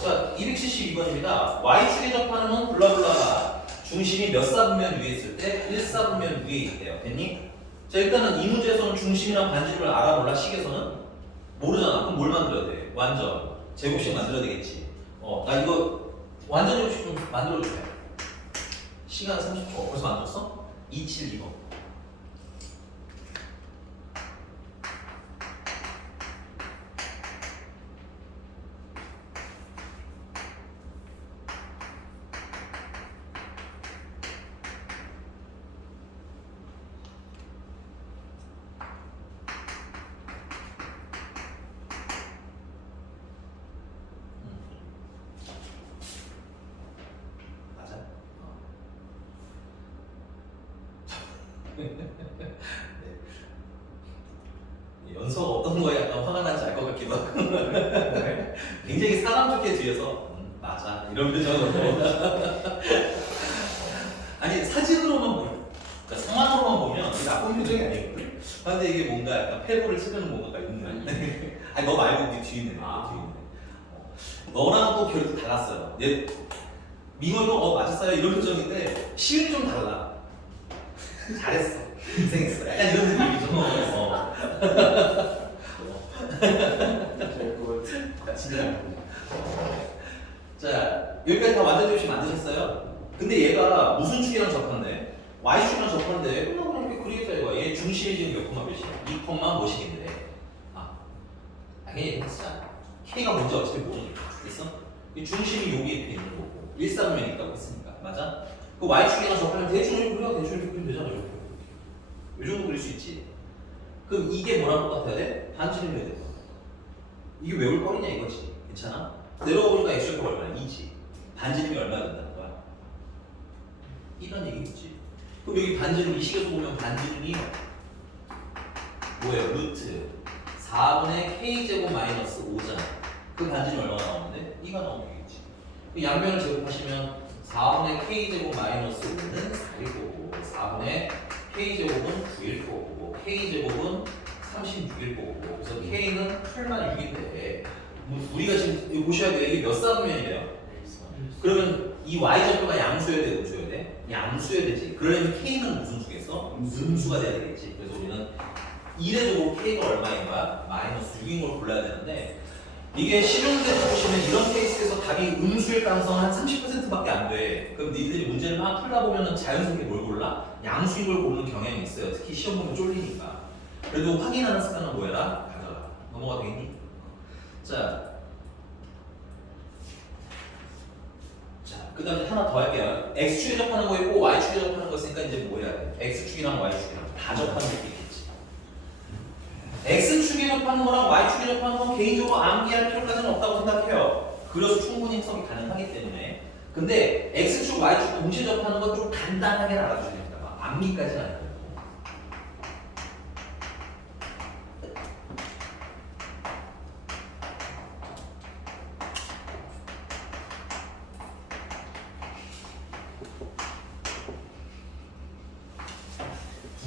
자, 272번입니다. y축에 접하는 건 블라블라가 중심이 몇 사분면 위에 있을 때 1사분면 위에 있대요. 됐니? 자, 일단은 이 문제에서는 중심이랑 반지름을 알아볼라. 식에서는 모르잖아. 그럼 뭘 만들어야 돼? 완전 제곱식 만들어야 되겠지. 나 이거 완전 제곱식 좀 만들어주세요. 시간 30초. 벌써 만들었어? 272번. 맞아? 네. 연석 어떤 거에 약간 화가 난지 알 것 같기도 하고 굉장히 사람 좋게 뒤에서 맞아 이런 표정으로 아니 사진으로만 보면 그러니까 상황으로만 보면 이게 나쁜 표정이 아니거든. 근데 이게 뭔가 약간 패고를 치는 뭔가가 있는 아니 너 말고 네 뒤에 있네. 뒤에 있네. 너랑 또 결이 달랐어요. 얘 민호도 맞았어요 이런 표정인데 시은이 좀 달라. 잘했어. 인생했어. 약간 이런 느낌이죠. 진짜. 자, 여기까지 다 완전 조식 만드셨어요? 근데 얘가 무슨 축이랑 접한대? y축이랑 접한대. 그냥 이렇게 그리겠다 이거야. 얘 중심이 지금 몇 콤마 몇이야? 2 콤마 뭐식인데? 당연히 했어. K가 뭔지 어차피 모르니까. 됐어? 이 중심이 여기에 이렇게 있는 거고 1사분면이 있다고 했으니까. 맞아? 그 y축이랑 접하면 대충 이렇게 그려. 대충 이렇게 그리면 되잖아. 이렇게. 이 정도 그릴 수 있지. 그럼 이게 뭐랑 똑같아야 돼? 반지름이어야 돼. 이게 왜 올 거리냐 이거지. 괜찮아? 내려가 보니까 x좌표가 얼마야? 2지. 반지름이 얼마나 된다는 거야? 이런 얘기겠지. 그럼 여기 반지름 이 식에서 보면 반지름이 뭐예요? 루트 4분의 k제곱 마이너스 5잖아. 그 반지름 얼마나 나오는데? 2가 나오면 되겠지. 그 양면을 제곱하시면 4분의 k제곱 마이너스 5는 4일 거고 4분의 k제곱은 9일 거고 k제곱은 36일 거고 그래서 k는 8만 6인데 우리가 지금 이거 보셔야 돼요. 이게 몇 사분면이래요? 그러면 이 y좌표가 양수여야 돼? 음수여야 돼? 양수여야 되지. 그러려면 k는 무슨 수겠어? 음수가 돼야 되겠지. 그래서 우리는 1의 제곱 k가 얼마인 거야? 마이너스 6인 걸 골라야 되는데 이게 실용대에서 보시면 이런 케이스에서 답이 음수일 가능성은 한 30%밖에 안 돼. 그럼 니들이 문제를 막 풀다 보면 자연스럽게 뭘 골라? 양수인 걸 고르는 경향이 있어요. 특히 시험 보면 쫄리니까. 그래도 확인하는 습관은 뭐해라? 가져라. 넘어가 되겠니? 자, 그 다음에 하나 더 할게요. x축에 접하는 거 있고 y축에 접하는 거 있으니까 이제 뭐 해야 돼? x축이랑 y축이랑 다 접하는 게 있겠지. x축에 접하는 거랑 y축에 접하는 건 개인적으로 암기할 필요까지는 없다고 생각해요. 그래서 충분히 해석이 가능하기 때문에. 근데 x축, y축 동시에 접하는 건 좀 간단하게 알아주셔야 됩니다. 막 암기까지는 아니고.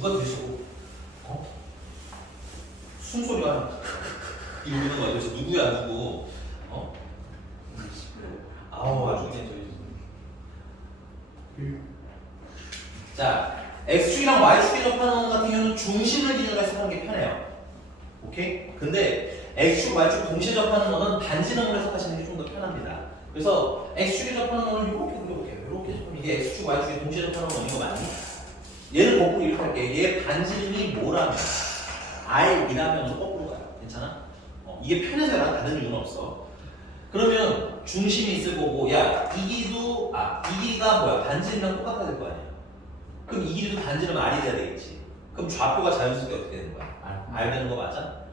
누가 들으시고 숨소리가 이러는 거야. 그래서 누구야 누구? 아우 아주 그냥 자 x축이랑 y축이 접하는 것 같은 경우는 중심을 기준으로 해석하는 게 편해요. 오케이? 근데 x축, y축 동시에 접하는 거는 반지름으로 해석하시는 게 좀 더 편합니다. 그래서 x축이 접하는 거는 이렇게 그려볼게요. 이렇게 접하면 이게 x축, y축이 동시에 접하는 거는 이거 맞니? 얘를 거꾸로 이렇게 할게요. 얘 반지름이 뭐라면 r이라면 거꾸로 가요. 괜찮아? 이게 편해서야 다른 이유는 없어. 그러면 중심이 있을 거고 야 이 길이가 뭐야? 반지름이랑 똑같아야 될 거 아니야? 그럼 이 길이도 반지름 r이 돼야 되겠지. 그럼 좌표가 자연스럽게 어떻게 되는 거야? r 되는 거 맞아?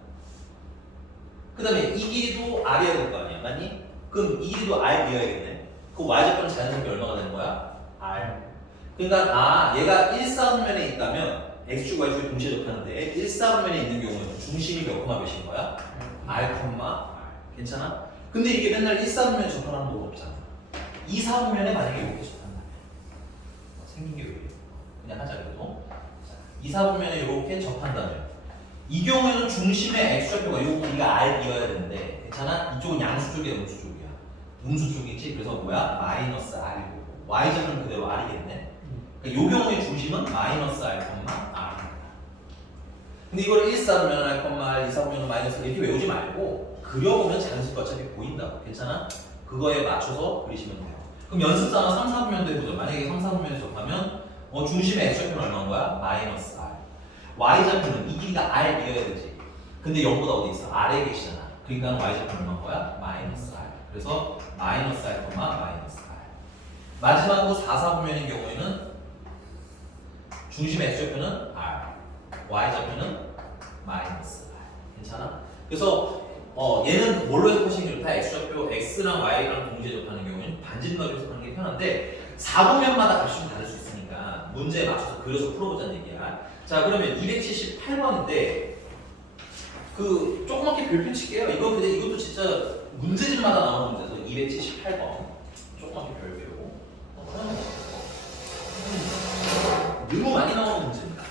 그 다음에 이 길이도 r이어야 될 거 아니야? 맞니? 그럼 이 길이도 r이어야겠네. 그 y좌표는 자연스럽게 얼마가 되는 거야? r. 그러니까 얘가 1사분면에 있다면 x축, y축이 동시에 접하는데 1사분면에 있는 경우는 중심이 몇 콤마 몇인 거야? r, 괜찮아? 근데 이게 맨날 1사분면에 접하는 거 없잖아. 2사분면에 만약에 이렇게 접한다면 생긴 게 왜 이래? 그냥 하자 그래도 2사분면에 이렇게 접한다면 이 경우에는 중심의 x좌표가 요거 우리가 r이어야 되는데 괜찮아? 이쪽은 양수 쪽이야 음수 쪽이야? 음수 쪽이지. 그래서 뭐야? 마이너스 r이고 y좌표는 그대로 r이겠네. 그러니까 요 경우의 중심은 마이너스 r, r. 근데 이걸 1사분면 r, 2사분면 마이너스 이렇게 외우지 말고 그려보면 자연스럽게 어차피 보인다고. 괜찮아? 그거에 맞춰서 그리시면 돼요. 그럼 연습삼아 3사분면도 해보죠. 만약에 3사분면에 접하면 중심의 x좌표는 얼마인 거야? 마이너스 r. y좌표는 이 길이가 r이어야 되지. 근데 0보다 어디 있어? r에 계시잖아. 그러니까 y좌표는 얼마인 거야? 마이너스 r. 그래서 마이너스 r, 마이너스 r. 마지막으로 4사분면인 경우에는 중심의 x좌표는 r, y좌표는 마이너스 r. 괜찮아? 그래서 얘는 뭘로 해석하시는 게 좋다? x좌표 x랑 y랑 동시에 접하는 경우에는 반지름값으로 해석하는 게 편한데 4분면마다 값이 좀 다를 수 있으니까 문제에 맞춰서 그려서 풀어보자는 얘기야. 자 그러면 278번인데 그 조그맣게 별표 칠게요. 이것도 진짜 문제집마다 나오는 문제에서 278번 조그맣게 별표. 너무 많이 나오는 문제입니다.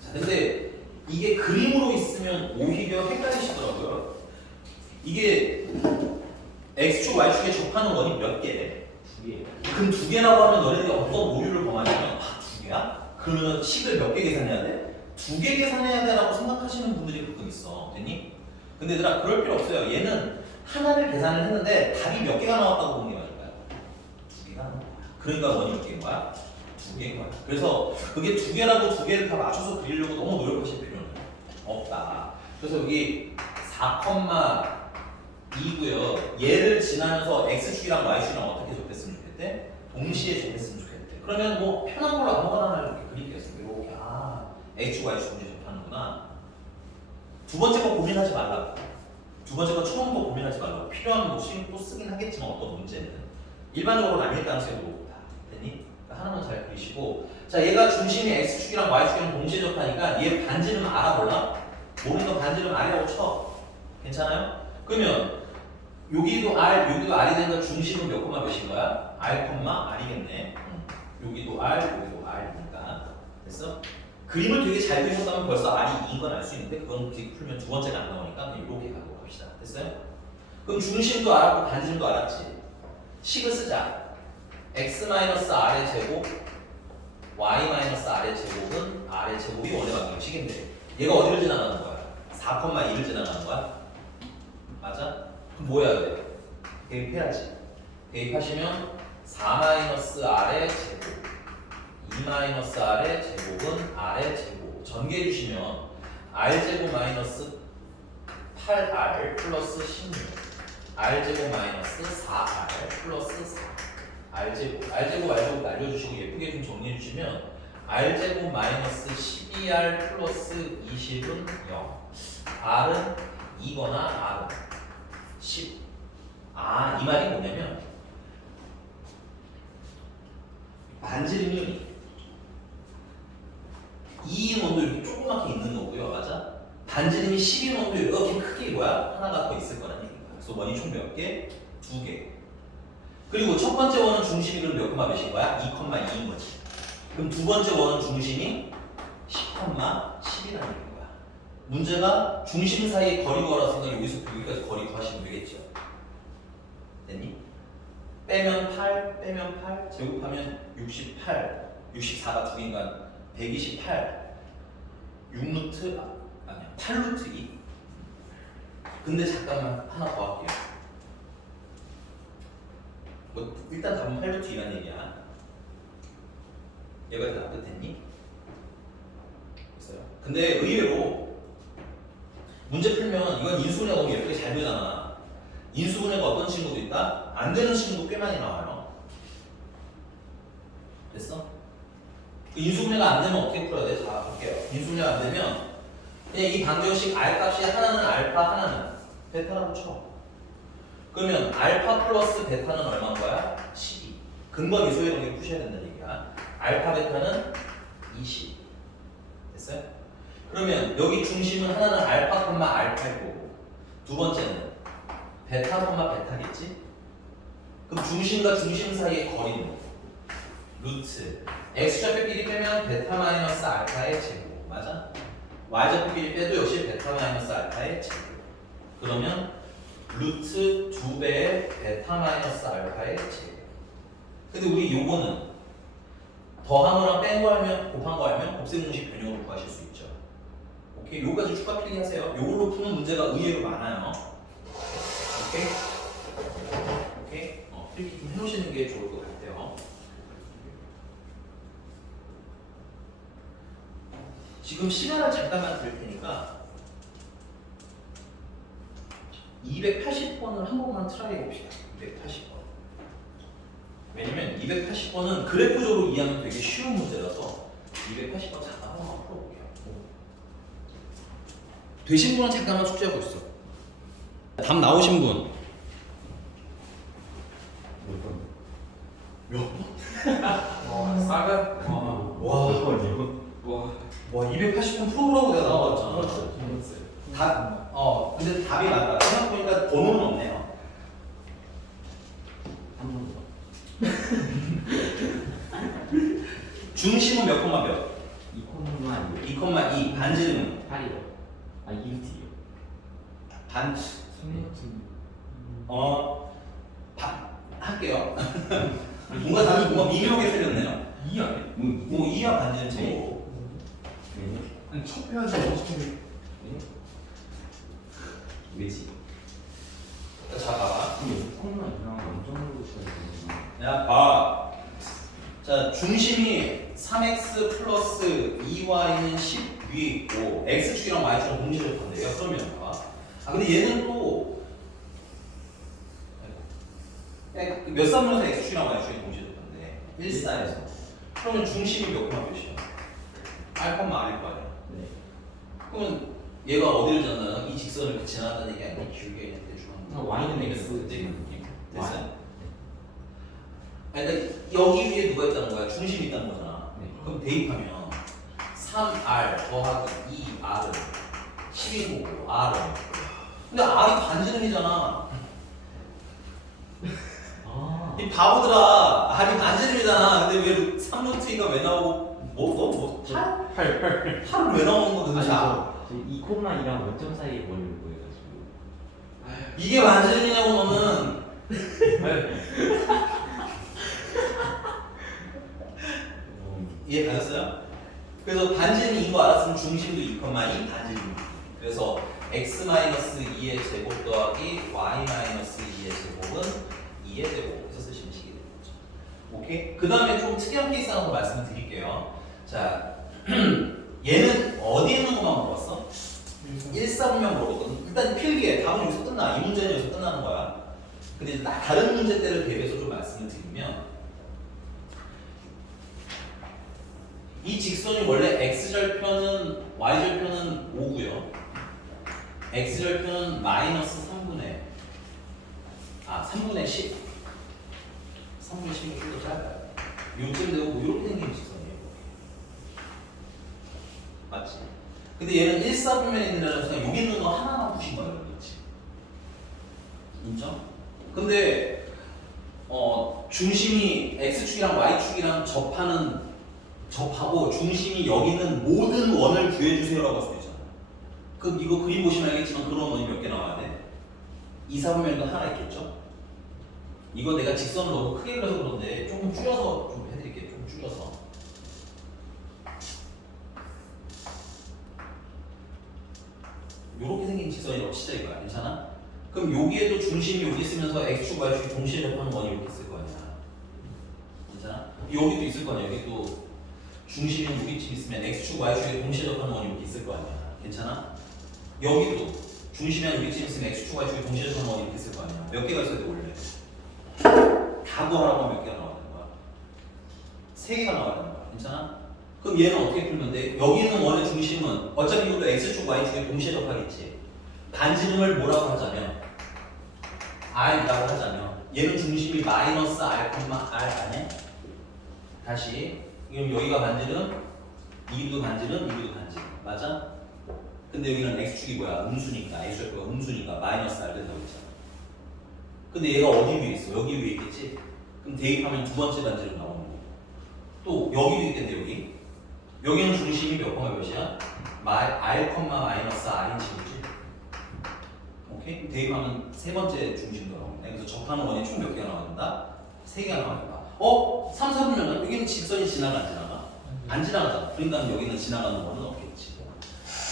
자, 근데 이게 그림으로 있으면 오히려 헷갈리시더라고요. 이게 x축, y축에 접하는 원이 몇 개? 2개. 그럼 2개라고 하면 너네들이 어떤 오류를 범하냐면 2개야? 그러면 식을 몇 개 계산해야 돼? 2개 계산해야 돼라고 생각하시는 분들이 가끔 있어. 됐니? 근데 얘들아 그럴 필요 없어요. 얘는 하나를 계산을 했는데 답이 몇 개가 나왔다고 보는 게 맞을까요? 2개가 나온 거야. 그러니까 원이 몇 개인 거야? 2개인 거야. 그래서 그게 2개라고 2개를 다 맞춰서 그리려고 너무 노력하실 필요는 없다. 그래서 여기 4,2고요. 얘를 지나면서 x축이랑 y축이랑 어떻게 접했으면 좋겠대? 동시에 접했으면 좋겠대. 그러면 뭐 편한 걸로 아무거나 하나 이렇게 그릴게요. 이렇게 x축, y축 동시에 접하는구나. 두 번째 거 고민하지 말라고. 두 번째 거 처음부터 고민하지 말라고. 필요한 모습이 또 쓰긴 하겠지만 어떤 문제는 일반적으로 나뉠 가능성이 높다. 됐니? 그러니까 하나만 잘 그리시고 자 얘가 중심이 x축이랑 y축이랑 동시에 접하니까 얘 반지름 알아볼라? 모르는 거 반지름 r이라고 쳐. 괜찮아요? 그러면 여기도 r, 여기도 r이 되니까 중심은 몇 콤마 몇인 거야? r, r이겠네. 여기도 r, 여기도 r이니까 됐어? 그림을 되게 잘 그리셨다면 벌써 r이 2인 건 알 수 있는데 그건 풀면 두 번째가 안 나오니까 그냥 이렇게 가도록 합시다. 됐어요? 그럼 중심도 알았고 반지름도 알았지? 식을 쓰자. x-r의 제곱 y-r의 제곱은 r의 제곱이 원의 방정식인데 얘가 어디를 지나가는 거야? 4,2를 지나가는 거야? 맞아? 그럼 뭐 해야 돼? 대입해야지. 대입하시면 4-r의 제곱 2-r의 제곱은 r의 제곱 전개해 주시면 r제곱 마이너스 8r 플러스 16 r제곱 마이너스 4r 플러스 4 r제곱 날려주시고 예쁘게 좀 정리해 주시면 r제곱 마이너스 12r 플러스 20은 0 r은 2거나 r은 10 이 말이 뭐냐면 반지름이 2인 원도 이렇게 조그맣게 있는 거고요. 맞아? 반지름이 10인 원도 이렇게 크게 뭐야? 하나가 더 있을 거라는 얘기야. 그래서 원이 총 몇 개? 2개. 그리고 첫 번째 원은 중심이 그럼 몇 콤마 몇인 거야? 2,2인 거지. 그럼 두 번째 원은 중심이 10,10이라는 거야. 문제가 중심 사이의 거리 구하라서 여기서부터 여기까지 거리 구하시면 되겠죠. 됐니? 빼면 8, 빼면 8, 제곱하면 68, 64가 두 개니까 128, 6루트, 아니야, 8루트 2. 근데 잠깐만 하나 더 할게요. 뭐 일단 답은 8루트 2라는 얘기야. 얘가 대답 끝했니? 됐어요. 근데 의외로 문제 풀면 이건 인수분해가 너무 예쁘게 잘 되잖아. 인수분해가 어떤 친구도 있다? 안 되는 친구도 꽤 많이 나와요. 됐어? 그 인수분해가 안 되면 어떻게 풀어야 돼? 자, 볼게요. 인수분해가 안 되면 그냥 이 방정식 R 값이 하나는 알파, 하나는 베타라고 쳐. 그러면 알파 플러스 베타는 얼마인 거야? 12. 근거 미소의 관계 푸셔야 된다는 얘기야. 알파 베타는 20. 됐어요? 그러면 여기 중심은 하나는 알파, 알파일 거고 두 번째는 베타, 베타겠지? 그럼 중심과 중심 사이의 거리는 루트 x좌표끼리 빼면 베타 마이너스 알파의 제곱 맞아? y좌표끼리 빼도 역시 베타 마이너스 알파의 제곱 그러면 루트 2배의 베타 마이너스 알파의 제곱 근데 우리 요거는 더한 거랑 뺀 거 알면 곱한 거 알면 곱셈 공식 변형으로 구하실 수 있죠. 오케이, 요거까지 추가 필기 하세요. 요걸로 푸는 문제가 의외로 많아요. 오케이, 오케이, 필기 좀 해놓으시는 게 좋을 것 같아요. 지금 시간을 잠깐만 드릴 테니까 280번을 한 번만 트라이 해봅시다. 280번. 왜냐면 280번은 그래프적으로 이해하면 되게 쉬운 문제라서 280번 잠깐 한번 풀어볼게요. 되신 분은 잠깐만 숙제하고 있어. 답 나오신 분. 몇 번? 싸가? 와 280번 풀어보라고 내가 나왔잖아. 근데 답이 맞다. 생각해보니까 번호는 없네요. 한 번 더. 중심은 몇 콤마 몇? 2,2 2,2 반지름은 8이요. 아 2루트요. 반 할게요. 뭔가 다시 뭔가 미묘하게 틀렸네요. 2 아니야? 뭐 2와 반지름 제곱. 아니 첫 해야지 어떻게 왜지? 자 봐봐. 근데 2,2랑 0.5로 시작했잖아. 야 봐. 자 중심이 3x 플러스 2y는 10 위에 있고 x축이랑 y축이랑 동시절편인데요. 그러면 봐. 근데 얘는 또 몇 사분에서 x축이랑 y축이 동시절편인데 1사에서 그러면 중심이 몇 콤마 몇이야? 알콤마 r일 거 아니야. 네. 그러면 얘가 어디를 지나나? 이 직선을 이렇게 지나간다는 얘기 아니야? 길게 그냥 대충 y는 x. 느낌 됐어요? 네. 그러니까 여기 위에 누가 있다는 거야? 중심이 있다는 거잖아. 네. 그럼 대입하면 3R 더하기 2R은 12고 R은 근데 R이 반지름이잖아. 아. 이 바보들아 R이 반지름이잖아. 근데 왜 3루트 2가 왜 나오고 8? 8은 왜 나오는 거 도대체? 2,2랑 0점 사이에 걸리는 거예요 지금. 이게 반지름이냐고 너는. 이해가셨어요? 그래서 반지름인 거 알았으면 중심도 2,2 반지름. 그래서 x-2의 제곱 더하기 y-2의 제곱은 2의 제곱. 그래서 쓰시면 식이 되는 거죠. 오케이? 그 다음에 좀 특이한 케이스 하나 더 말씀드릴게요. 자, 얘는 어디에 있는 것만 물어봤어? 1사분면 물어봤거든. 일단 필기에 답은 여기서 끝나. 이 문제는 여기서 끝나는 거야. 근데 다른 문제 때를 대비해서 좀 말씀을 드리면 이 직선이 원래 x절편은 y절편은 5고요. x절편은 마이너스 3분의 10. 3분의 10이 좀 더 짧아요. 요쯤 되고 뭐 이렇게 생긴 직선이에요. 맞지? 근데 얘는 1사분면에 있는 애라서 여기 있는 거 하나만 푸신 거예요. 그렇지? 인정? 근데 중심이 x축이랑 y축이랑 접하는 접하고 중심이 여기 있는 모든 원을 구해주세요라고 할 수도 있잖아. 그럼 이거 그림 보시면 알겠지만 그런 원이 몇 개 나와야 돼? 2, 4분면도 하나 있겠죠? 이거 내가 직선을 너무 크게 그려서 그런데 조금 줄여서 좀 해드릴게요. 좀 줄여서. 요렇게 생긴 직선이라고 치자 이거야. 괜찮아? 그럼 여기에도 중심이 여기 있으면서 x축, y축이 동시에 접하는 원이 이렇게 있을 거 아니야. 괜찮아? 여기도 있을 거 아니야. 여기도 중심이 여기쯤 있으면 x축, y축이 동시에 접하는 원이 이렇게 있을 거 아니야. 괜찮아? 여기도 중심이 한 여기쯤 있으면 x축, y축이 동시에 접하는 원이 이렇게 있을 거 아니야. 몇 개가 있어야 돼 원래? 다 구하라고 하면 몇 개가 나와야 되는 거야? 3개가 나와야 되는 거야. 괜찮아? 그럼 얘는 어떻게 풀면 돼? 여기 있는 원의 중심은 어차피 이것도 x축, y축에 동시에 접하겠지. 반지름을 뭐라고 하자면 r이라고 하자면 얘는 중심이 마이너스 r, r 아니야? 다시 그럼 여기가 반지름, 이도 반지름, 이도 반지름 맞아? 근데 여기는 x축이 뭐야? 음수니까 x축가 음수니까 마이너스 r 된다고 했잖아. 근데 얘가 어디 위에 있어? 여기 위에 있겠지? 그럼 대입하면 두 번째 반지름 나오는 거고 또 여기도 있겠네 여기 여기는 중심이 몇 콤마 몇이야? r, 마이너스 r인 친구지? 오케이? 대입하면 세 번째 중심도 나오네. 그래서 접하는 원이 총 몇 개가 나와야 된다? 3개가 나와야 된다. 3, 4분면은 여기는 직선이 지나가 안 지나가? 안 지나가잖아. 그러니까 여기는 지나가는 원은 없겠지.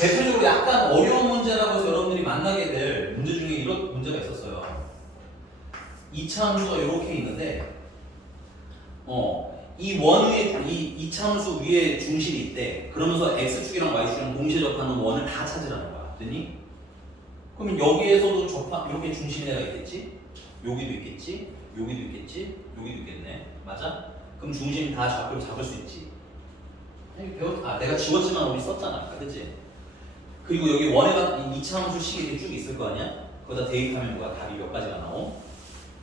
대표적으로 약간 어려운 문제라고 해서 여러분들이 만나게 될 문제 중에 이런 문제가 있었어요. 이차함수가 이렇게 있는데 이 원 위에 이 이차함수 위에 중심이 있대. 그러면서 x축이랑 y축이랑 동시에 접하는 원을 다 찾으라는 거야. 됐니? 그러면 여기에서도 이렇게 중심이 내가 있겠지? 여기도 있겠지? 여기도 있겠지? 여기도 있겠네. 맞아? 그럼 중심 다 잡을 수 있지. 내가 지웠지만 우리 썼잖아. 아까, 그치? 그리고 여기 원에가 2차함수 식이 이렇게 쭉 있을 거 아니야? 거기다 대입하면 뭐야? 답이 몇 가지가 나오?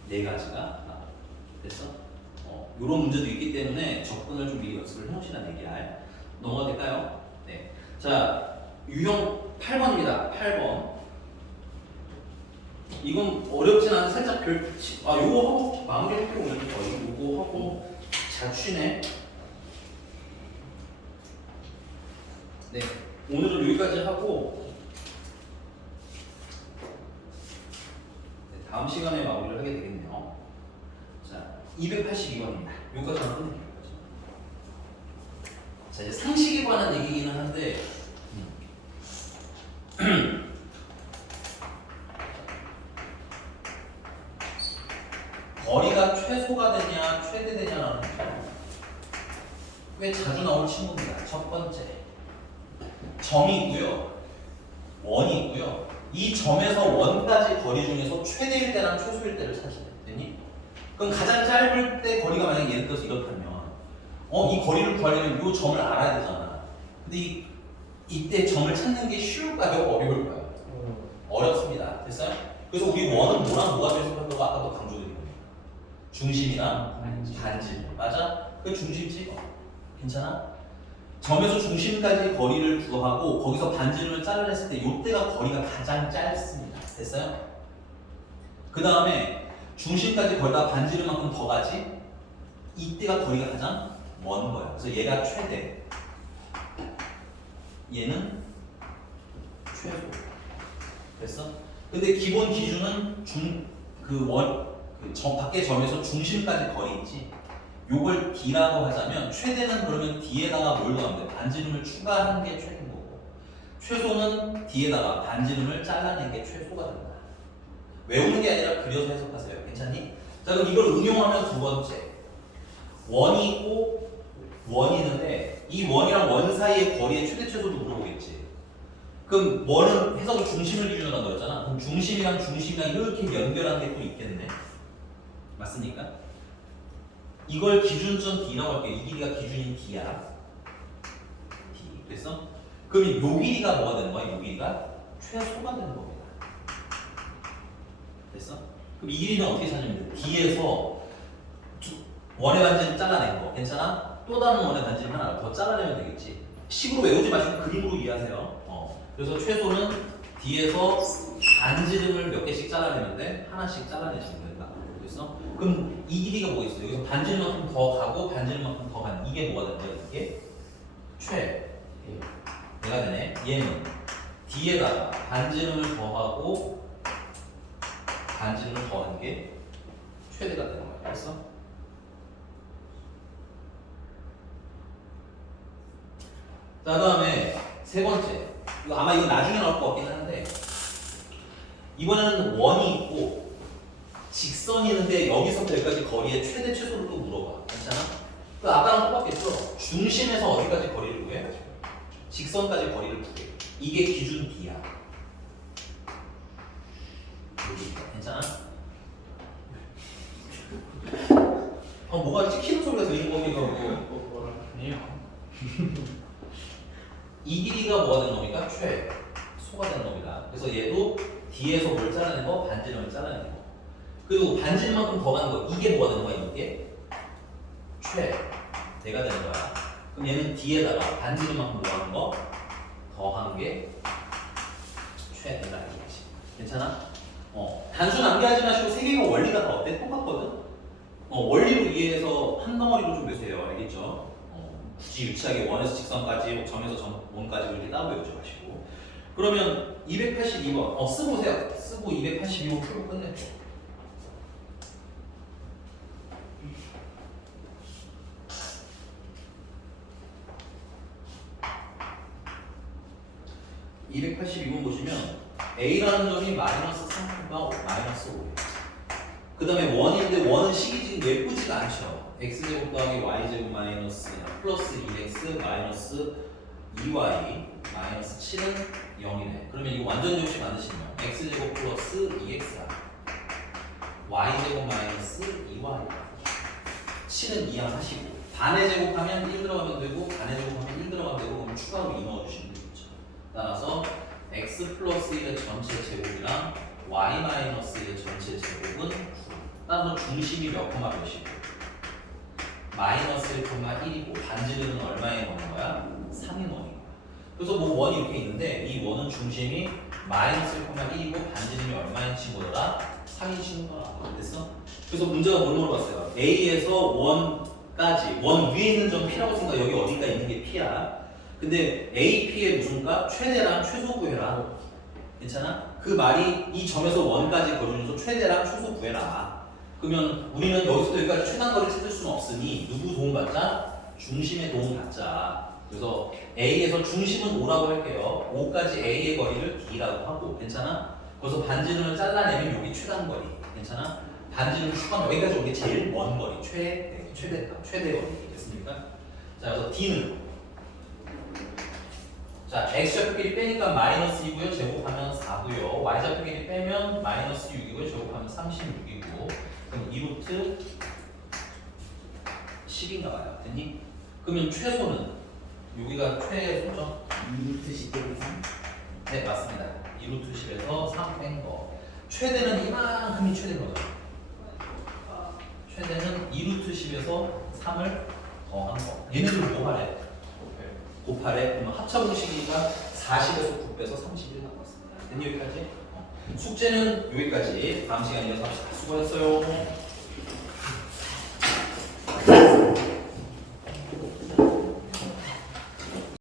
4가지가 나와. 됐어? 이런 문제도 있기 때문에 접근을 좀 미리 연습을 해놓으시라는 얘기야. 넘어가 될까요? 네. 자, 유형 8번입니다. 8번. 이건 어렵진 않아. 살짝 요거 하고 마무리 할게요. 오늘 요거 하고 자취네. 네. 오늘은 여기까지 하고 네, 다음 시간에 마무리를 하게 되겠네요. 자, 282번입니다. 여기까지 하면 끝낼게요. 자, 이제 상식에 관한 얘기이기는 한데 거리가 최소가 되냐 최대 되냐라는 꽤 자주 나올 친구입니다. 첫 번째 점이 있고요 원이 있고요 이 점에서 원까지 거리 중에서 최대일 때랑 최소일 때를 찾으면 되니? 그럼 가장 짧을 때 거리가 만약에 예를 들어서 이렇다면 이 거리를 구하려면 이 점을 알아야 되잖아. 근데 이때 점을 찾는 게 쉬울까요? 어려울까요? 어렵습니다. 됐어요? 그래서 우리 원은 뭐랑 뭐가 대입한다고 아까도 강조드린 거예요. 중심이랑 반지름. 맞아? 그 중심지? 괜찮아? 점에서 중심까지 거리를 구하고 거기서 반지름을 잘라냈을 때 이때가 거리가 가장 짧습니다. 됐어요? 그 다음에 중심까지 거리가 반지름만큼 더 가지? 이때가 거리가 가장 먼 거야. 그래서 얘가 최대, 얘는 최소. 됐어? 근데 기본 기준은 밖에 점에서 중심까지 거리 있지. 요걸 D라고 하자면 최대는 그러면 D에다가 뭘 더하면 돼? 반지름을 추가하는 게 최대인 거고 최소는 D에다가 반지름을 잘라낸 게 최소가 된다. 외우는 게 아니라 그려서 해석하세요. 괜찮니? 자, 그럼 이걸 응용하면 두 번째 원이 있고 원이 있는데 이 원이랑 원 사이의 거리의 최대 최소도 물어보겠지. 그럼 원은 해석을 중심을 기준으로 한다고 했잖아. 그럼 중심이랑 이렇게 연결한 게 또 있겠네. 맞습니까? 이걸 기준점 D라고 할게요. 이 길이가 기준인 D야. D. 됐어? 그럼 요 길이가 뭐가 되는 거야? 요 길이가 최소가 되는 겁니다. 됐어? 그럼 이 길이는 어떻게 찾으면 돼? D에서 원의 반지름 잘라낸 거. 괜찮아? 또 다른 원의 반지름 하나 더 잘라내면 되겠지. 식으로 외우지 마시고 그림으로 이해하세요. 그래서 최소는 D에서 반지름을 몇 개씩 잘라내는데 하나씩 잘라내시면 된다. 됐어? 그럼 이 길이가 뭐겠어? 여기서 반지름만큼 더 가고 반지름만큼 더 가는 이게 뭐가 되는 거야? 이게 최대가 되네. 얘는 D에다가 반지름을 더하고 반지름을 더한 게 최대가 되는 거야. 알았어? 자, 다음에 세 번째. 이거 아마 이거 나중에 나올 것 같긴 한데 이번에는 원이 있고 직선이 있는데 여기서부터 여기까지 거리의 최대 최소를 또 물어봐. 괜찮아? 그 아까랑 똑같겠죠? 중심에서 어디까지 거리를 구해? 직선까지 거리를 구해. 이게 기준 D야. 여기 괜찮아? 뭐가 찍히는 소리가 들리는 겁니까? 뭐라. 아니에요. 이 길이가 뭐가 되는 겁니까? 소가 되는 겁니다. 그래서 얘도 D에서 뭘 잘라낸 거? 반지름을 잘라낸 거. 그리고 반지름만큼 더 가는 거. 이게 뭐가 되는 거야? 이게 대가 되는 거야. 그럼 얘는 D에다가 반지름만큼 뭐 하는 거? 더한 게 최대가 되겠지. 괜찮아? 단순 암기하지 마시고 세 개가 원리가 다 어때? 똑같거든? 원리로 이해해서 한 덩어리로 좀 외우세요. 알겠죠? 굳이 유치하게 원에서 직선까지, 뭐 점에서 원까지 이렇게 따로 외우지 마시고. 그러면 282번 쓰고 오세요. 쓰고 282번 풀고 끝냈죠. (282번) 보시면 A라는 점이 마이너스 3과 마이너스 5예요. 그 다음에 원인데 원은 식이 지금 예쁘지가 않죠. x제곱 더하기 y제곱 마이너스 플러스 2x 마이너스 2y 마이너스 7은 0이네. 그러면 이거 완전 접시 만드시면 x제곱 플러스 2x야. y제곱 마이너스 2y 7은 2항 하시고 반의 제곱하면 1 들어가면 되고 반의 제곱하면 1 들어가면 되고 그럼 추가로 2 넣어주시면 되겠죠. 따라서 x 플러스 1의 전체 제곱이랑 y 마이너스 1의 전체 제곱은 9. 따라서 중심이 몇 콤마 몇이고 마이너스 1,1이고 반지름은 얼마에 넣는 거야? 3이 넣는 거야. 그래서 뭐 원이 이렇게 있는데 이 원은 중심이 마이너스 1,1이고 반지름이 얼마인 친구더라? 3인 친구더라. 됐어? 그래서 문제가 뭘 물어봤어요? A에서 원까지 원 위에 있는 점 P라고 생각. 여기 어딘가 있는 게 P야. 근데 A, P의 무슨 값? 최대랑 최소 구해라. 괜찮아? 그 말이 이 점에서 원까지 거리 중에서 최대랑 최소 구해라. 그러면 우리는 여기서 여기까지 최단거리를 찾을 수는 없으니 누구 도움 받자? 중심의 도움 받자. 그래서 A에서 중심은 5라고 할게요. 5까지 A의 거리를 D라고 하고 괜찮아? 거기서 반지름을 잘라내면 여기 최단거리. 괜찮아? 반지름 추가하면 여기까지 오는 게 제일 먼 거리. 최대 거리. 됐습니까? 자, 그래서 D는 자, x좌표끼리 빼니까 마이너스 2고요. 제곱하면 4고요. y좌표끼리 빼면 마이너스 6이고요. 제곱하면 36이고. 그럼 2루트 10인가 봐요. 됐니? 그러면 최소는 여기가 최소죠? 2루트 10 빼기 3? 네, 맞습니다. 2루트 10에서 3 뺀 거. 최대는 이만큼이 최대인 거죠. 최대는 2루트 10에서 3을 더한 거. 얘네들 뭐 하래? 곱하래. 그러면 합차공식이니까 40에서 9 빼서 31 나왔습니다. 됐니 여기까지? 숙제는 여기까지. 다음 시간에 이어서 합시다. 수고했어요.